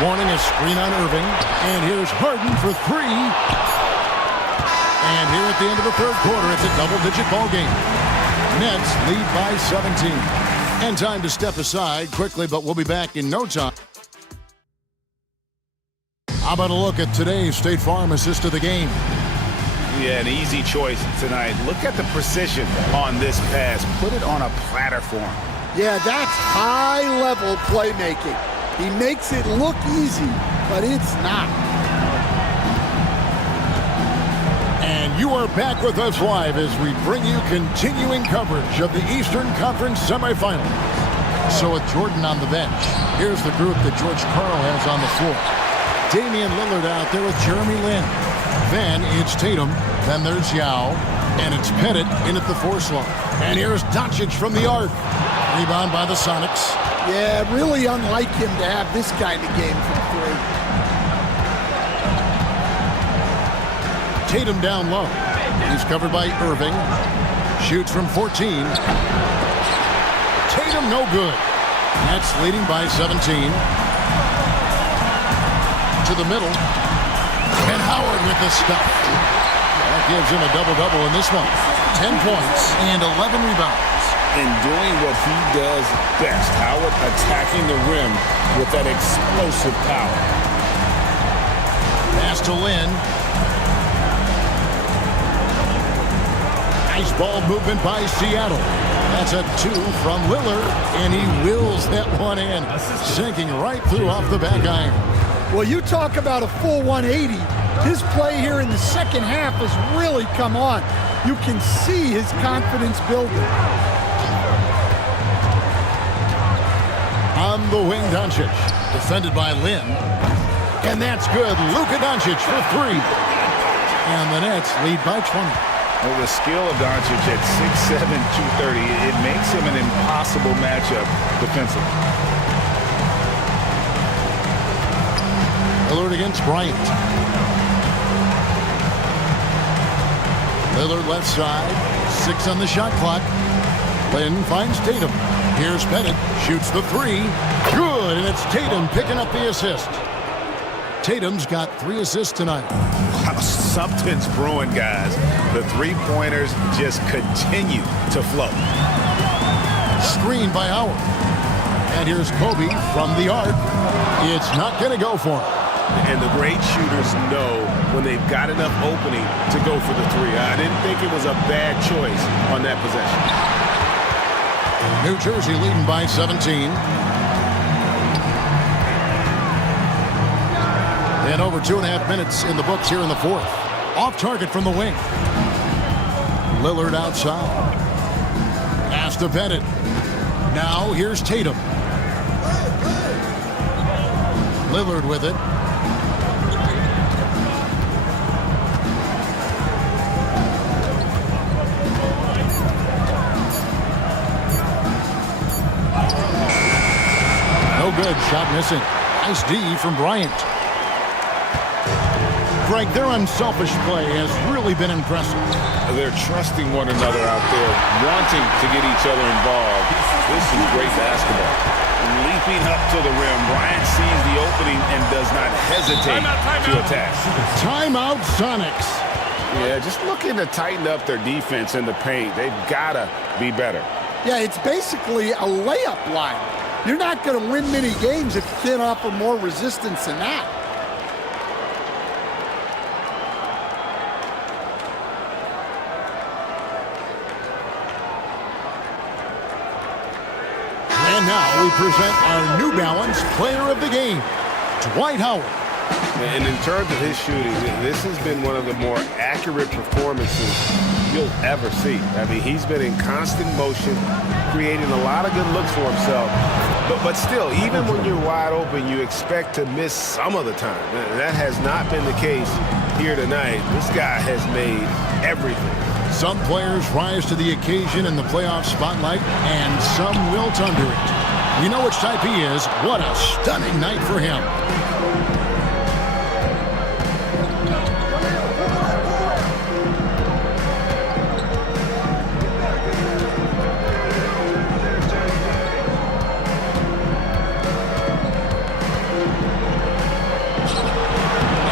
Mourning a screen on Irving. And here's Harden for 3. And here at the end of the third quarter, it's a double-digit ball game. Nets lead by 17. And time to step aside quickly, but we'll be back in no time. How about a look at today's State Farm assist of the game? Yeah, an easy choice tonight. Look at the precision on this pass. Put it on a platter for him. Yeah, that's high-level playmaking. He makes it look easy, but it's not. And you are back with us live as we bring you continuing coverage of the Eastern Conference semifinals. So with Jordan on the bench, here's the group that George Karl has on the floor. Damian Lillard out there with Jeremy Lin. Then it's Tatum. Then there's Yao. And it's Pettit in at the 4 slot. And here's Doncic from the arc. Rebound by the Sonics. Yeah, really unlike him to have this kind of game from 3. Tatum down low. He's covered by Irving. Shoots from 14. Tatum no good. Nets leading by 17. To the middle. And Howard with the stuff. That gives him a double-double in this one. 10 points and 11 rebounds. And doing what he does best. Howard attacking the rim with that explosive power. Pass to Lin. Nice ball movement by Seattle. That's a 2 from Lillard, and he wills that one in, sinking right through off the back iron. Well, you talk about a full 180. His play here in the second half has really come on. You can see his confidence building. On the wing, Doncic. Defended by Lin. And that's good. Luka Doncic for 3. And the Nets lead by 20. Well, the skill of Doncic at 6'7", 230, it makes him an impossible matchup defensively. Lillard against Bryant. Lillard left side. 6 on the shot clock. Lin finds Tatum. Here's Pettit. Shoots the 3. Good, and it's Tatum picking up the assist. Tatum's got 3 assists tonight. Wow, something's brewing, guys. The 3-pointers just continue to flow. Screen by Howard. And here's Kobe from the arc. It's not going to go for him. And the great shooters know when they've got enough opening to go for the 3. I didn't think it was a bad choice on that possession. New Jersey leading by 17. And over 2.5 minutes in the books here in the 4th. Off target from the wing. Lillard outside. Pass to Pettit. Now here's Tatum. Lillard with it. No good. Shot missing. Nice D from Bryant. Greg, their unselfish play has really been impressive. They're trusting one another out there, wanting to get each other involved. This is great basketball. Leaping up to the rim, Bryant sees the opening and does not hesitate to attack. Timeout, Sonics. Yeah, just looking to tighten up their defense in the paint. They've got to be better. Yeah, it's basically a layup line. You're not going to win many games if you can't offer more resistance than that. And now we present our New Balance Player of the Game, Dwight Howard. And in terms of his shooting, this has been one of the more accurate performances you'll ever see. I mean, he's been in constant motion, creating a lot of good looks for himself. But still, even when you're wide open, you expect to miss some of the time. That has not been the case here tonight. This guy has made everything. Some players rise to the occasion in the playoff spotlight, and some wilt under it. We know which type he is. What a stunning night for him.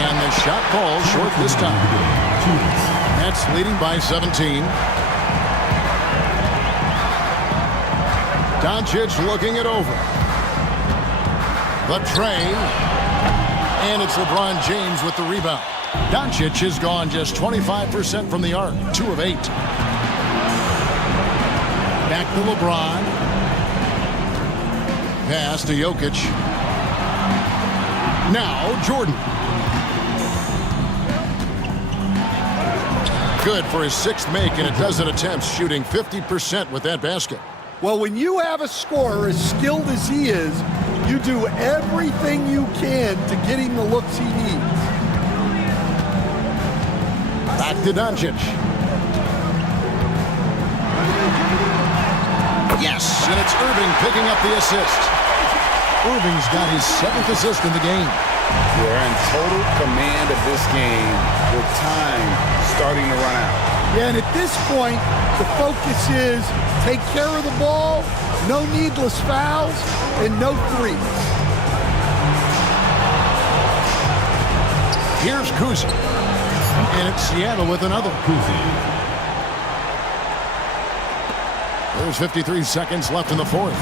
And the shot falls short this time. Nets leading by 17. Doncic looking it over. The tray. And it's LeBron James with the rebound. Doncic has gone just 25% from the arc. 2 of 8. Back to LeBron. Pass to Jokic. Now Jordan. Good for his 6th make in a dozen attempts, shooting 50% with that basket. Well, when you have a scorer as skilled as he is, you do everything you can to get him the looks he needs. Back to Doncic. Yes, and it's Irving picking up the assist. Irving's got his 7th assist in the game. They're in total command of this game with time starting to run out. Yeah, and at this point, the focus is take care of the ball, no needless fouls, and no threes. Here's Kuzi. And it's Seattle with another. There's 53 seconds left in the 4th.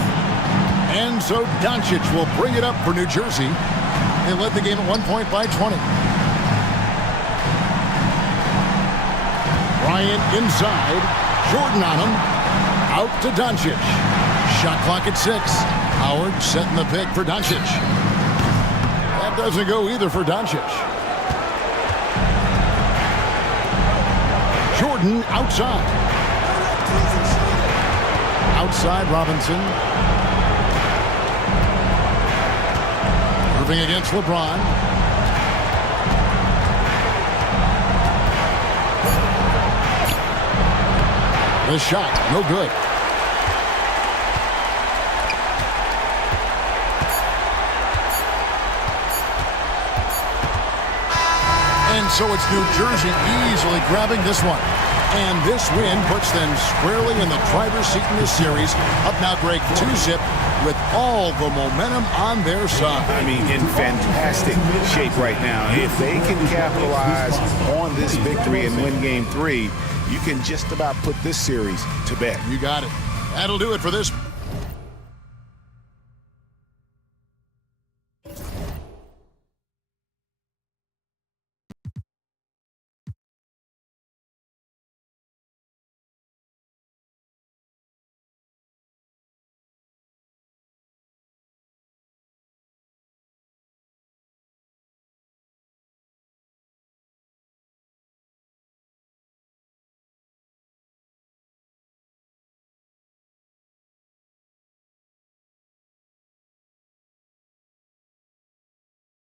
And so Doncic will bring it up for New Jersey. They led the game at 1 point by 20. Bryant inside. Jordan on him. Out to Doncic. Shot clock at 6. Howard setting the pick for Doncic. That doesn't go either for Doncic. Jordan outside. Outside Robinson. Irving against LeBron. The shot, no good. And so it's New Jersey easily grabbing this one. And this win puts them squarely in the driver's seat in this series. Up now, Greg, 2-zip with all the momentum on their side. I mean, in fantastic shape right now. If they can capitalize on this victory and win Game 3, you can just about put this series to bed. You got it. That'll do it for this